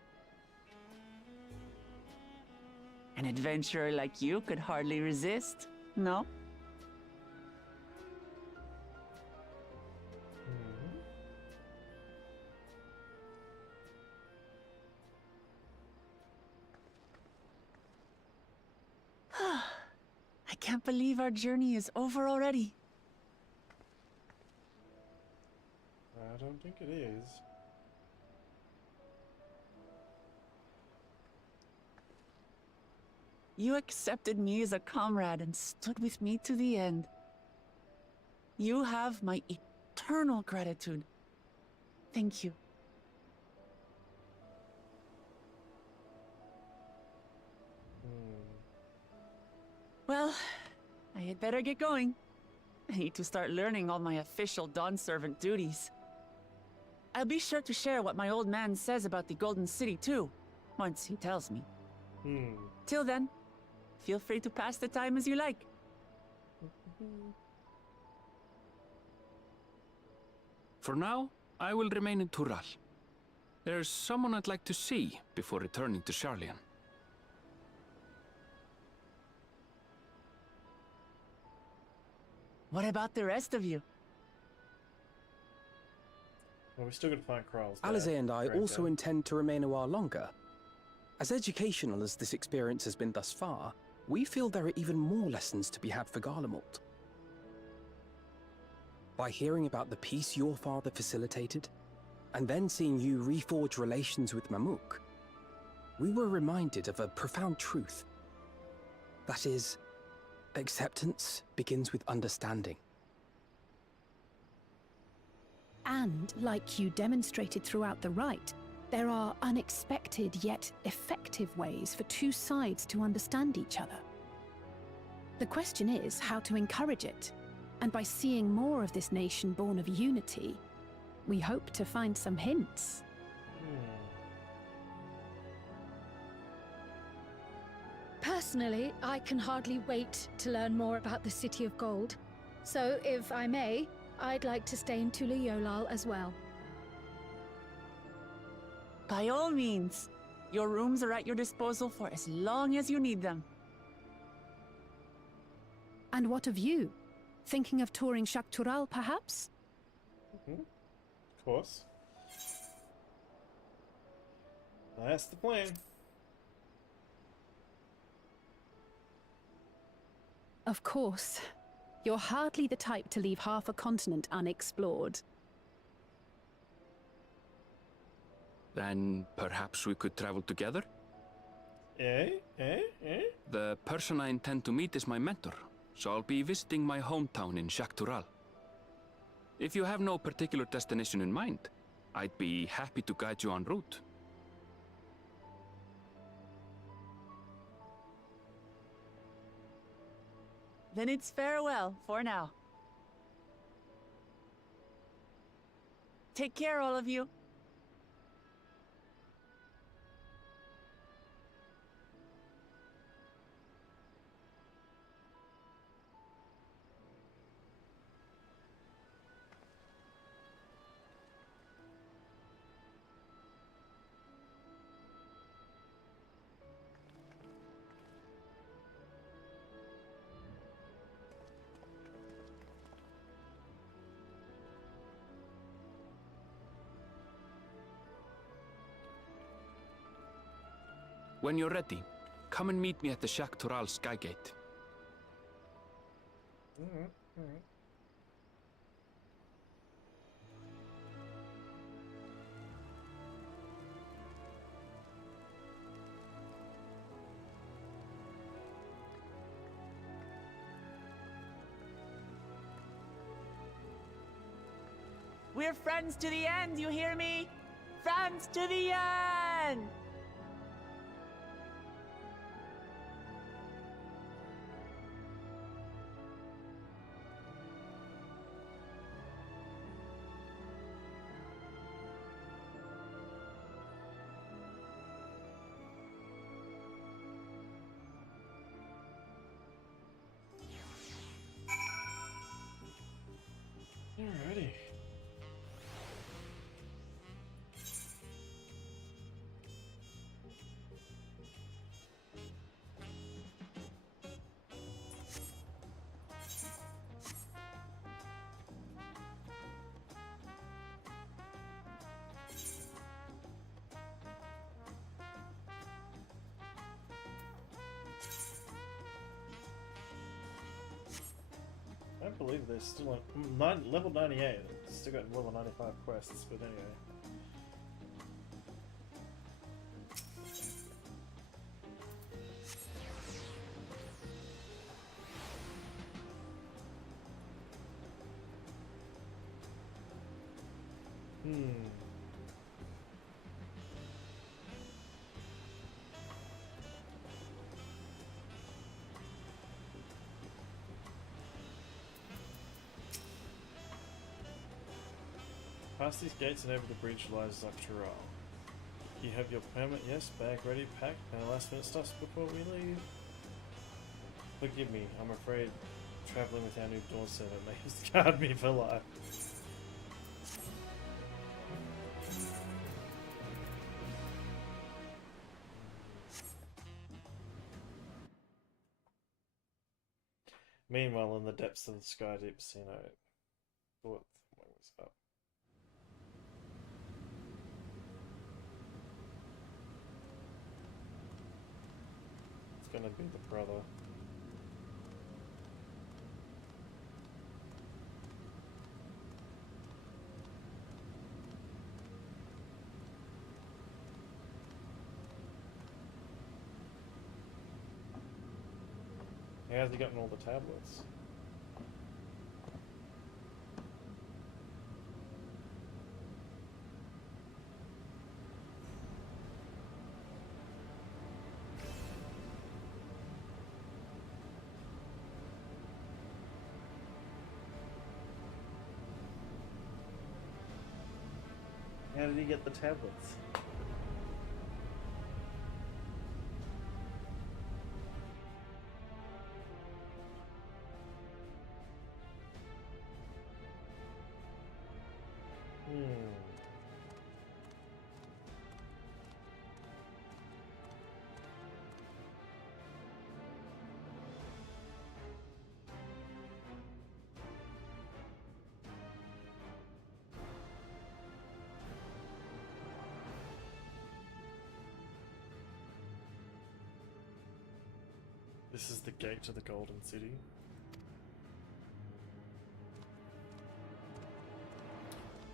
An adventurer like you could hardly resist, no? I can't believe our journey is over already. I don't think it is. You accepted me as a comrade and stood with me to the end. You have my eternal gratitude. Thank you. Well, I had better get going. I need to start learning all my official Dawn servant duties. I'll be sure to share what my old man says about the Golden City too, once he tells me. Till then, feel free to pass the time as you like. For now, I will remain in Tural. There's someone I'd like to see before returning to Sharlayan. What about the rest of you? Well, we still got to find Kral's dad, Alize and I also Granddad. intend to remain a while longer. As educational as this experience has been thus far, we feel there are even more lessons to be had for Garlemald. By hearing about the peace your father facilitated, and then seeing you reforge relations with Mamuk, we were reminded of a profound truth. That is, acceptance begins with understanding. And, like you demonstrated throughout the rite, there are unexpected yet effective ways for two sides to understand each other. The question is how to encourage it, and by seeing more of this nation born of unity, we hope to find some hints. Personally, I can hardly wait to learn more about the City of Gold. So, if I may, I'd like to stay in Tula Yolal as well. By all means. Your rooms are at your disposal for as long as you need them. And what of you? Thinking of touring Shaktural, perhaps? Of course. That's the plan. Of course. You're hardly the type to leave half a continent unexplored. Then perhaps we could travel together? Eh? The person I intend to meet is my mentor, so I'll be visiting my hometown in Shaktural. If you have no particular destination in mind, I'd be happy to guide you en route. Then it's farewell for now. Take care, all of you. When you're ready, come and meet me at the Shaktural Skygate. Alright. We're friends to the end, you hear me? Friends to the end! Alrighty. I can't believe there's still on level 98. Still got level 95 quests, but anyway. Past these gates and over the bridge lies Zaktural. You have your permit, yes, bag ready, packed, and the last minute stuff before we leave. Forgive me, I'm afraid traveling with our new dawn servant may scarred me for life. Meanwhile, in the depths of the sky deeps, thought what was up. It's gonna be the brother. How's he gotten all the tablets? How did he get the tablets? This is the gate to the Golden City.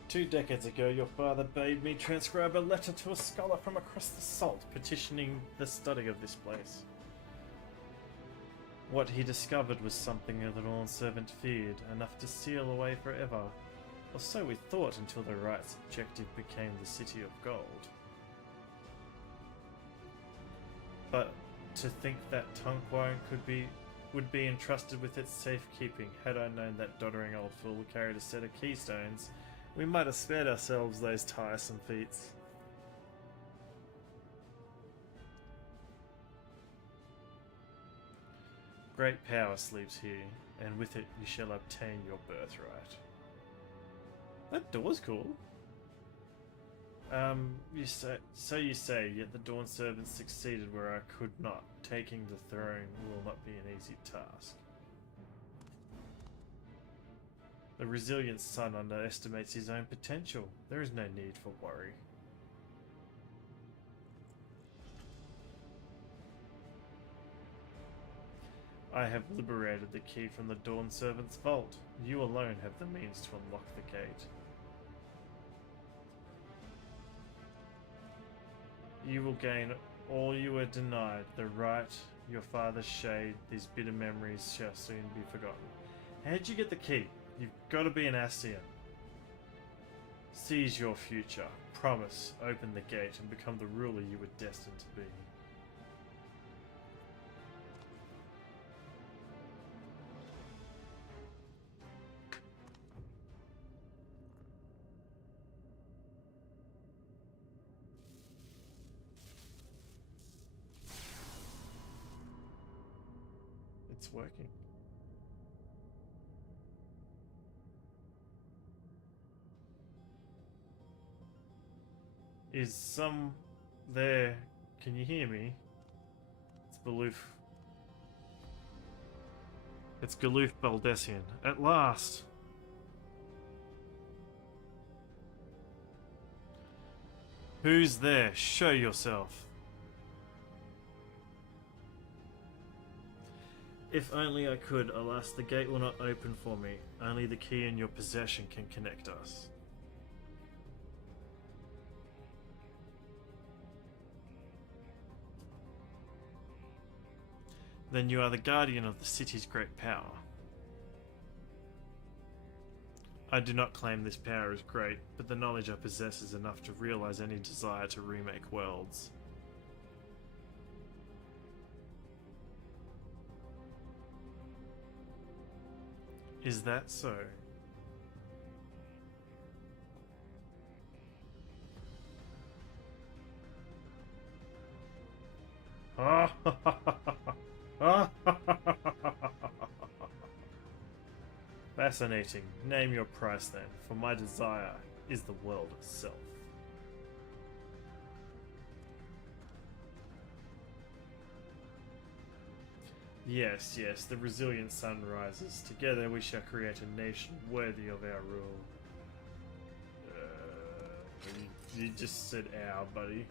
Two decades ago, your father bade me transcribe a letter to a scholar from across the salt, petitioning the study of this place. What he discovered was something the Dawn Servant feared, enough to seal away forever. Or so we thought until the right's objective became the City of Gold. But to think that Tunquoin would be entrusted with its safekeeping, had I known that doddering old fool carried a set of keystones, we might have spared ourselves those tiresome feats. Great power sleeps here, and with it you shall obtain your birthright. That door's cool. You say, yet the Dawn Servant succeeded where I could not. Taking the throne will not be an easy task. The resilient son underestimates his own potential. There is no need for worry. I have liberated the key from the Dawn Servant's vault. You alone have the means to unlock the gate. You will gain all you were denied. The right, your father's shade, these bitter memories shall soon be forgotten. How'd you get the key? You've got to be an Ascian. Seize your future. Promise, open the gate and become the ruler you were destined to be. It's working. Is some there? Can you hear me? It's Baloof. It's Galoof Baldessian. At last! Who's there? Show yourself. If only I could, alas, the gate will not open for me. Only the key in your possession can connect us. Then you are the guardian of the city's great power. I do not claim this power is great, but the knowledge I possess is enough to realize any desire to remake worlds. Is that so? Fascinating. Name your price then, for my desire is the world itself. Yes, yes, the resilient sun rises. Together we shall create a nation worthy of our rule. You just said ow, buddy.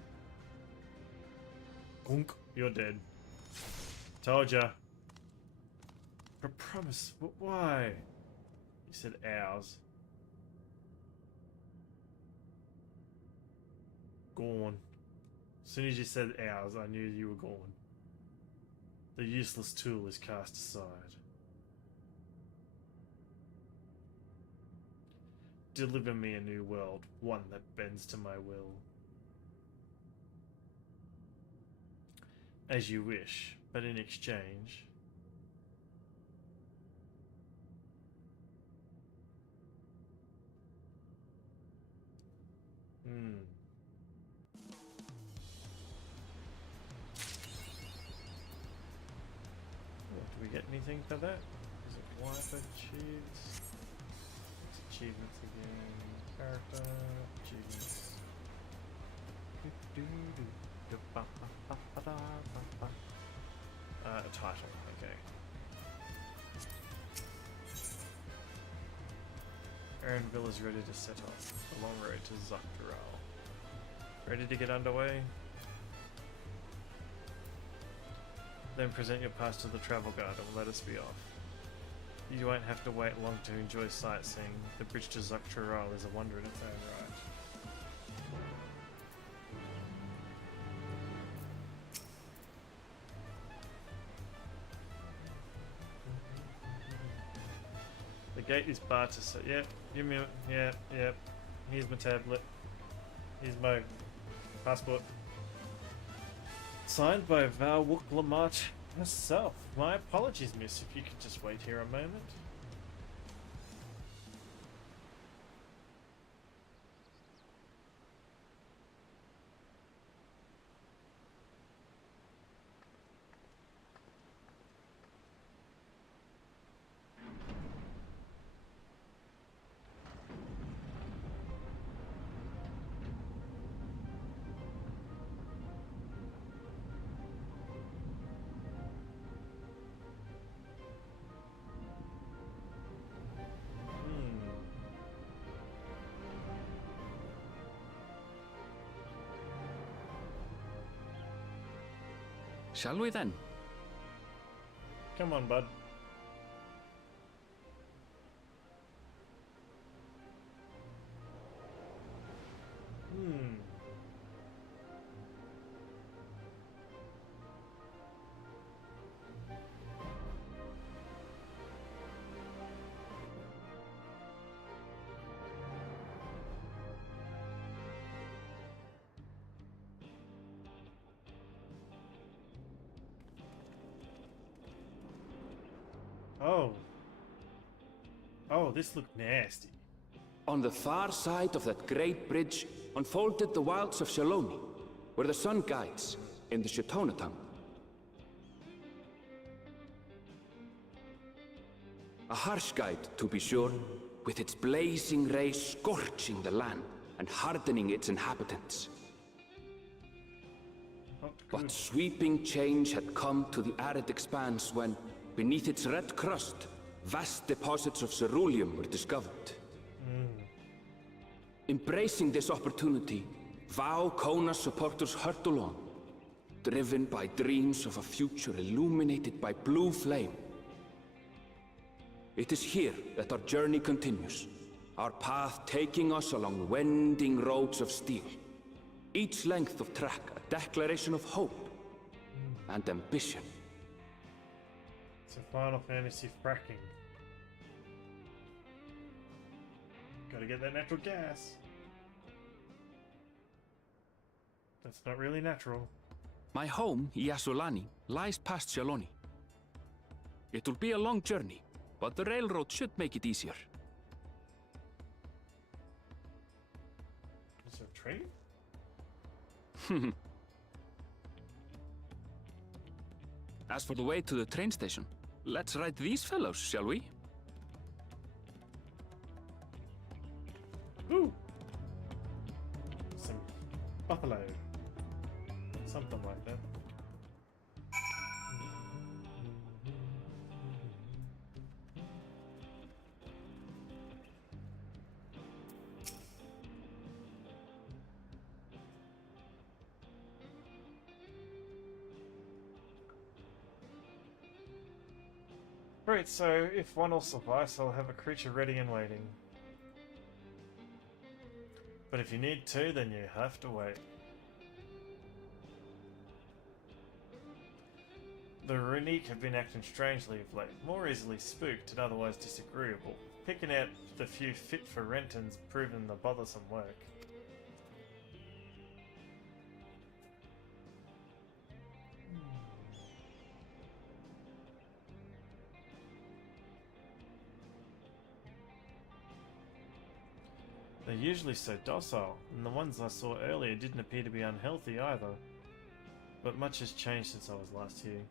Gunk, you're dead. Told ya. But promise, why? You said ours. Gone. As soon as you said ours, I knew you were gone. The useless tool is cast aside. Deliver me a new world, one that bends to my will. As you wish, but in exchange... Do we get anything for that? Is it wife achieved? It's achievements again. Character achievements. A title, okay. Aaronville is ready to set off. The long road to Zakharal. Ready to get underway? Then present your pass to the travel guard and let us be off. You won't have to wait long to enjoy sightseeing. The bridge to Zaktural is a wonder in its own right. The gate is barred to say, yep, give me, yep. Here's my tablet. Here's my passport. Signed by Val Wook herself. My apologies, miss, if you could just wait here a moment. Shall we then? Come on, bud. Oh, this looked nasty. On the far side of that great bridge unfolded the wilds of Shaloni, where the sun guides in the Shitona tongue. A harsh guide, to be sure, with its blazing rays scorching the land and hardening its inhabitants. But sweeping change had come to the arid expanse when, beneath its red crust, vast deposits of ceruleum were discovered. Embracing this opportunity, Vau Kona supporters hurtle on, driven by dreams of a future illuminated by blue flame. It is here that our journey continues, our path taking us along winding roads of steel. Each length of track a declaration of hope and ambition. It's a Final Fantasy fracking. Gotta get that natural gas. That's not really natural. My home, Yasulani, lies past Shaloni. It will be a long journey, but the railroad should make it easier. Is there a train? As for the way to the train station, let's ride these fellows, shall we? Ooh! Some buffalo. Something like that. Great, so if one will suffice, I'll have a creature ready and waiting. But if you need two, then you have to wait. The Runique have been acting strangely of late, more easily spooked and otherwise disagreeable. Picking out the few fit for Renton's proven the bothersome work. They're usually so docile, and the ones I saw earlier didn't appear to be unhealthy either. But much has changed since I was last here.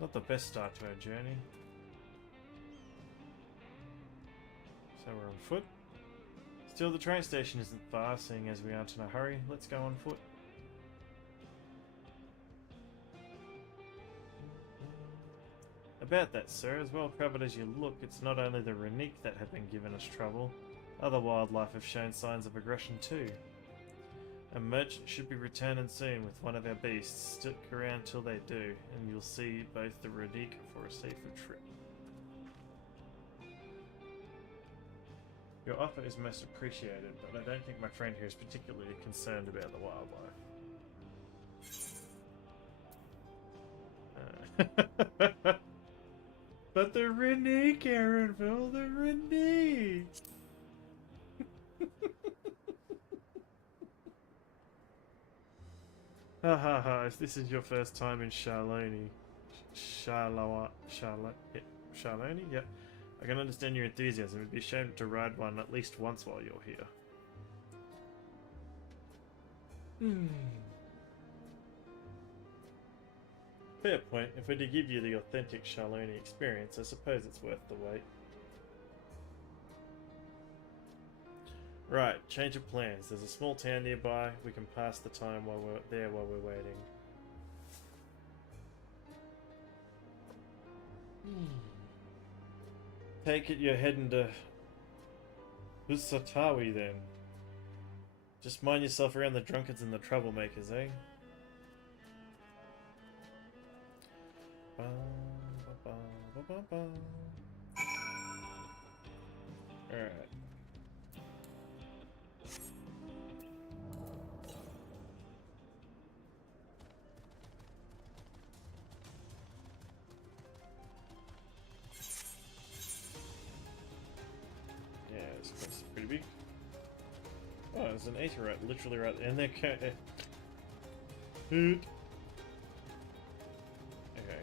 Not the best start to our journey. So we're on foot. Still, the train station isn't far, seeing as we aren't in a hurry. Let's go on foot. About that, sir, as well covered as you look, it's not only the Runique that have been giving us trouble. Other wildlife have shown signs of aggression too. A merchant should be returning soon with one of our beasts. Stick around till they do, and you'll see both the Renique for a safer trip. Your offer is most appreciated, but I don't think my friend here is particularly concerned about the wildlife. But the Renique, Aaronville, the Renique! Ha ha ha, if this is your first time in Charlone. Charlone? Yep. I can understand your enthusiasm. It'd be a shame to ride one at least once while you're here. Fair point. If we're to give you the authentic Charlone experience, I suppose it's worth the wait. Right, change of plans. There's a small town nearby. We can pass the time while we're waiting. Take it you're heading to Husatawi then. Just mind yourself around the drunkards and the troublemakers, eh? Alright. Yeah, this place is pretty big. Oh, there's an Aether right, literally right there. And they're Hoot. Okay.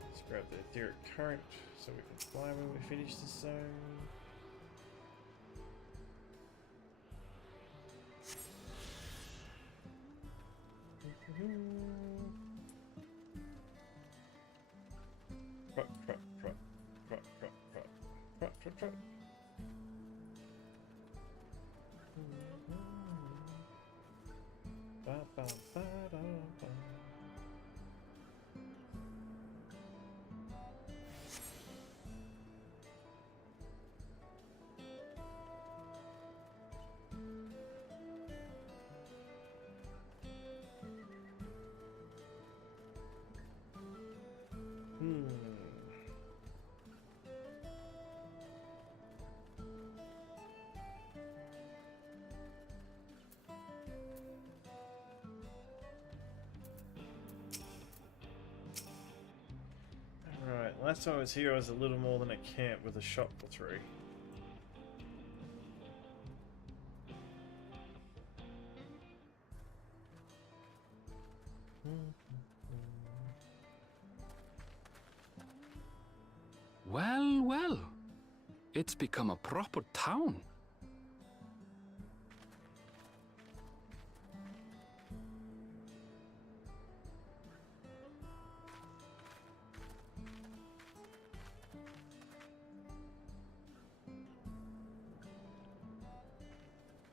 Let's grab the etheric current so we can fly when we finish this zone. Trot, trot, trot, trot, trot, trot, trot, trot, trot. Ba, ba, ba, da, ba. Alright, last time I was here I was a little more than a camp with a shop or three. Well, well. It's become a proper town.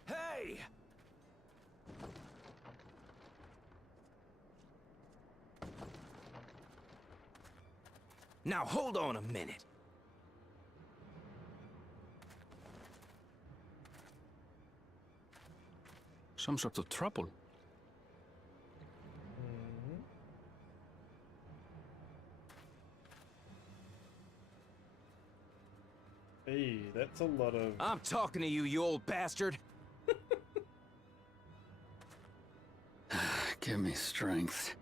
Hey! Now hold on a minute. Some sort of trouble. Hey, that's a lot of... I'm talking to you, you old bastard. Give me strength.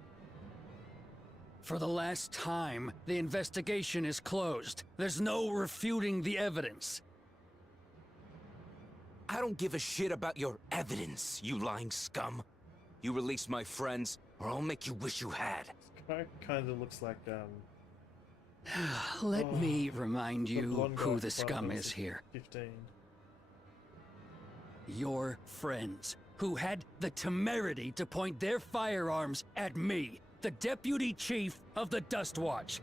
For the last time, the investigation is closed. There's no refuting the evidence. I don't give a shit about your evidence, you lying scum. You release my friends, or I'll make you wish you had. Kind of looks like, Let me remind you who the scum is here. 15. Your friends, who had the temerity to point their firearms at me, the deputy chief of the Dust Watch.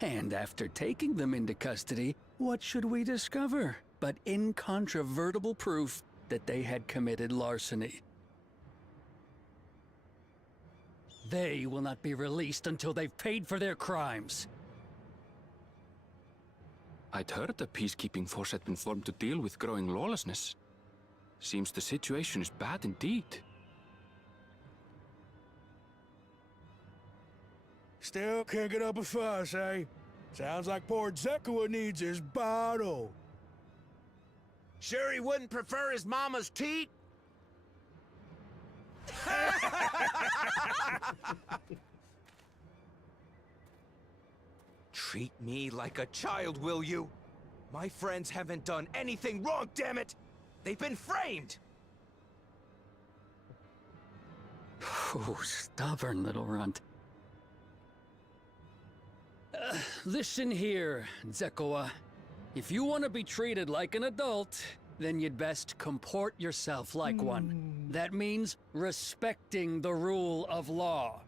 And after taking them into custody, what should we discover but incontrovertible proof that they had committed larceny? They will not be released until they've paid for their crimes. I'd heard a peacekeeping force had been formed to deal with growing lawlessness. Seems the situation is bad indeed. Still can't get up a fuss, eh? Sounds like poor Zekua needs his bottle. Sure he wouldn't prefer his mama's teat? Treat me like a child, will you? My friends haven't done anything wrong, damn it! They've been framed! Oh, stubborn little runt. Listen here, Zekua. If you want to be treated like an adult, then you'd best comport yourself like one. That means respecting the rule of law.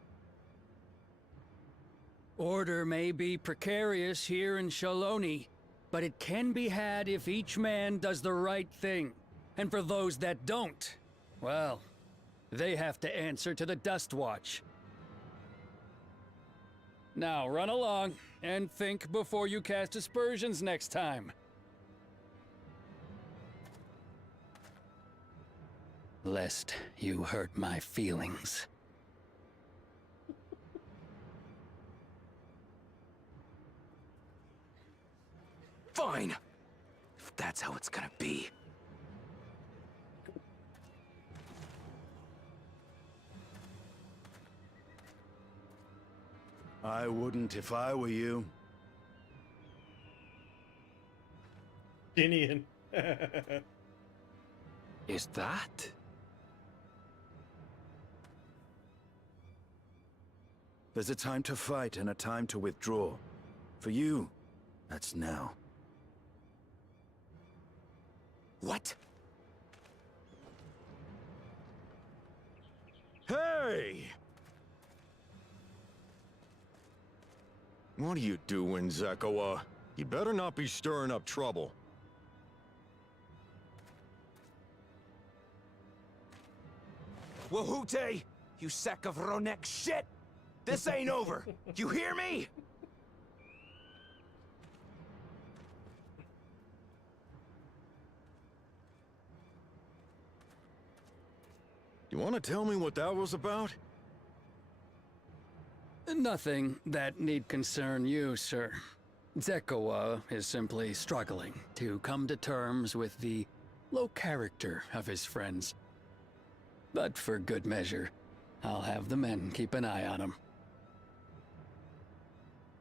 Order may be precarious here in Shaloni, but it can be had if each man does the right thing. And for those that don't, well, they have to answer to the Dust Watch. Now run along, and think before you cast aspersions next time. Lest you hurt my feelings. Fine! If that's how it's gonna be. I wouldn't if I were you. Gideon. Is that? There's a time to fight and a time to withdraw. For you, that's now. What? Hey! What are you doing, Zekua? You better not be stirring up trouble. Wahute! You sack of Ronek shit! This ain't over! You hear me? You want to tell me what that was about? Nothing that need concern you, sir. Zekua is simply struggling to come to terms with the low character of his friends. But for good measure, I'll have the men keep an eye on him.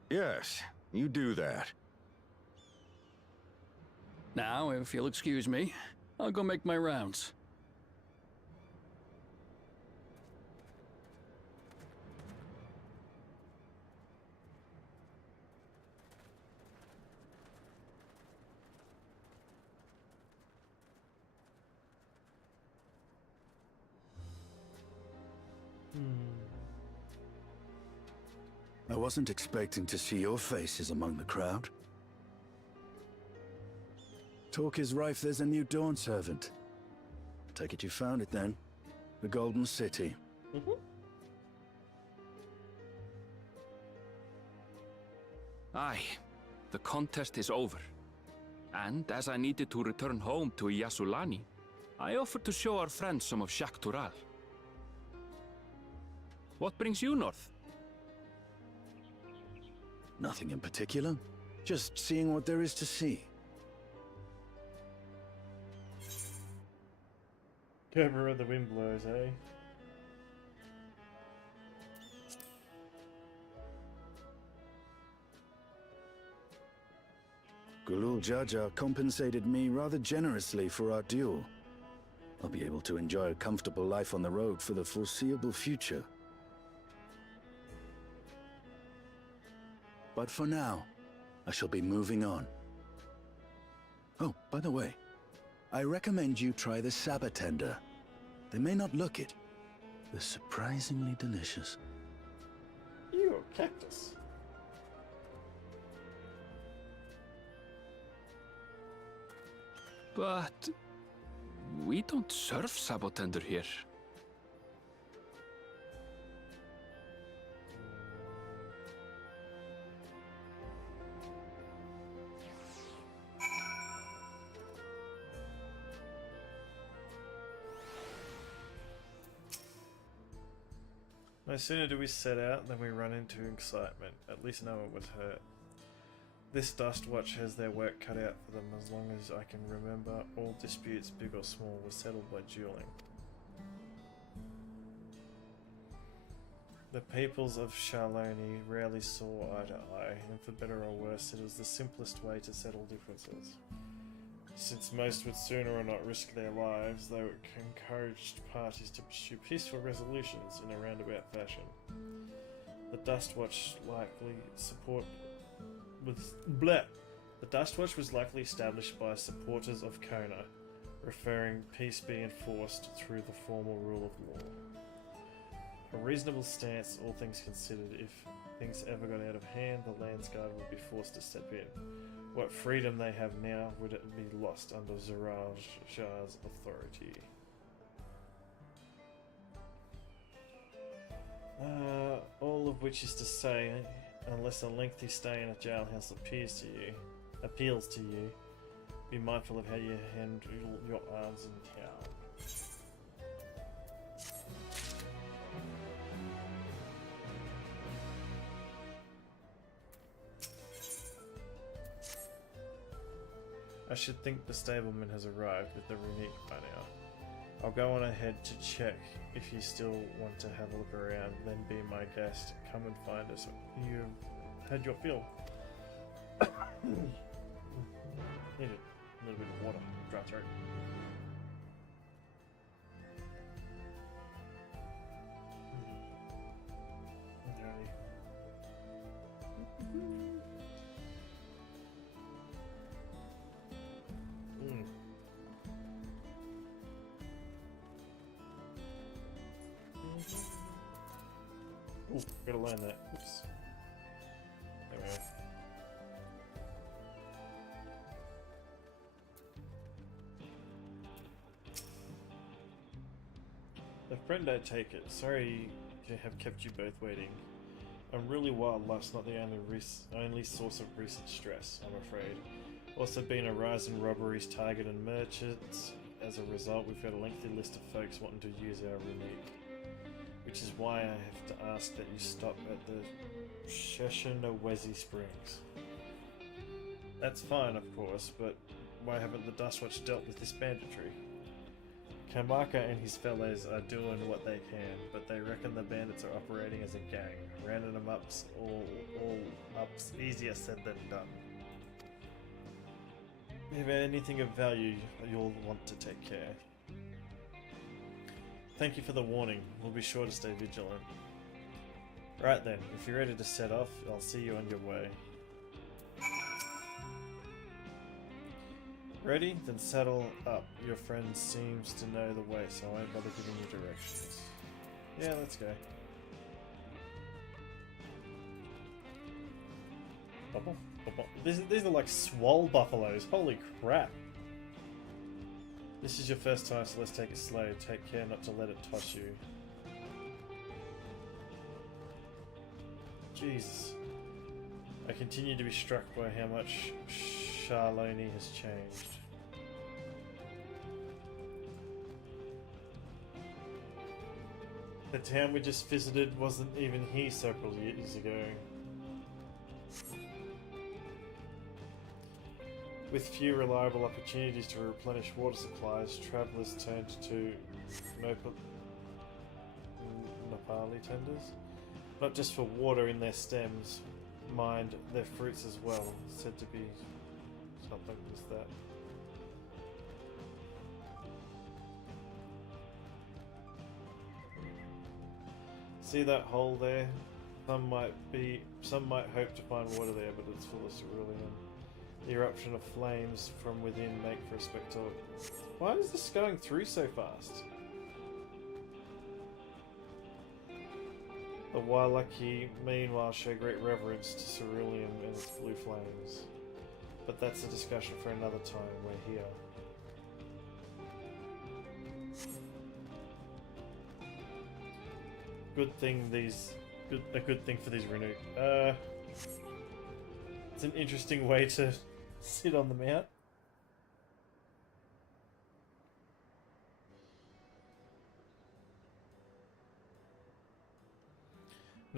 Yes, you do that. Now, if you'll excuse me, I'll go make my rounds. I wasn't expecting to see your faces among the crowd. Talk is rife there's a new Dawn servant. Take it you found it then. The Golden City. Aye, the contest is over. And as I needed to return home to Yasulani, I offered to show our friends some of Shaktural. What brings you north? Nothing in particular. Just seeing what there is to see. Cobra where the wind blows, eh? Gulul Jaja compensated me rather generously for our duel. I'll be able to enjoy a comfortable life on the road for the foreseeable future. But for now, I shall be moving on. Oh, by the way, I recommend you try the Sabatender. They may not look it. They're surprisingly delicious. Ew, cactus. But we don't serve Sabotender here. No sooner do we set out than we run into excitement. At least no one was hurt. This Dust Watch has their work cut out for them. As long as I can remember, all disputes, big or small, were settled by dueling. The peoples of Charlone rarely saw eye to eye, and for better or worse, it was the simplest way to settle differences. Since most would sooner or not risk their lives, they encouraged parties to pursue peaceful resolutions in a roundabout fashion. The Dust Watch was likely established by supporters of Kona, preferring peace be enforced through the formal rule of law. A reasonable stance, all things considered. If things ever got out of hand, the Landsguard would be forced to step in. What freedom they have now would it be lost under Ziraj Shah's authority. All of which is to say, unless a lengthy stay in a jailhouse appeals to you, be mindful of how you handle your arms in town. I should think the stableman has arrived with the Runique by now. I'll go on ahead to check if you still want to have a look around, then be my guest. Come and find us. You've had your fill. Needed a little bit of water. Dry throat. Ooh, gotta learn that. Oops. There we go. The friend I take it. Sorry to have kept you both waiting. Unruly wildlife's not the only source of recent stress, I'm afraid. Also been a rise in robberies, targeted merchants. As a result, we've got a lengthy list of folks wanting to use our Runique. Which is why I have to ask that you stop at the Sheshanawezi Springs. That's fine, of course, but why haven't the Dustwatch dealt with this banditry? Kamaka and his fellows are doing what they can, but they reckon the bandits are operating as a gang. Rounding them up's easier said than done. If anything of value, you'll want to take care. Thank you for the warning. We'll be sure to stay vigilant. Right then, if you're ready to set off, I'll see you on your way. Ready? Then saddle up. Your friend seems to know the way, so I won't bother giving you directions. Yeah, let's go. Bubble? These are like swole buffaloes. Holy crap. This is your first time, so let's take it slow. Take care not to let it toss you. Jesus. I continue to be struck by how much Charlone has changed. The town we just visited wasn't even here several years ago. With few reliable opportunities to replenish water supplies, travellers turned to Nepali tenders. Not just for water in their stems, mind their fruits as well. Said to be something as that. See that hole there? Some might hope to find water there, but it's full of cerulean. The eruption of flames from within make for a spectacle. Why is this going through so fast? The Wailaki, meanwhile, show great reverence to cerulean and its blue flames. But that's a discussion for another time. We're here. A good thing for these Runique. It's an interesting way to sit on the mount.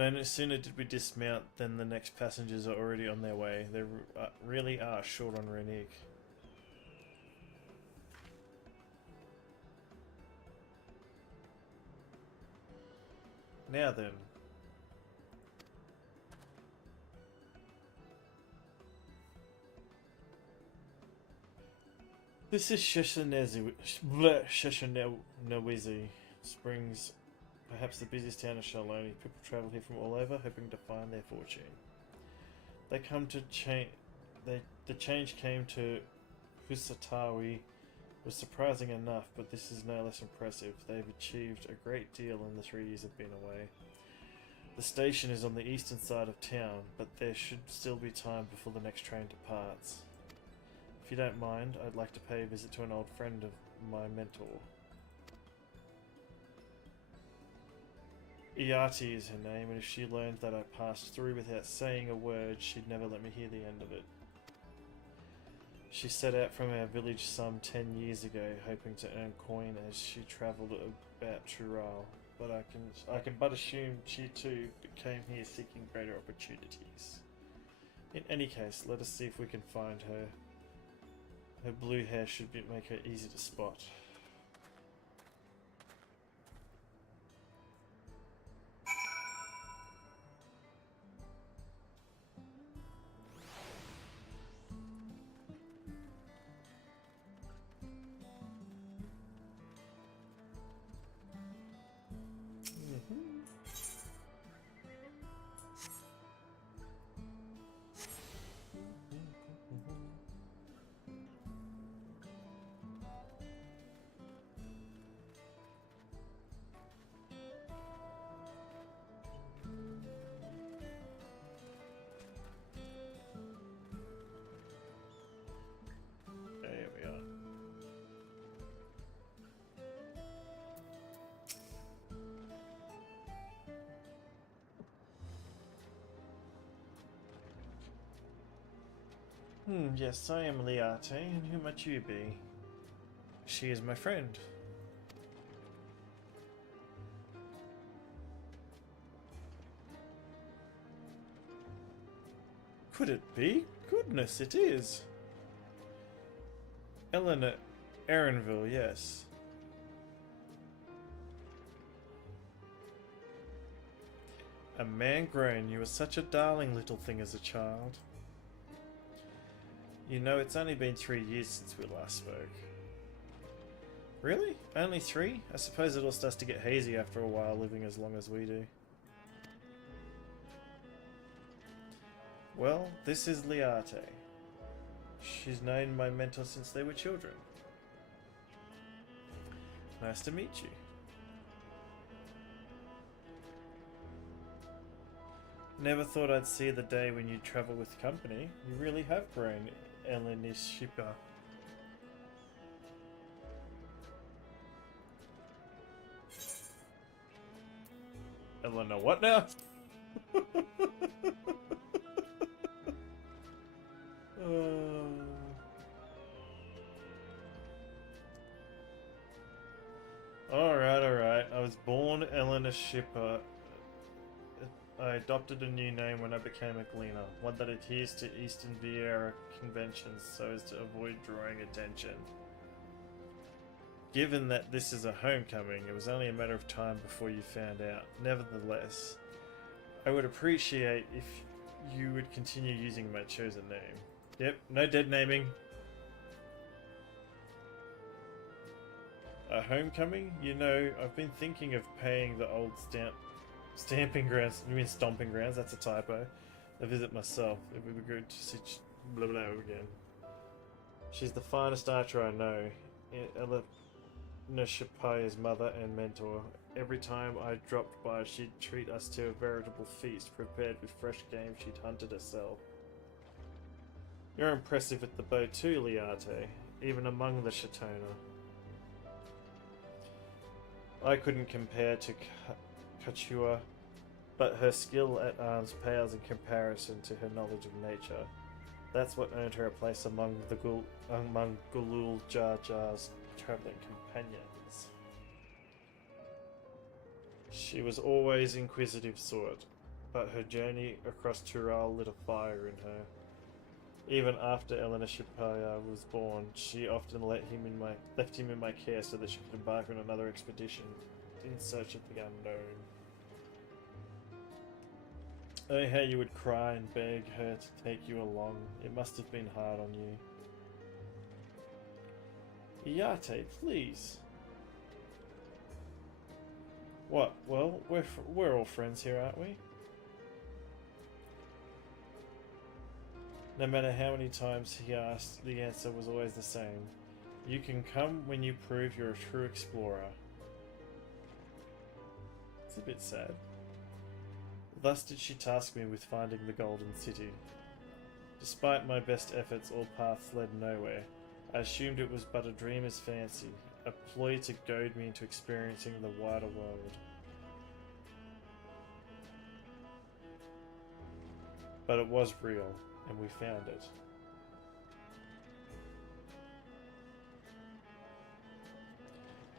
No sooner did we dismount than the next passengers are already on their way. They really are short on Renique. Now then. This is Sheshanewizi Springs, perhaps the busiest town of Shaloni. People travel here from all over, hoping to find their fortune. They come to the change came to Husatawi was surprising enough, but this is no less impressive. They've achieved a great deal in the 3 years they've been away. The station is on the eastern side of town, but there should still be time before the next train departs. If you don't mind, I'd like to pay a visit to an old friend of my mentor. Iati is her name, and if she learned that I passed through without saying a word, she'd never let me hear the end of it. She set out from our village some 10 years ago, hoping to earn coin as she travelled about Tural, but I can but assume she too came here seeking greater opportunities. In any case, let us see if we can find her. Her blue hair should make her easy to spot. There we are. Yes, I am Liate, and who might you be? She is my friend. Could it be? Goodness, it is. Eleanor Erenville, yes. A man grown, you were such a darling little thing as a child. You know, it's only been 3 years since we last spoke. Really? Only 3? I suppose it all starts to get hazy after a while living as long as we do. Well, this is Liate. She's known my mentor since they were children. Nice to meet you. Never thought I'd see the day when you'd travel with company. You really have grown, Elenishipa. Elena, what now? Alright. I was born Elena Shipper. I adopted a new name when I became a gleaner, one that adheres to Eastern Vieira conventions so as to avoid drawing attention. Given that this is a homecoming, it was only a matter of time before you found out. Nevertheless, I would appreciate if you would continue using my chosen name. Yep, no dead naming. A homecoming? You know, I've been thinking of paying the old stamping grounds, you mean stomping grounds, that's a typo, a visit myself. It would be good to see blah blah again. She's the finest archer I know. Elena Shapaya's mother and mentor. Every time I dropped by, she'd treat us to a veritable feast, prepared with fresh game she'd hunted herself. You're impressive with the bow too, Liate, even among the Shatona. I couldn't compare to Kachua, but her skill at arms pales in comparison to her knowledge of nature. That's what earned her a place among Gulul Jar Jar's traveling companions. She was always inquisitive sort. but her journey across Tural lit a fire in her. Even after Elena Shipaya was born, she often left him in my care so that she could embark on another expedition in search of the unknown. Oh, how you would cry and beg her to take you along. It must have been hard on you. Yate, please. What? Well, we're all friends here, aren't we? No matter how many times he asked, the answer was always the same. You can come when you prove you're a true explorer. It's a bit sad. Thus did she task me with finding the Golden City. Despite my best efforts, all paths led nowhere. I assumed it was but a dreamer's fancy, a ploy to goad me into experiencing the wider world. But it was real, and we found it.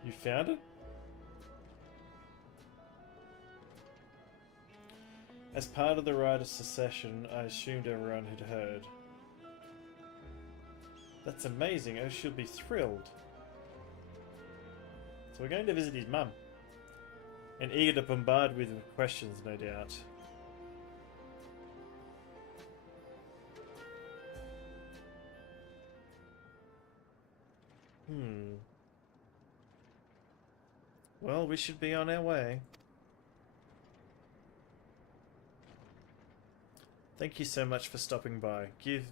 You found it? As part of the rite of secession, I assumed everyone had heard. That's amazing. Oh, she'll be thrilled. So we're going to visit his mum. And eager to bombard with questions, no doubt. Well, we should be on our way. Thank you so much for stopping by. Give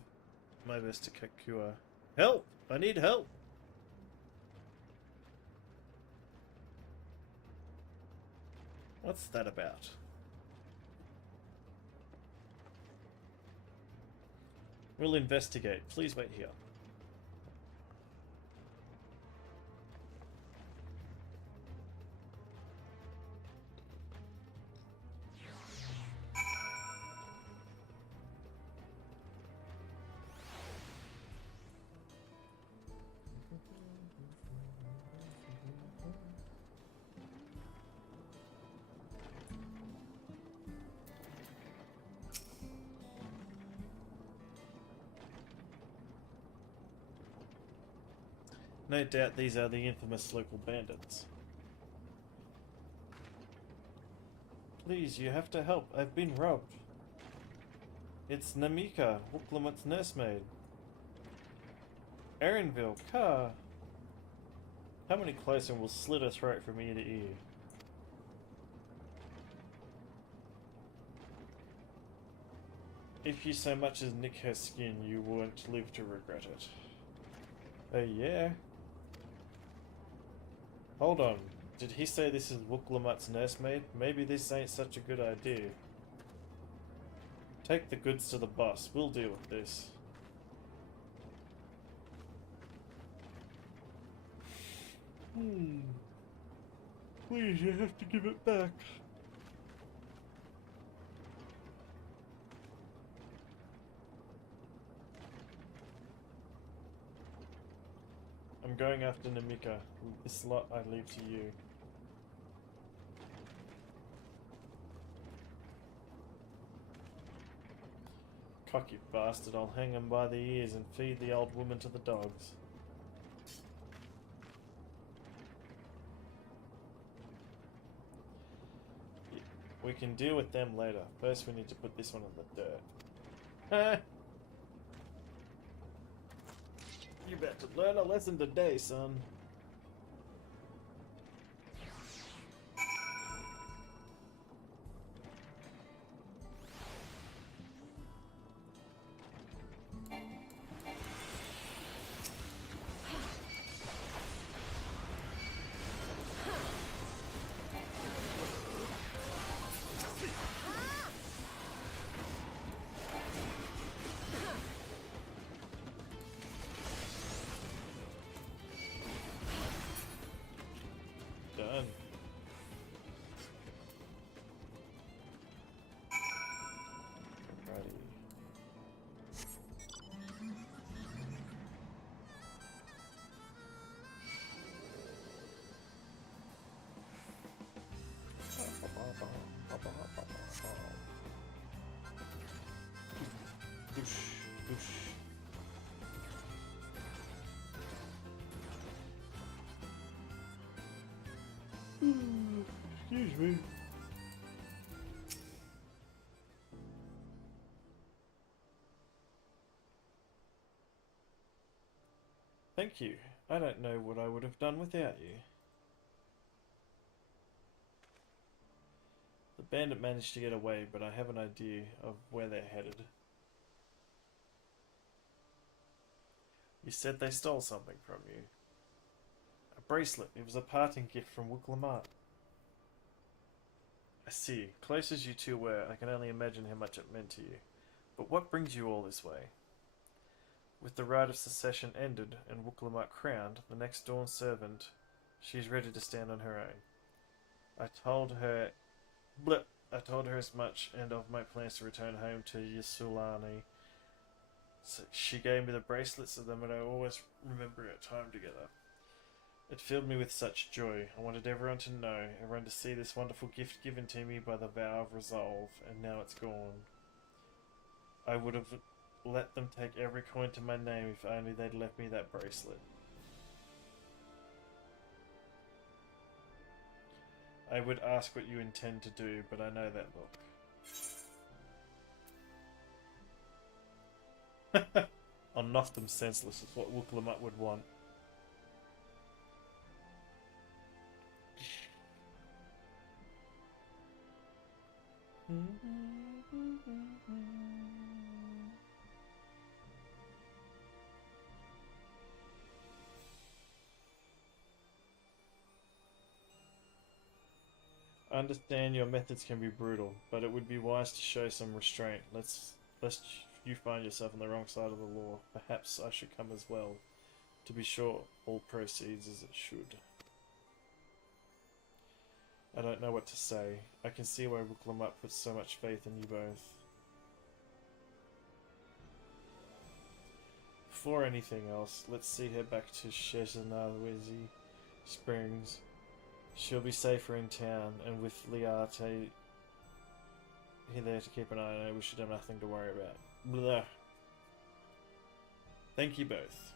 my best to Kakua. Help! I need help! What's that about? We'll investigate. Please wait here. No doubt these are the infamous local bandits. Please, you have to help. I've been robbed. It's Namika, Wuklamat's nursemaid. Erinville, car. Come any closer and we'll slit her throat from ear to ear. If you so much as nick her skin, you won't live to regret it. Oh yeah? Hold on, did he say this is Wuklamat's nursemaid? Maybe this ain't such a good idea. Take the goods to the boss, we'll deal with this. Please, you have to give it back. I'm going after Namika. This lot I leave to you. Cocky bastard, I'll hang him by the ears and feed the old woman to the dogs. We can deal with them later. First we need to put this one in the dirt. You about to learn a lesson today, son. me. Thank you. I don't know what I would have done without you. The bandit managed to get away, but I have an idea of where they're headed. You said they stole something from you. A bracelet. It was a parting gift from Wuklamart. I see. Close as you two were, I can only imagine how much it meant to you. But what brings you all this way? With the rite of secession ended and Wuklamart crowned, the next dawn servant, she is ready to stand on her own. I told her as much and of my plans to return home to Ysulani. So she gave me the bracelets of them and I always remember our time together. It filled me with such joy. I wanted everyone to know, everyone to see this wonderful gift given to me by the vow of resolve, and now it's gone. I would have let them take every coin to my name if only they'd left me that bracelet. I would ask what you intend to do, but I know that look. I'll knock them senseless is what Wuklamut would want. I understand your methods can be brutal, but it would be wise to show some restraint. Lest you find yourself on the wrong side of the law. Perhaps I should come as well. To be sure, all proceeds as it should. I don't know what to say. I can see why Wuklamut puts so much faith in you both. Before anything else, let's see her back to Shesanawizi Springs. She'll be safer in town, and with Liate here there to keep an eye on her, we should have nothing to worry about. Blah. Thank you both.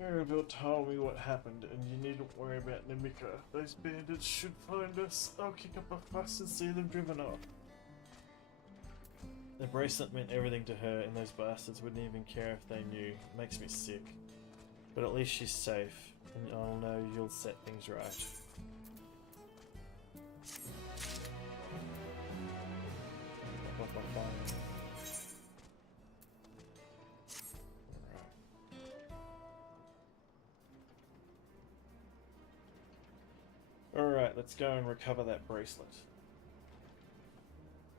Maribel told me what happened, and you needn't worry about Namika. Those bandits should find us. I'll kick up a fuss and see them driven off. The bracelet meant everything to her, and those bastards wouldn't even care if they knew. It makes me sick. But at least she's safe, and I'll know you'll set things right. Alright, let's go and recover that bracelet.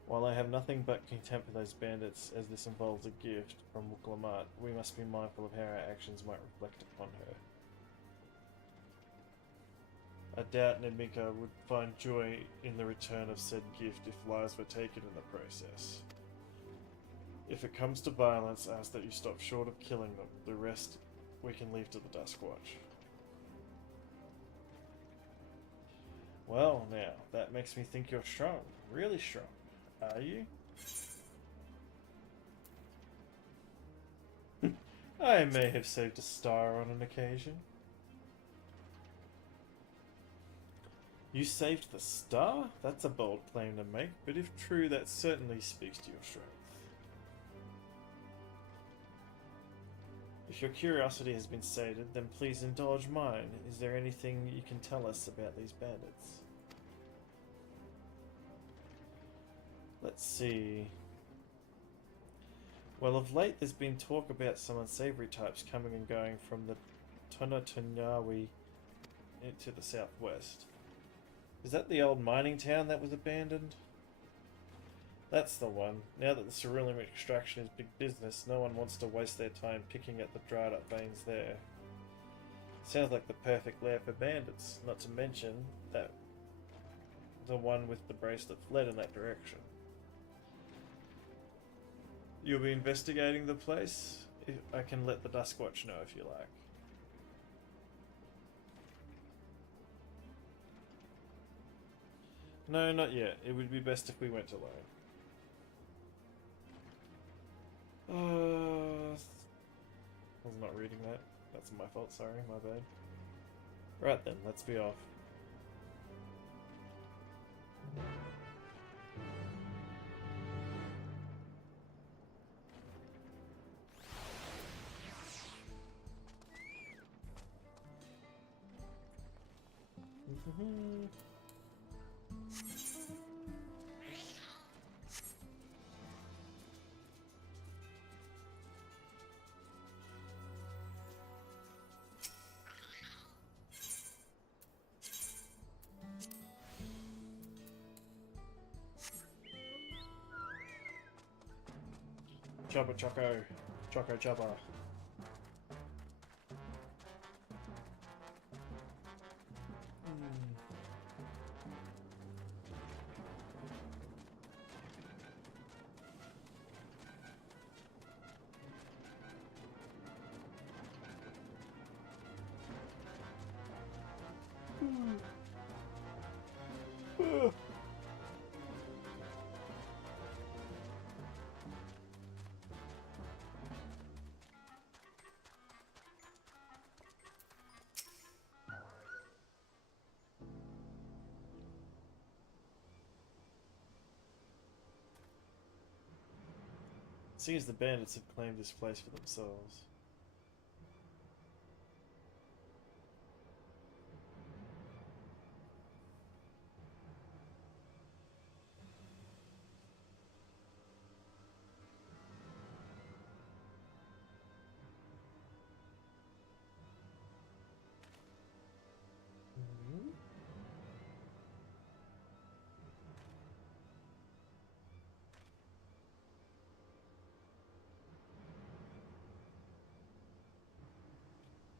While I have nothing but contempt for those bandits, as this involves a gift from Wuklamut, we must be mindful of how our actions might reflect upon her. I doubt Namika would find joy in the return of said gift if lives were taken in the process. If it comes to violence, ask that you stop short of killing them. The rest we can leave to the Duskwatch. Well, now, that makes me think you're strong. Really strong. Are you? I may have saved a star on an occasion. You saved the star? That's a bold claim to make, but if true, that certainly speaks to your strength. If your curiosity has been sated, then please indulge mine. Is there anything you can tell us about these bandits? Let's see. Well, of late there's been talk about some unsavory types coming and going from the Tunatunyawi into the southwest. Is that the old mining town that was abandoned? That's the one. Now that the cerulean extraction is big business, no one wants to waste their time picking at the dried up veins there. Sounds like the perfect lair for bandits, not to mention that the one with the bracelet fled in that direction. You'll be investigating the place? I can let the Duskwatch know if you like. No, not yet. It would be best if we went alone. I was not reading that. That's my fault, sorry, my bad. Right then, let's be off. Chopper Choco. Choco Chopper. Seems the bandits have claimed this place for themselves.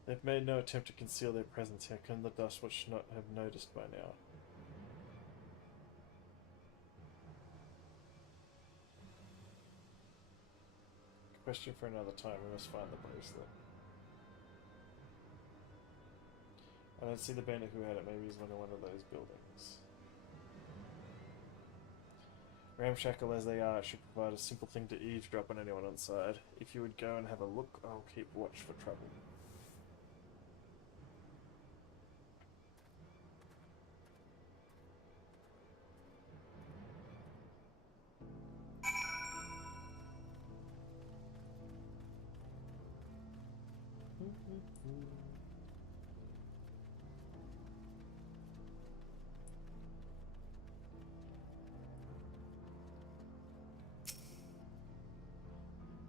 They've made no attempt to conceal their presence. How can the Dustwatch not have noticed by now? Question for another time. We must find the bracelet. I don't see the bandit who had it. Maybe he's in one of those buildings. Ramshackle as they are, it should provide a simple thing to eavesdrop on anyone inside. If you would go and have a look, I'll keep watch for trouble.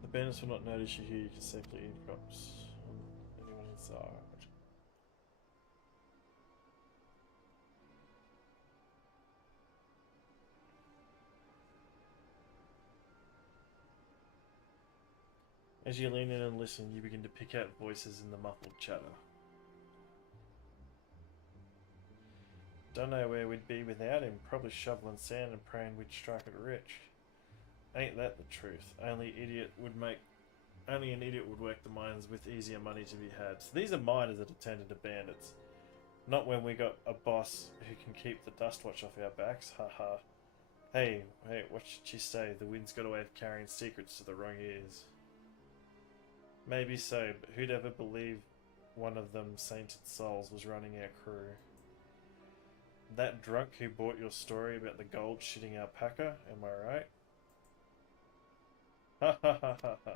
The bandits will not notice you here. You can safely eavesdrop on anyone inside. As you lean in and listen, you begin to pick out voices in the muffled chatter. Don't know where we'd be without him. Probably shoveling sand and praying we'd strike it rich. Ain't that the truth? Only an idiot would work the mines with easier money to be had. So these are miners that have turned into bandits. Not when we got a boss who can keep the Dustwatch off our backs. Haha. Hey, what should she say? The wind's got a way of carrying secrets to the wrong ears. Maybe so, but who'd ever believe one of them sainted souls was running our crew? That drunk who bought your story about the gold shitting our packer, am I right? Ha ha ha ha ha.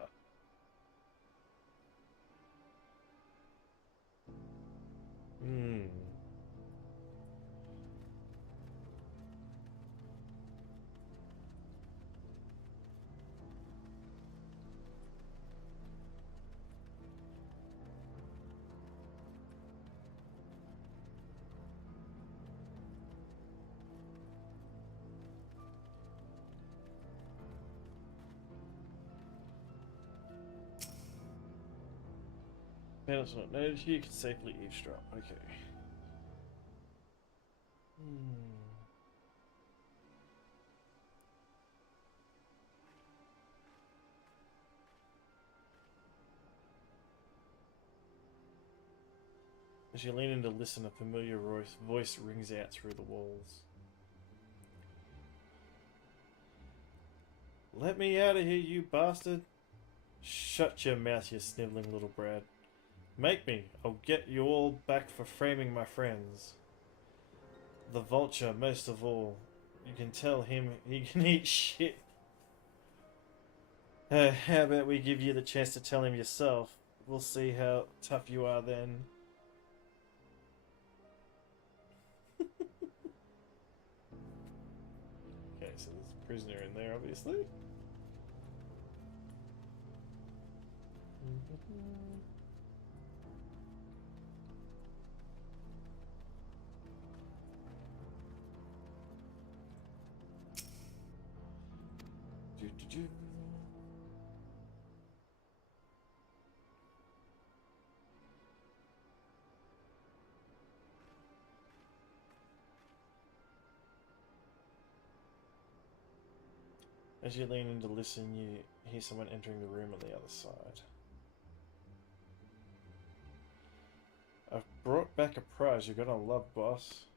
Tenants not noted, you can safely eavesdrop. Okay. As you lean in to listen, a familiar voice rings out through the walls. Let me out of here, you bastard! Shut your mouth, you sniveling little brat. Make me. I'll get you all back for framing my friends. The vulture, most of all. You can tell him he can eat shit. How about we give you the chance to tell him yourself? We'll see how tough you are then. Okay, so there's a prisoner in there, obviously. As you lean in to listen, you hear someone entering the room on the other side. I've brought back a prize you're gonna love, boss.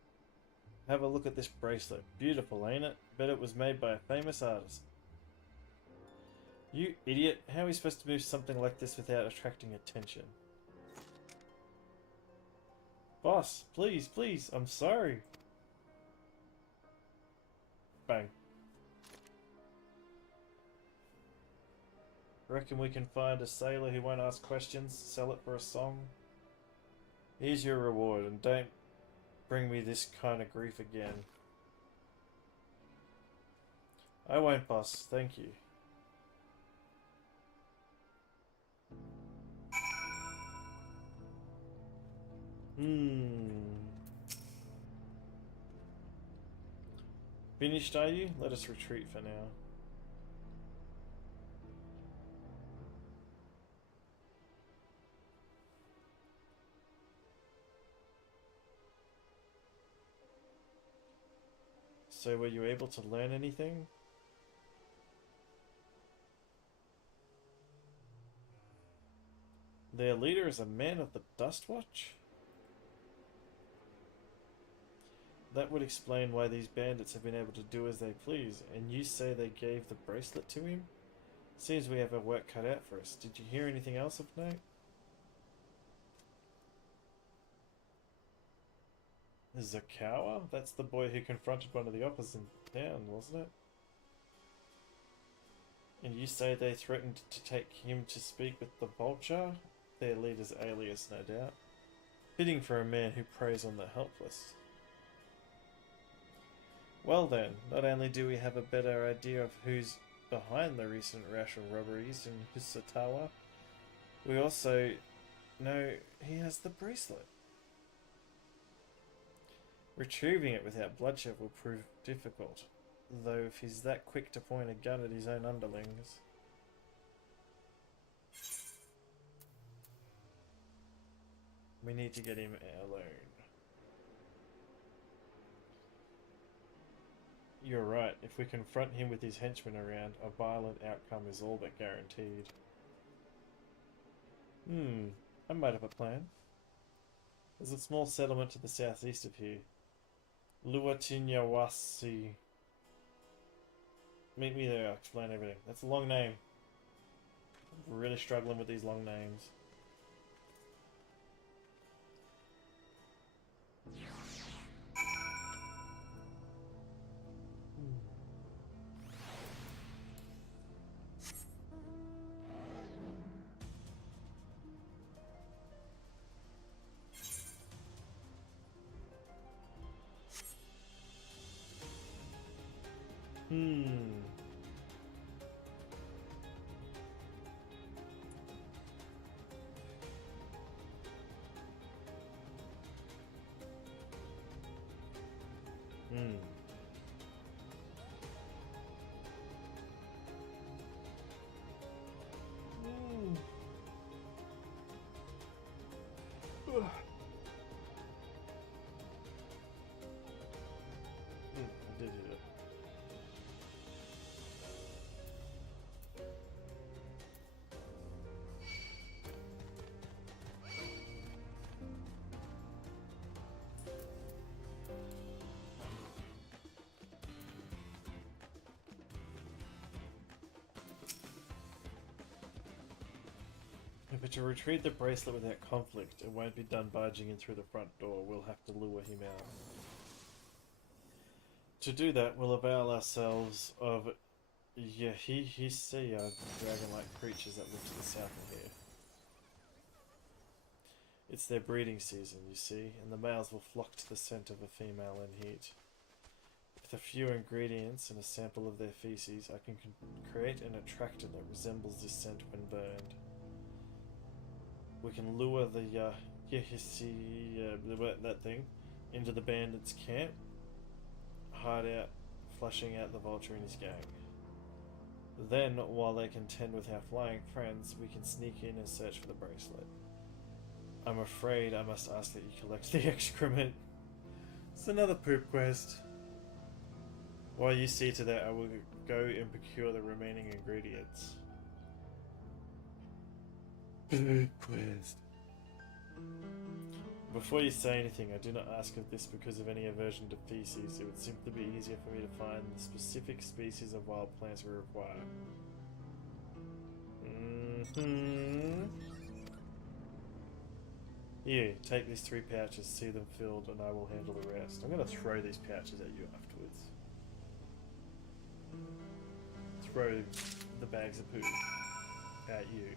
Have a look at this bracelet. Beautiful, ain't it? Bet it was made by a famous artist. You idiot! How are we supposed to move something like this without attracting attention? Boss, please, please, I'm sorry. Bang. Reckon we can find a sailor who won't ask questions, sell it for a song? Here's your reward, and don't bring me this kind of grief again. I won't, boss. Thank you. Finished, are you? Let us retreat for now. So were you able to learn anything? Their leader is a man of the Dustwatch? That would explain why these bandits have been able to do as they please, and you say they gave the bracelet to him? Seems we have our work cut out for us. Did you hear anything else of note? Zakawa? That's the boy who confronted one of the oppers in town, wasn't it? And you say they threatened to take him to speak with the vulture? Their leader's alias, no doubt. Fitting for a man who preys on the helpless. Well then, not only do we have a better idea of who's behind the recent racial robberies in Hisatawa, we also know he has the bracelet. Retrieving it without bloodshed will prove difficult, though if he's that quick to point a gun at his own underlings. We need to get him alone. You're right, if we confront him with his henchmen around, a violent outcome is all but guaranteed. I might have a plan. There's a small settlement to the southeast of here. Luatinyawasi. Meet me there, I'll explain everything. That's a long name. I'm really struggling with these long names. But to retrieve the bracelet without conflict, it won't be done barging in through the front door. We'll have to lure him out. To do that, we'll avail ourselves of Yahihisia, dragon-like creatures that live to the south of here. It's their breeding season, you see, and the males will flock to the scent of a female in heat. With a few ingredients and a sample of their feces, I can create an attractor that resembles this scent when burned. We can lure the that thing into the bandits' camp, hide out, flushing out the vulture and his gang. Then, while they contend with our flying friends, we can sneak in and search for the bracelet. I'm afraid I must ask that you collect the excrement. It's another poop quest. While you see to that, I will go and procure the remaining ingredients. Poop quest. Before you say anything, I do not ask of this because of any aversion to feces. It would simply be easier for me to find the specific species of wild plants we require. Here, take these 3 pouches, see them filled, and I will handle the rest. I'm going to throw these pouches at you afterwards. Throw the bags of poo at you.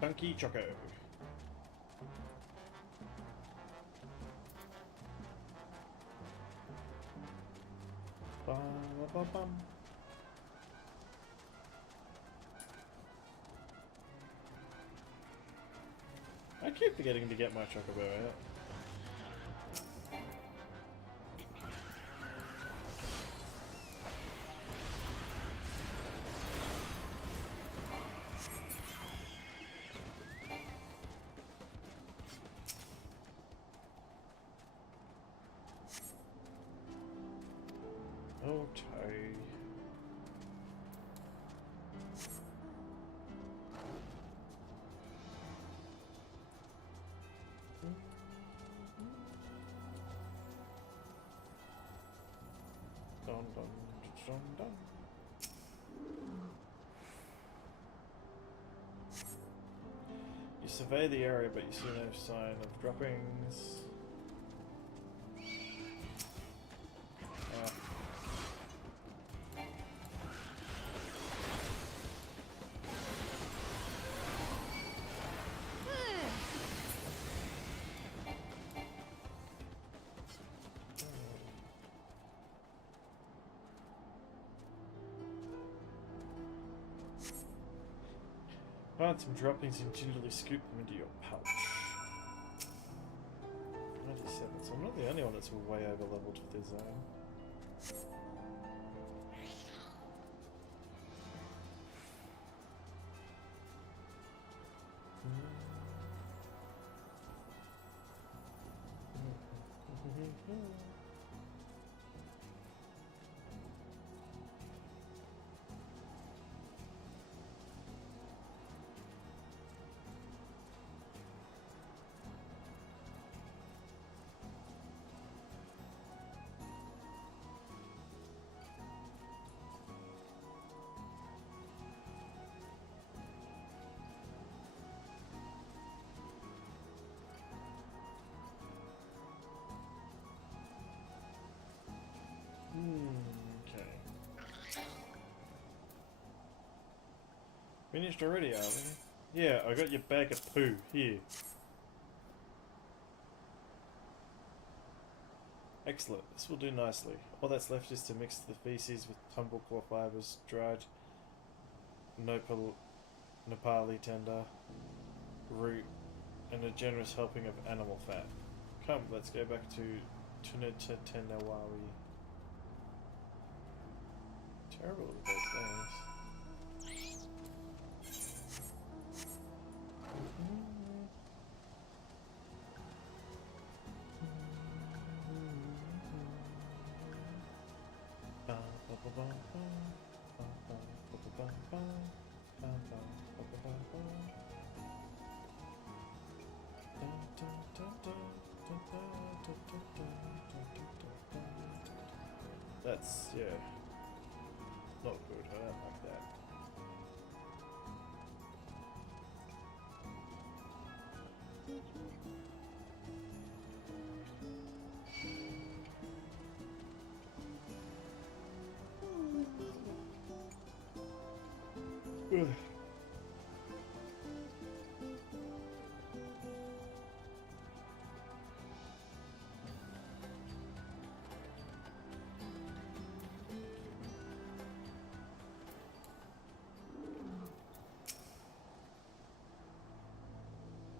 Funky Choco. Ba-ba-ba-bum. I keep forgetting to get my Chocobo out. Okay. Dun, dun, dun, dun. You survey the area, but you see no sign of droppings. Find some droppings and gingerly scoop them into your pouch. 97, so I'm not the only one that's way over leveled for this zone. Okay. Finished already, are we? Yeah, I got your bag of poo. Here. Excellent. This will do nicely. All that's left is to mix the feces with tumblecore fibers, dried Nepali tender, root, and a generous helping of animal fat. Come, let's go back to Tunatenawawi. Terrible with those things. That's, yeah, not good. I don't like that. Ugh.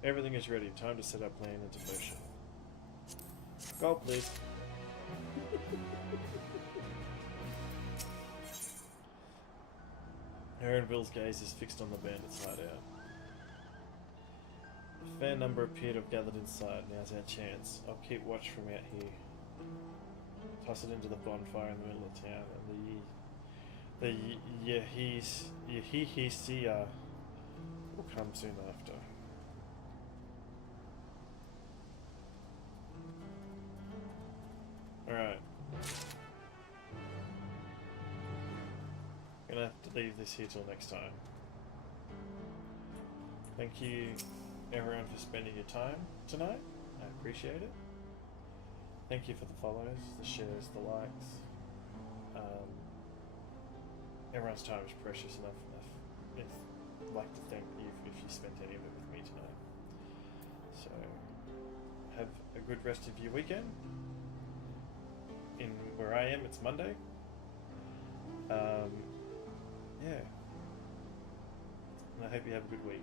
Everything is ready. Time to set our plan into motion. Gold, please. Aaronville's gaze is fixed on the bandits' hideout. A fair number appear to have gathered inside. Now's our chance. I'll keep watch from out here. Toss it into the bonfire in the middle of town, and the Yehisia will come soon after. Alright. Gonna have to leave this here till next time. Thank you everyone for spending your time tonight. I appreciate it. Thank you for the follows, the shares, the likes. Everyone's time is precious enough. I'd like to thank you if you spent any of it with me tonight. So, have a good rest of your weekend. In where I am, it's Monday. Yeah. And I hope you have a good week.